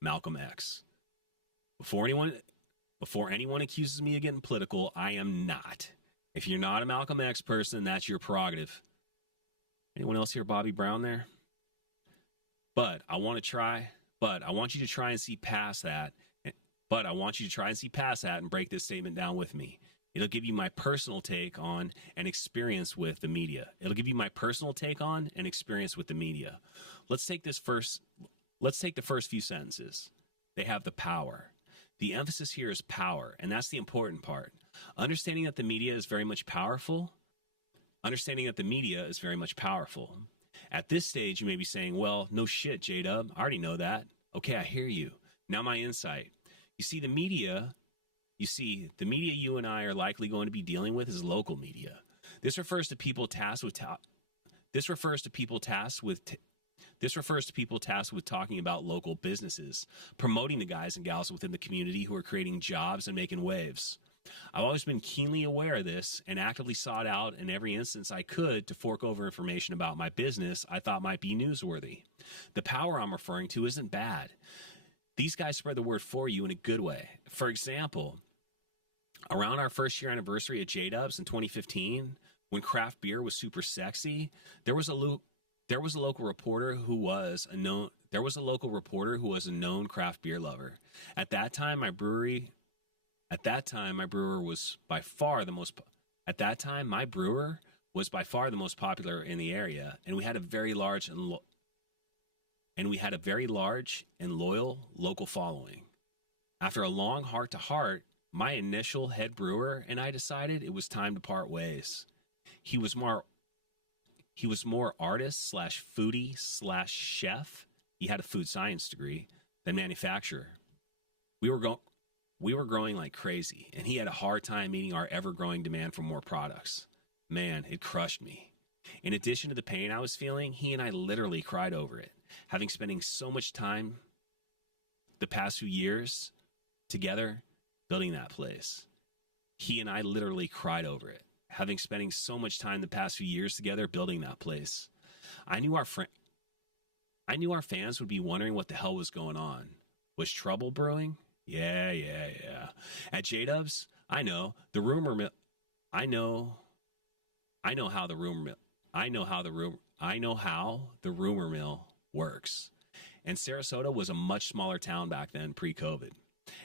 Malcolm X. Before anyone accuses me of getting political, I am not. If you're not a Malcolm X person, that's your prerogative. Anyone else hear Bobby Brown there? But I want you to try and see past that. And break this statement down with me. It'll give you my personal take on and experience with the media. Let's take the first few sentences. They have the power. The emphasis here is power, and that's the important part. Understanding that the media is very much powerful. At this stage, you may be saying, well, no shit, JDub. I already know that. Okay, I hear you. Now my insight. You see, the media you and I are likely going to be dealing with is local media. This refers to people tasked with talking about local businesses, promoting the guys and gals within the community who are creating jobs and making waves. I've always been keenly aware of this and actively sought out in every instance I could to fork over information about my business I thought might be newsworthy. The power I'm referring to isn't bad. These guys spread the word for you in a good way. For example, around our first year anniversary at JDubs in 2015, when craft beer was super sexy, there was a local reporter who was a known craft beer lover. At that time, my brewer was by far the most popular in the area, and we had a very large and loyal local following. After a long heart-to-heart, my initial head brewer and I decided it was time to part ways. He was more artist / foodie / chef. He had a food science degree than manufacturer. We were growing like crazy, and he had a hard time meeting our ever-growing demand for more products. Man, it crushed me. In addition to the pain I was feeling, he and I literally cried over it, having spending so much time the past few years together building that place. He and I literally cried over it, having spending so much time the past few years together building that place. I knew our fans would be wondering what the hell was going on. Was trouble brewing? Yeah. At JDubs, I know how the rumor mill works. And Sarasota was a much smaller town back then, pre-COVID.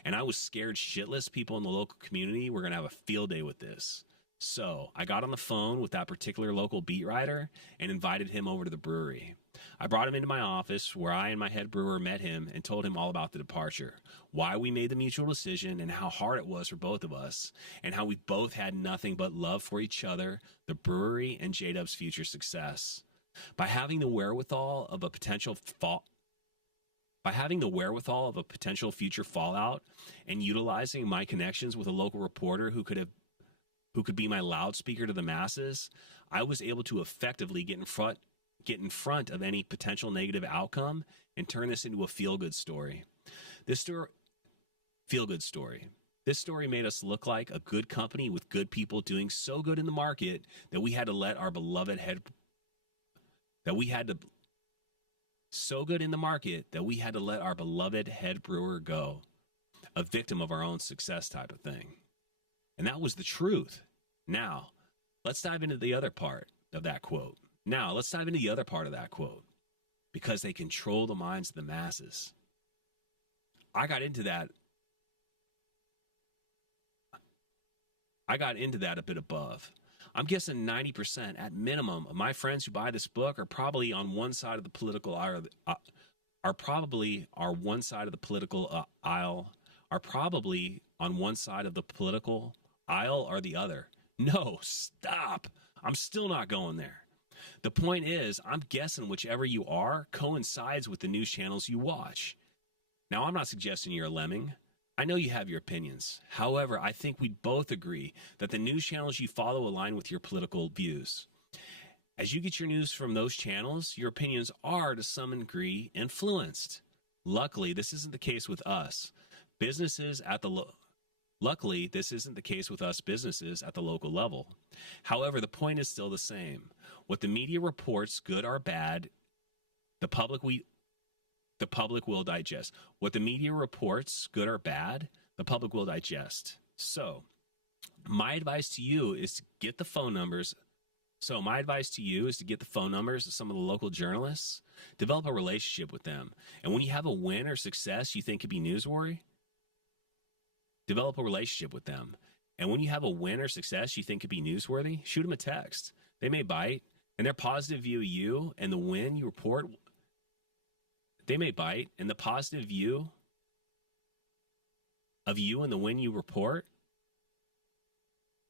And I was scared shitless people in the local community were going to have a field day with this. So I got on the phone with that particular local beat writer and invited him over to the brewery. I brought him into my office where I and my head brewer met him and told him all about the departure, why we made the mutual decision and how hard it was for both of us, and how we both had nothing but love for each other, the brewery, and JDub's future success. By having the wherewithal of a potential By having the wherewithal of a potential future fallout and utilizing my connections with a local reporter who could be my loudspeaker to the masses, I was able to effectively get in front of any potential negative outcome and turn this into a feel-good story. This story made us look like a good company with good people doing so good in the market that we had to let our beloved head brewer go, a victim of our own success type of thing. And that was the truth. Now, let's dive into the other part of that quote. Because they control the minds of the masses. I got into that a bit above. I'm guessing 90% at minimum of my friends who buy this book are probably on one side of the political aisle, are probably on one side of the political aisle or the other. No, stop. I'm still not going there. The point is, I'm guessing whichever you are coincides with the news channels you watch. Now, I'm not suggesting you're a lemming. I know you have your opinions. However, I think we both agree that the news channels you follow align with your political views. As you get your news from those channels, your opinions are, to some degree, influenced. Luckily, this isn't the case with us businesses at the local level. However, the point is still the same. What the media reports, good or bad, the public will digest. What the media reports, good or bad, the public will digest. So, my advice to you is to get the phone numbers. Of some of the local journalists. Develop a relationship with them. And when you have a win or success you think could be newsworthy, develop a relationship with them. And when you have a win or success you think could be newsworthy, shoot them a text. They may bite, and their positive view of you and the win you report, they may bite, and the positive view of you and the win you report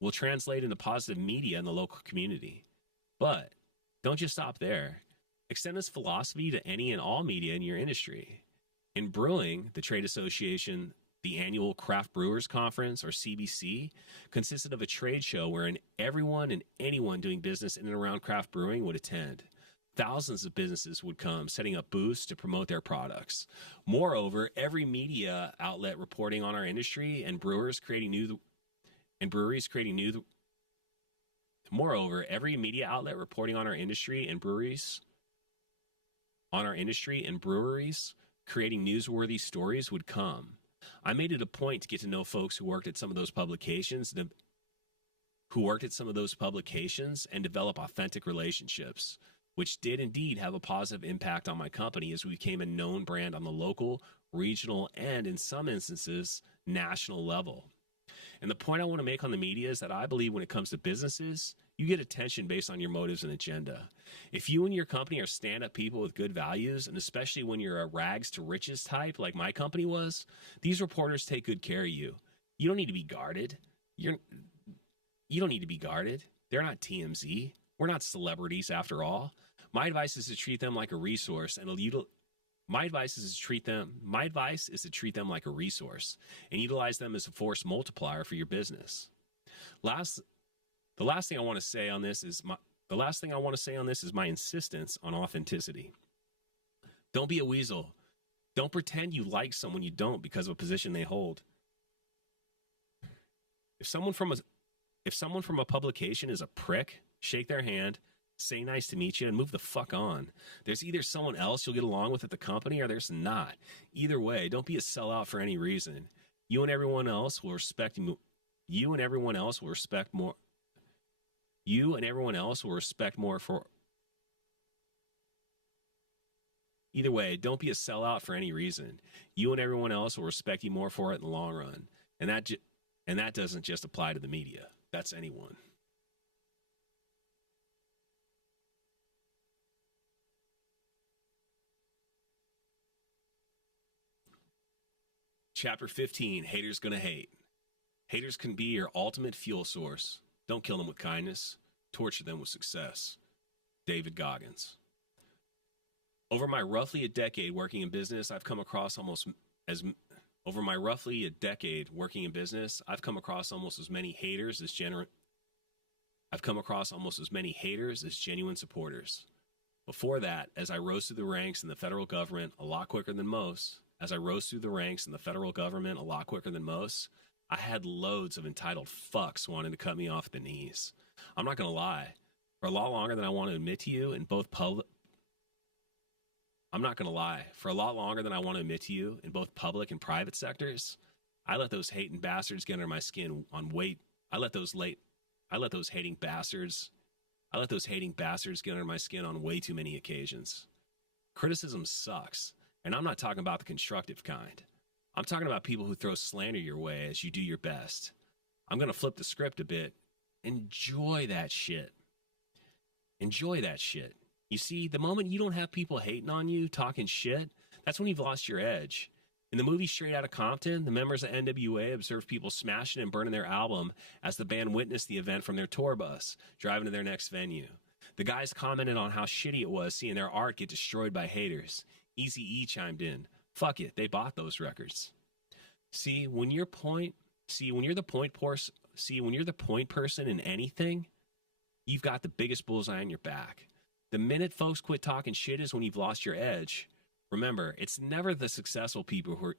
will translate into positive media in the local community. But don't just stop there. Extend this philosophy to any and all media in your industry. In brewing, the trade association, the annual Craft Brewers Conference, or CBC, consisted of a trade show wherein everyone and anyone doing business in and around craft brewing would attend. Thousands of businesses would come, setting up booths to promote their products. Moreover, every media outlet reporting on our industry and breweries creating new newsworthy stories would come. I made it a point to get to know folks who worked at some of those publications and develop authentic relationships, which did indeed have a positive impact on my company as we became a known brand on the local, regional, and in some instances, national level. And the point I want to make on the media is that I believe when it comes to businesses, you get attention based on your motives and agenda. If you and your company are stand-up people with good values, and especially when you're a rags to riches type like my company was, these reporters take good care of you. You don't need to be guarded. You don't need to be guarded. They're not TMZ. We're not celebrities after all. My advice is to treat them like a resource and utilize them as a force multiplier for your business. The last thing I want to say on this is my insistence on authenticity. Don't be a weasel. Don't pretend you like someone you don't because of a position they hold. If someone from a publication is a prick, shake their hand, say nice to meet you, and move the fuck on. There's either someone else you'll get along with at the company or there's not. Either way, don't be a sellout for any reason. You and everyone else will respect more. Either way, don't be a sellout for any reason. You and everyone else will respect you more for it in the long run. And that doesn't just apply to the media. That's anyone. Chapter 15, Haters Gonna Hate. Haters can be your ultimate fuel source. Don't kill them with kindness. Torture them with success. David Goggins. Over my roughly a decade working in business, I've come across as many haters as genuine supporters. Before that, as I rose through the ranks in the federal government a lot quicker than most, I had loads of entitled fucks wanting to cut me off at the knees. I'm not going to lie. For a lot longer than I want to admit to you in both public and private sectors, I let those hating bastards get under my skin on weight. I let those hating bastards get under my skin on way too many occasions. Criticism sucks, and I'm not talking about the constructive kind. I'm talking about people who throw slander your way as you do your best. I'm going to flip the script a bit. Enjoy that shit. You see, the moment you don't have people hating on you, talking shit, that's when you've lost your edge. In the movie Straight Outta Compton, the members of NWA observed people smashing and burning their album as the band witnessed the event from their tour bus, driving to their next venue. The guys commented on how shitty it was seeing their art get destroyed by haters. Eazy-E chimed in, "Fuck it, they bought those records." When you're the point person in anything, you've got the biggest bullseye on your back. The minute folks quit talking shit is when you've lost your edge. Remember, it's never the successful people who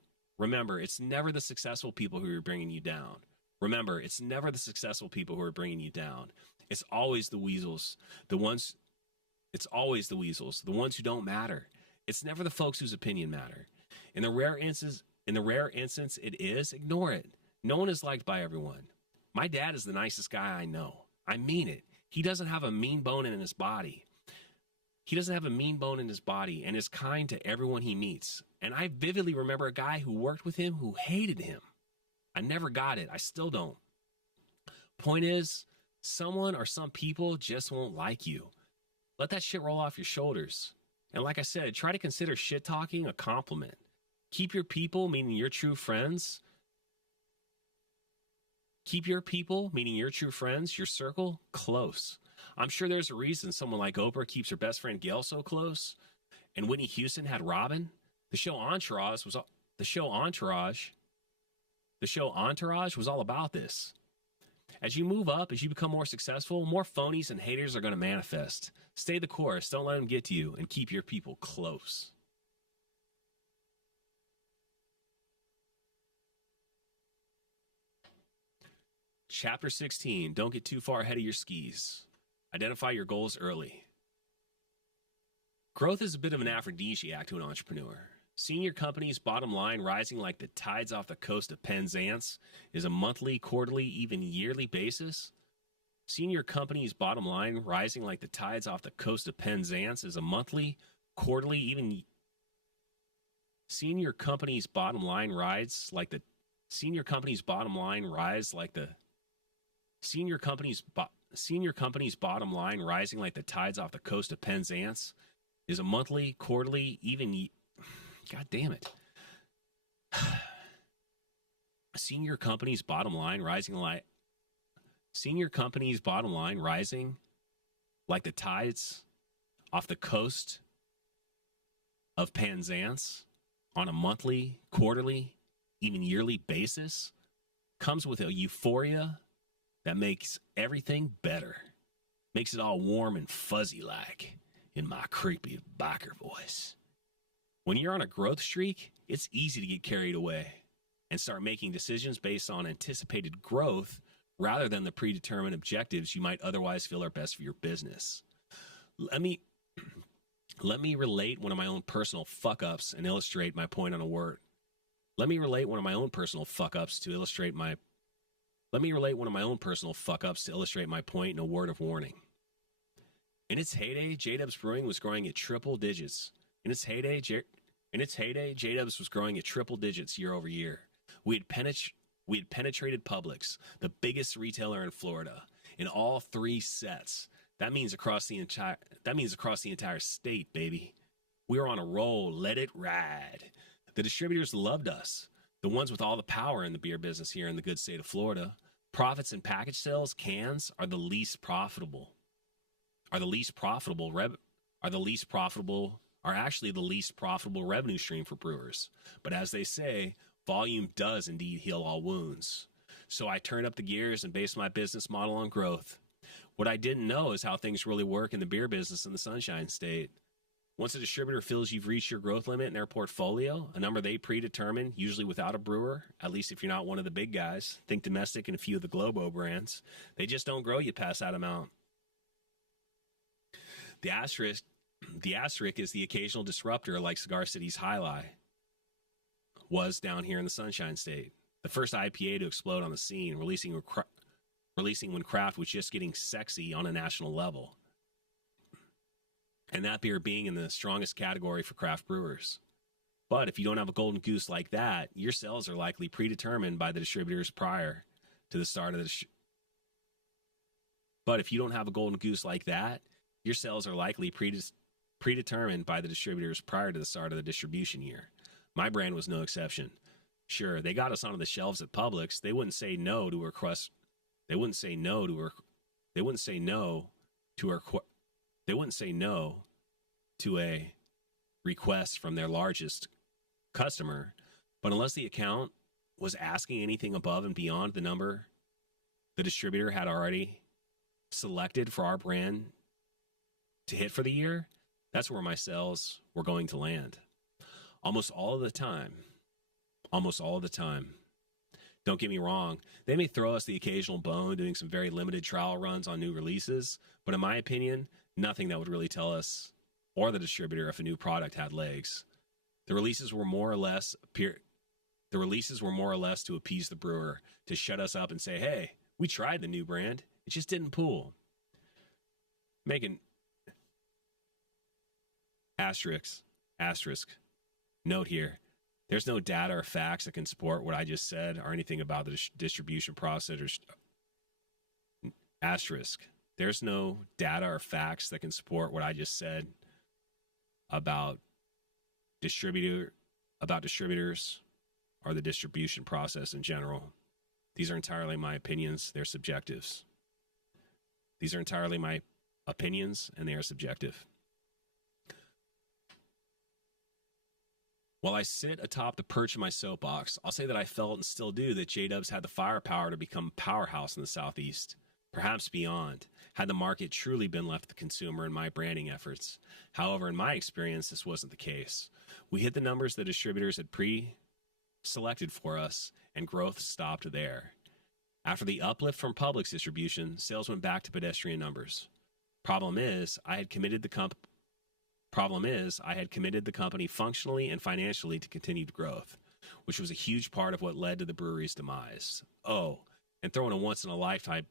are bringing you down. It's always the weasels, the ones who don't matter. It's never the folks whose opinion matter. In the rare instance it is, ignore it. No one is liked by everyone. My dad is the nicest guy I know. I mean it. He doesn't have a mean bone in his body. And is kind to everyone he meets. And I vividly remember a guy who worked with him who hated him. I never got it. I still don't. Point is, someone or some people just won't like you. Let that shit roll off your shoulders. And like I said, try to consider shit talking a compliment. Keep your people, meaning your true friends, your circle, close. I'm sure there's a reason someone like Oprah keeps her best friend Gail so close, and Whitney Houston had Robin. The show Entourage was all about this. As you move up, as you become more successful, more phonies and haters are going to manifest. Stay the course, don't let them get to you, and keep your people close. Chapter 16, don't get too far ahead of your skis. Identify your goals early. Growth is a bit of an aphrodisiac to an entrepreneur. Seeing your company's bottom line rising like the tides off the coast of Penzance is a monthly, quarterly, even yearly basis. Seeing your company's bottom line rising like the tides off the coast of Penzance is a monthly, quarterly, even. Seeing your company's bottom line rise like the. Seeing your company's bottom line rise like the. Seeing your company's bottom line rising like the tides off the coast of Penzance is a monthly, quarterly, even. God damn it. Seeing your company's bottom line rising like the tides off the coast of Penzance on a monthly, quarterly, even yearly basis comes with a euphoria that makes everything better. Makes it all warm and fuzzy like in my creepy biker voice. When you're on a growth streak, it's easy to get carried away and start making decisions based on anticipated growth rather than the predetermined objectives you might otherwise feel are best for your business. Let me relate one of my own personal fuck-ups and illustrate my point on a word. Let me relate one of my own personal fuck-ups to illustrate my point in a word of warning. In its heyday, JDub's Brewing was growing at triple digits. In its heyday, JDub's was growing at triple digits year over year. We had penetrated Publix, the biggest retailer in Florida, in all 3 sets. That means across the entire state, baby. We were on a roll. Let it ride. The distributors loved us. The ones with all the power in the beer business here in the good state of Florida. Profits and package sales, cans, are the least profitable are actually the least profitable revenue stream for brewers. But as they say, volume does indeed heal all wounds. So I turned up the gears and based my business model on growth. What I didn't know is how things really work in the beer business in the Sunshine State. Once a distributor feels you've reached your growth limit in their portfolio, a number they predetermine, usually without a brewer, at least if you're not one of the big guys, think domestic and a few of the Globo brands, they just don't grow you past that amount. The asterisk is the occasional disruptor like Cigar City's High Lie was down here in the Sunshine State. The first IPA to explode on the scene, releasing when craft was just getting sexy on a national level. And that beer being in the strongest category for craft brewers. But if you don't have a golden goose like that, your sales are likely predetermined by the distributors prior to the start of the But if you don't have a golden goose like that, your sales are likely predetermined by the distributors prior to the start of the distribution year. My brand was no exception. Sure, they got us onto the shelves at Publix. They wouldn't say no to a request. They wouldn't say no to her. They wouldn't say no to her. They wouldn't say no to a request from their largest customer. But unless the account was asking anything above and beyond the number the distributor had already selected for our brand to hit for the year, that's where my sales were going to land. Almost all of the time. Don't get me wrong, they may throw us the occasional bone doing some very limited trial runs on new releases, but in my opinion, nothing that would really tell us or the distributor if a new product had legs. The releases were more or less to appease the brewer, to shut us up and say, hey, we tried the new brand, it just didn't pull. Making asterisk note here, there's no data or facts that can support what I just said or anything about the distribution process. Asterisk. There's no data or facts that can support what I just said about distributors or the distribution process in general. These are entirely my opinions. They're subjectives. These are entirely my opinions, and they are subjective. While I sit atop the perch of my soapbox, I'll say that I felt and still do that JDub's had the firepower to become a powerhouse in the Southeast, perhaps beyond, had the market truly been left to the consumer in my branding efforts. However, in my experience, this wasn't the case. We hit the numbers the distributors had pre-selected for us, and growth stopped there. After the uplift from Publix distribution, sales went back to pedestrian numbers. Problem is, I had committed the company functionally and financially to continued growth, which was a huge part of what led to the brewery's demise. And throwing a once in a lifetime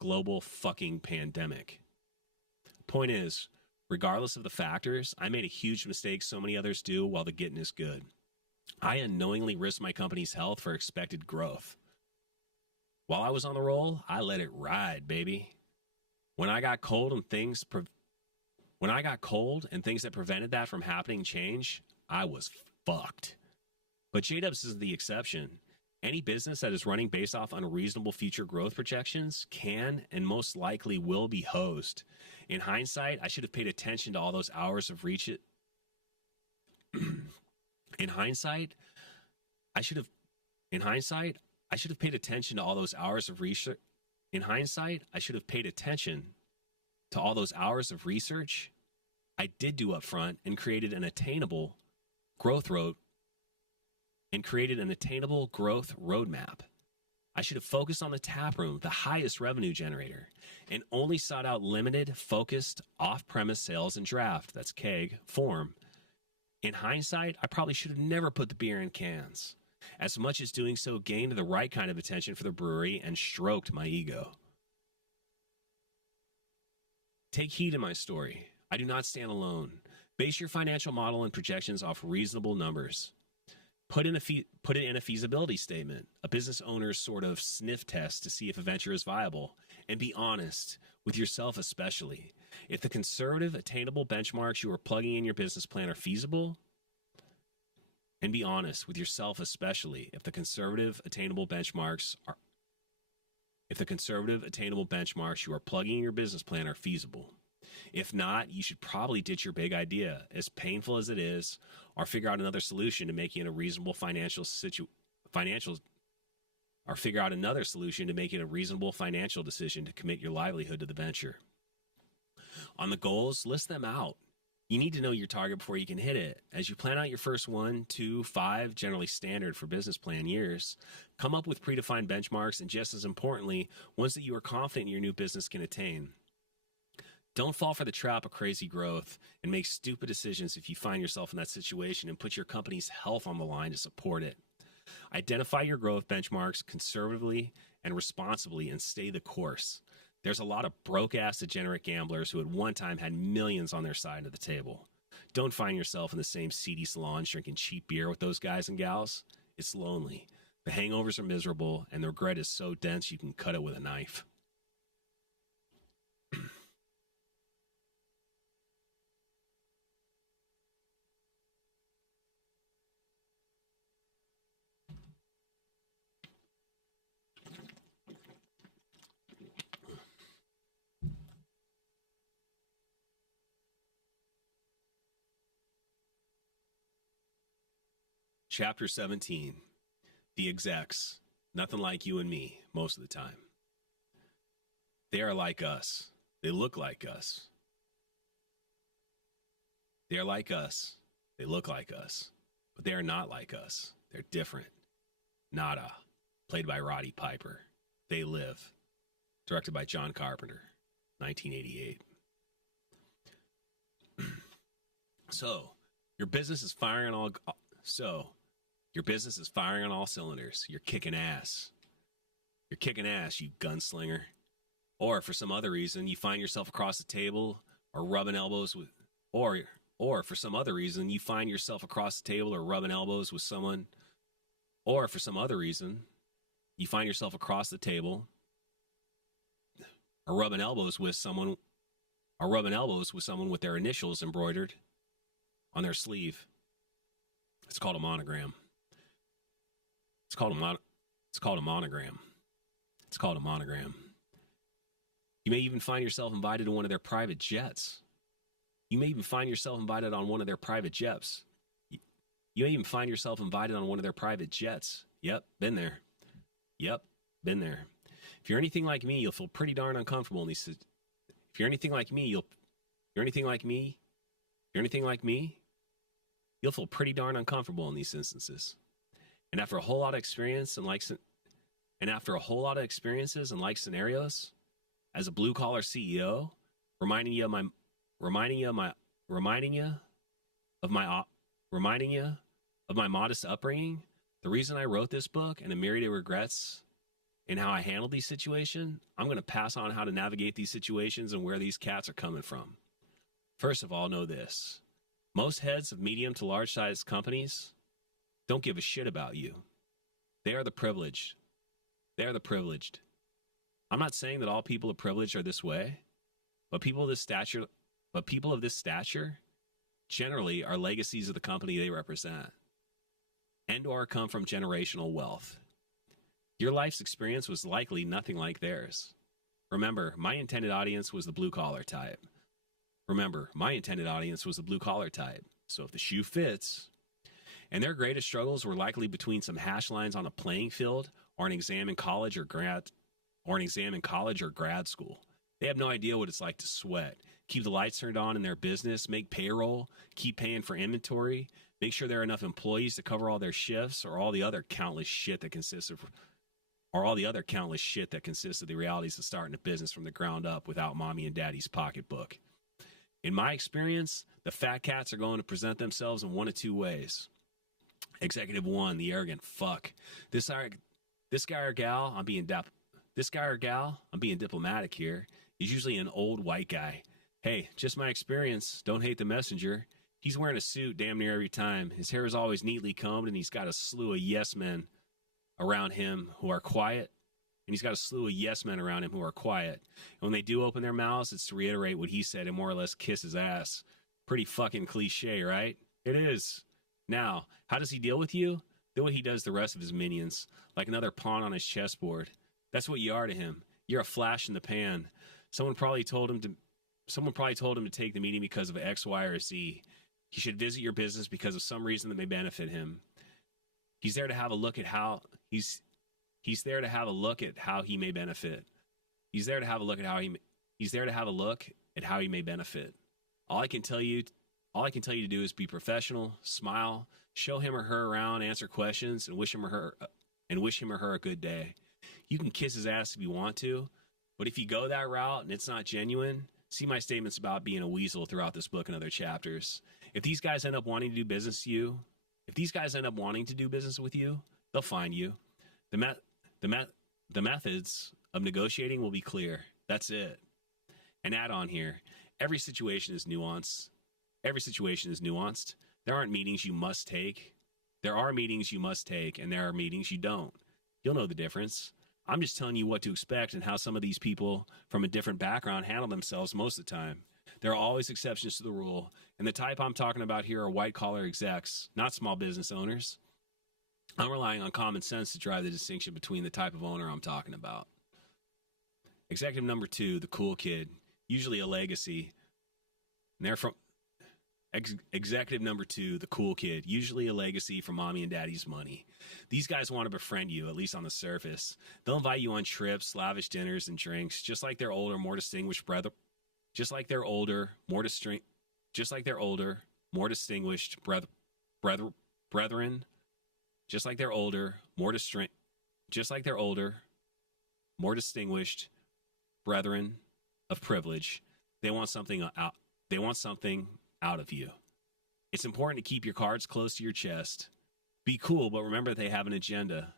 global fucking pandemic. Point is, regardless of the factors, I made a huge mistake so many others do while the getting is good. I unknowingly risked my company's health for expected growth. While I was on the roll, I let it ride, baby. When I got cold and things that prevented that from happening change, I was fucked. But JDubs isn't the exception. Any business that is running based off unreasonable future growth projections can and most likely will be hosed. In hindsight, I should have paid attention to all those hours of research. In hindsight, I should have paid attention to all those hours of research. In hindsight, I should have paid attention to all those hours of research I did do up front and created an attainable growth roadmap. I should have focused on the tap room, the highest revenue generator, and only sought out limited, focused, off-premise sales and draft, that's keg, form. In hindsight, I probably should have never put the beer in cans, as much as doing so gained the right kind of attention for the brewery and stroked my ego. Take heed in my story. I do not stand alone. Base your financial model and projections off reasonable numbers. Put it in a feasibility statement, a business owner's sort of sniff test to see if a venture is viable, and be honest with yourself especially. If the conservative, attainable benchmarks you are plugging in your business plan are feasible, And be honest with yourself, especially if the conservative attainable benchmarks you are plugging in your business plan are feasible. If not, you should probably ditch your big idea, as painful as it is, or figure out another solution to make it a reasonable financial decision to commit your livelihood to the venture. On the goals, list them out. You need to know your target before you can hit it. As you plan out your first 1, 2, 5, generally standard for business plan years, come up with predefined benchmarks and, just as importantly, ones that you are confident your new business can attain. Don't fall for the trap of crazy growth and make stupid decisions if you find yourself in that situation, and put your company's health on the line to support it. Identify your growth benchmarks conservatively and responsibly and stay the course. There's a lot of broke-ass degenerate gamblers who at one time had millions on their side of the table. Don't find yourself in the same seedy salons drinking cheap beer with those guys and gals. It's lonely. The hangovers are miserable, and the regret is so dense you can cut it with a knife. Chapter 17. The execs. Nothing like you and me, most of the time. They are like us. They look like us. They are like us. They look like us. But they are not like us. They're different. Nada. Played by Roddy Piper. They Live. Directed by John Carpenter. 1988. So, your business is firing on all cylinders. You're kicking ass. You're kicking ass, you gunslinger. Or for some other reason, you find yourself across the table or rubbing elbows with, or for some other reason, you find yourself across the table or rubbing elbows with someone, or for some other reason, you find yourself across the table or rubbing elbows with someone with their initials embroidered on their sleeve. It's called a monogram. It's called a monogram. It's called a monogram. You may even find yourself invited to one of their private jets. You may even find yourself invited on one of their private jets. You may even find yourself invited on one of their private jets. Yep, been there. Yep, been there. If you're anything like me, you'll feel pretty darn uncomfortable in these. If you're anything like me, you'll feel pretty darn uncomfortable in these instances. And after a whole lot of experiences and like scenarios, as a blue collar CEO, reminding you of my modest upbringing, the reason I wrote this book and a myriad of regrets in how I handled these situations, I'm going to pass on how to navigate these situations and where these cats are coming from. First of all, know this. Most heads of medium to large sized companies don't give a shit about you. They are the privileged. They are the privileged. I'm not saying that all people of privilege are this way, but people of this stature generally are legacies of the company they represent and or come from generational wealth. Your life's experience was likely nothing like theirs. Remember, my intended audience was the blue collar type. So if the shoe fits, and their greatest struggles were likely between some hash lines on a playing field or an exam in college or grad school. They have no idea what it's like to sweat, keep the lights turned on in their business, make payroll, keep paying for inventory, make sure there are enough employees to cover all their shifts, or all the other countless shit that consists of the realities of starting a business from the ground up without mommy and daddy's pocketbook. In my experience, the fat cats are going to present themselves in one of two ways. Executive 1, the arrogant fuck. This guy or gal, I'm being diplomatic here, is usually an old white guy. Hey, just my experience. Don't hate the messenger. He's wearing a suit damn near every time. His hair is always neatly combed, and he's got a slew of yes men around him who are quiet. And when they do open their mouths, it's to reiterate what he said and more or less kiss his ass. Pretty fucking cliche, right? It is. Now, how does he deal with you? The way he does the rest of his minions, like another pawn on his chessboard. That's what you are to him. You're a flash in the pan. Someone probably told him to take the meeting because of X, Y, or Z. He should visit your business because of some reason that may benefit him. He's there to have a look at how he's there to have a look at how he may benefit. He's there to have a look at how he may benefit. All I can tell you to do is be professional, smile, show him or her around, answer questions, and wish him or her a good day. You can kiss his ass if you want to, but if you go that route and it's not genuine, see my statements about being a weasel throughout this book and other chapters. If these guys end up wanting to do business with you, they'll find you. The methods of negotiating will be clear. That's it. And add on here, every situation is nuanced. There aren't meetings you must take. There are meetings you must take, and there are meetings you don't. You'll know the difference. I'm just telling you what to expect and how some of these people from a different background handle themselves most of the time. There are always exceptions to the rule, and the type I'm talking about here are white-collar execs, not small business owners. I'm relying on common sense to drive the distinction between the type of owner I'm talking about. Executive number 2, the cool kid, usually a legacy. And they're from executive number 2, the cool kid, usually a legacy from mommy and daddy's money. These guys want to befriend you, at least on the surface. They'll invite you on trips, lavish dinners, and drinks, just like their older, more distinguished brethren. Just like their older, more distinguished brethren. Just like their older, more distinguished brethren of privilege. They want something out. They want something out of you. It's important to keep your cards close to your chest. Be cool, but remember they have an agenda.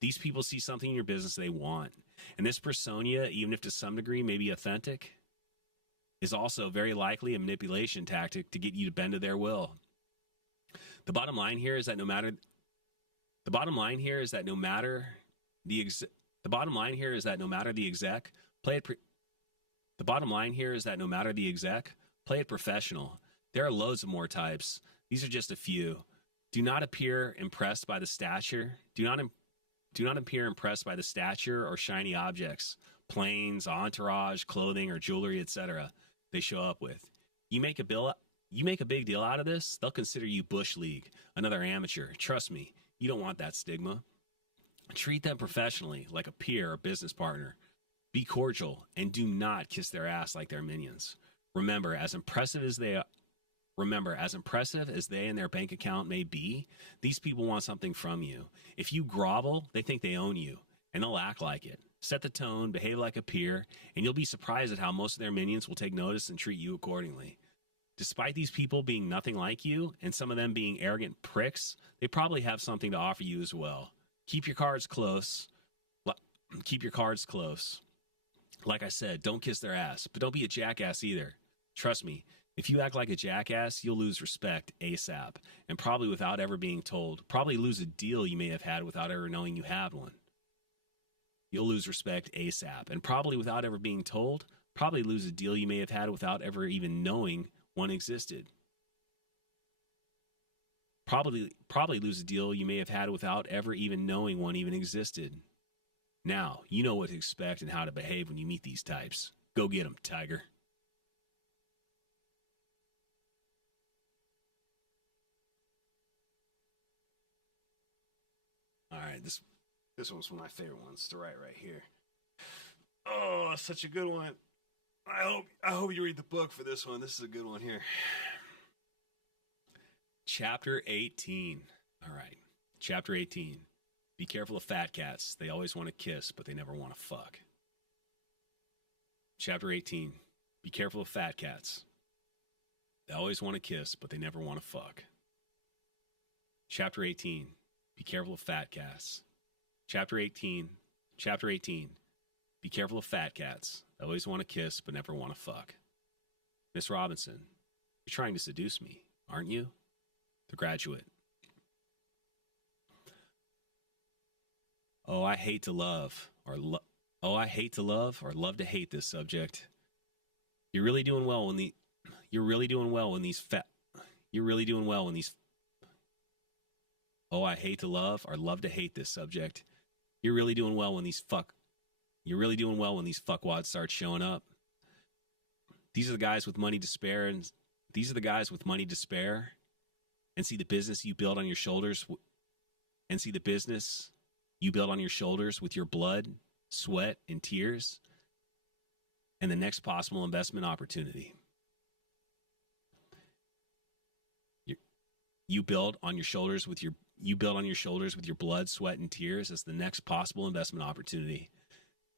These people see something in your business they want. And this persona, even if to some degree may be authentic, is also very likely a manipulation tactic to get you to bend to their will. The bottom line here is that no matter the exec, play it professional. There are loads of more types. These are just a few. Do not appear impressed by the stature. Do not appear impressed by the stature or shiny objects, planes, entourage, clothing, or jewelry, etc. they show up with. You make a big deal out of this, they'll consider you Bush League, another amateur. Trust me, you don't want that stigma. Treat them professionally, like a peer or business partner. Be cordial, and do not kiss their ass like they're minions. Remember, as impressive as they and their bank account may be, these people want something from you. If you grovel, they think they own you, and they'll act like it. Set the tone, behave like a peer, and you'll be surprised at how most of their minions will take notice and treat you accordingly. Despite these people being nothing like you, and some of them being arrogant pricks, they probably have something to offer you as well. Keep your cards close. Like I said, don't kiss their ass, but don't be a jackass either. Trust me, if you act like a jackass, you'll lose respect ASAP, and probably without ever being told. Probably lose a deal you may have had without ever knowing you had one. You'll lose respect ASAP, and probably without ever being told. Probably lose a deal you may have had without ever even knowing one existed. Probably lose a deal you may have had without ever even knowing one even existed. Now, you know what to expect and how to behave when you meet these types. Go get them, Tiger. All right, this one's one of my favorite ones to write right here. Oh, such a good one. I hope you read the book for this one. This is a good one here. Chapter 18. All right. Chapter 18. Be careful of fat cats. They always want to kiss, but they never want to fuck. Chapter 18. Be careful of fat cats. They always want to kiss, but they never want to fuck. Chapter 18. Be careful of fat cats. Chapter 18. Chapter 18. Be careful of fat cats. They always want to kiss, but never want to fuck. Miss Robinson, you're trying to seduce me, aren't you? The Graduate. Oh, I hate to love, or love to hate this subject. You're really doing well when these fat You're really doing well when these. Oh, I hate to love or love to hate this subject. You're really doing well when these fuckwads start showing up. These are the guys with money to spare, and see the business you build on your shoulders, with your blood, sweat, and tears, and the next possible investment opportunity. You build on your shoulders with your blood, sweat, and tears as the next possible investment opportunity.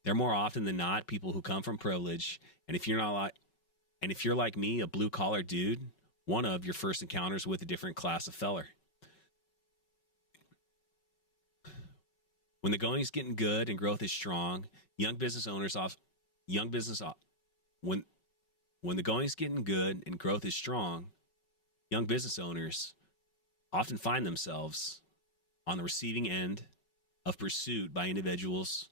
They're more often than not people who come from privilege, and if you're like me, a blue collar dude, one of your first encounters with a different class of feller. When the going's getting good and growth is strong, when the going's getting good and growth is strong, young business owners often find themselves on the receiving end of pursuit by individuals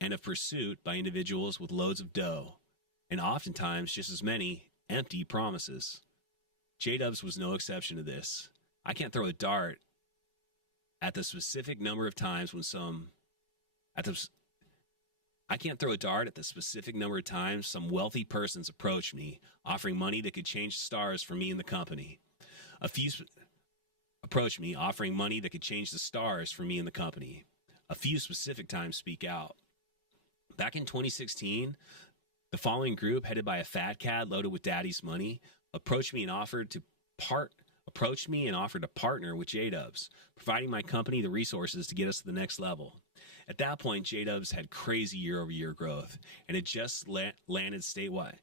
with loads of dough, and oftentimes just as many empty promises. JDubs was no exception to this. I can't throw a dart at the specific number of times some wealthy persons approached me, offering money that could change the stars for me and the company. A few specific times speak out. Back in 2016, the following group, headed by a fat cat loaded with daddy's money, approached me and offered to partner with JDubs, providing my company the resources to get us to the next level. At that point, JDubs had crazy year-over-year growth, and it just landed statewide.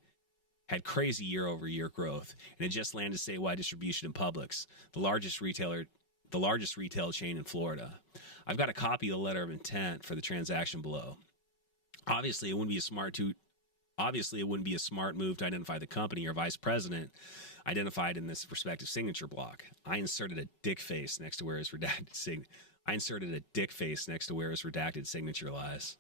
Distribution in Publix, the largest retail chain in Florida. I've got a copy of the letter of intent for the transaction below. Obviously, it wouldn't be a smart move to identify the company or vice president identified in this respective signature block. I inserted a dick face next to where his redacted signature lies.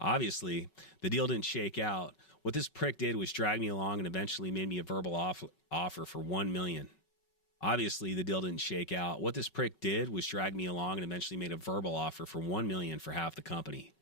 Obviously, the deal didn't shake out. What this prick did was drag me along and eventually made me a verbal offer for $1 million. What this prick did was drag me along and eventually made a verbal offer for $1 million for half the company.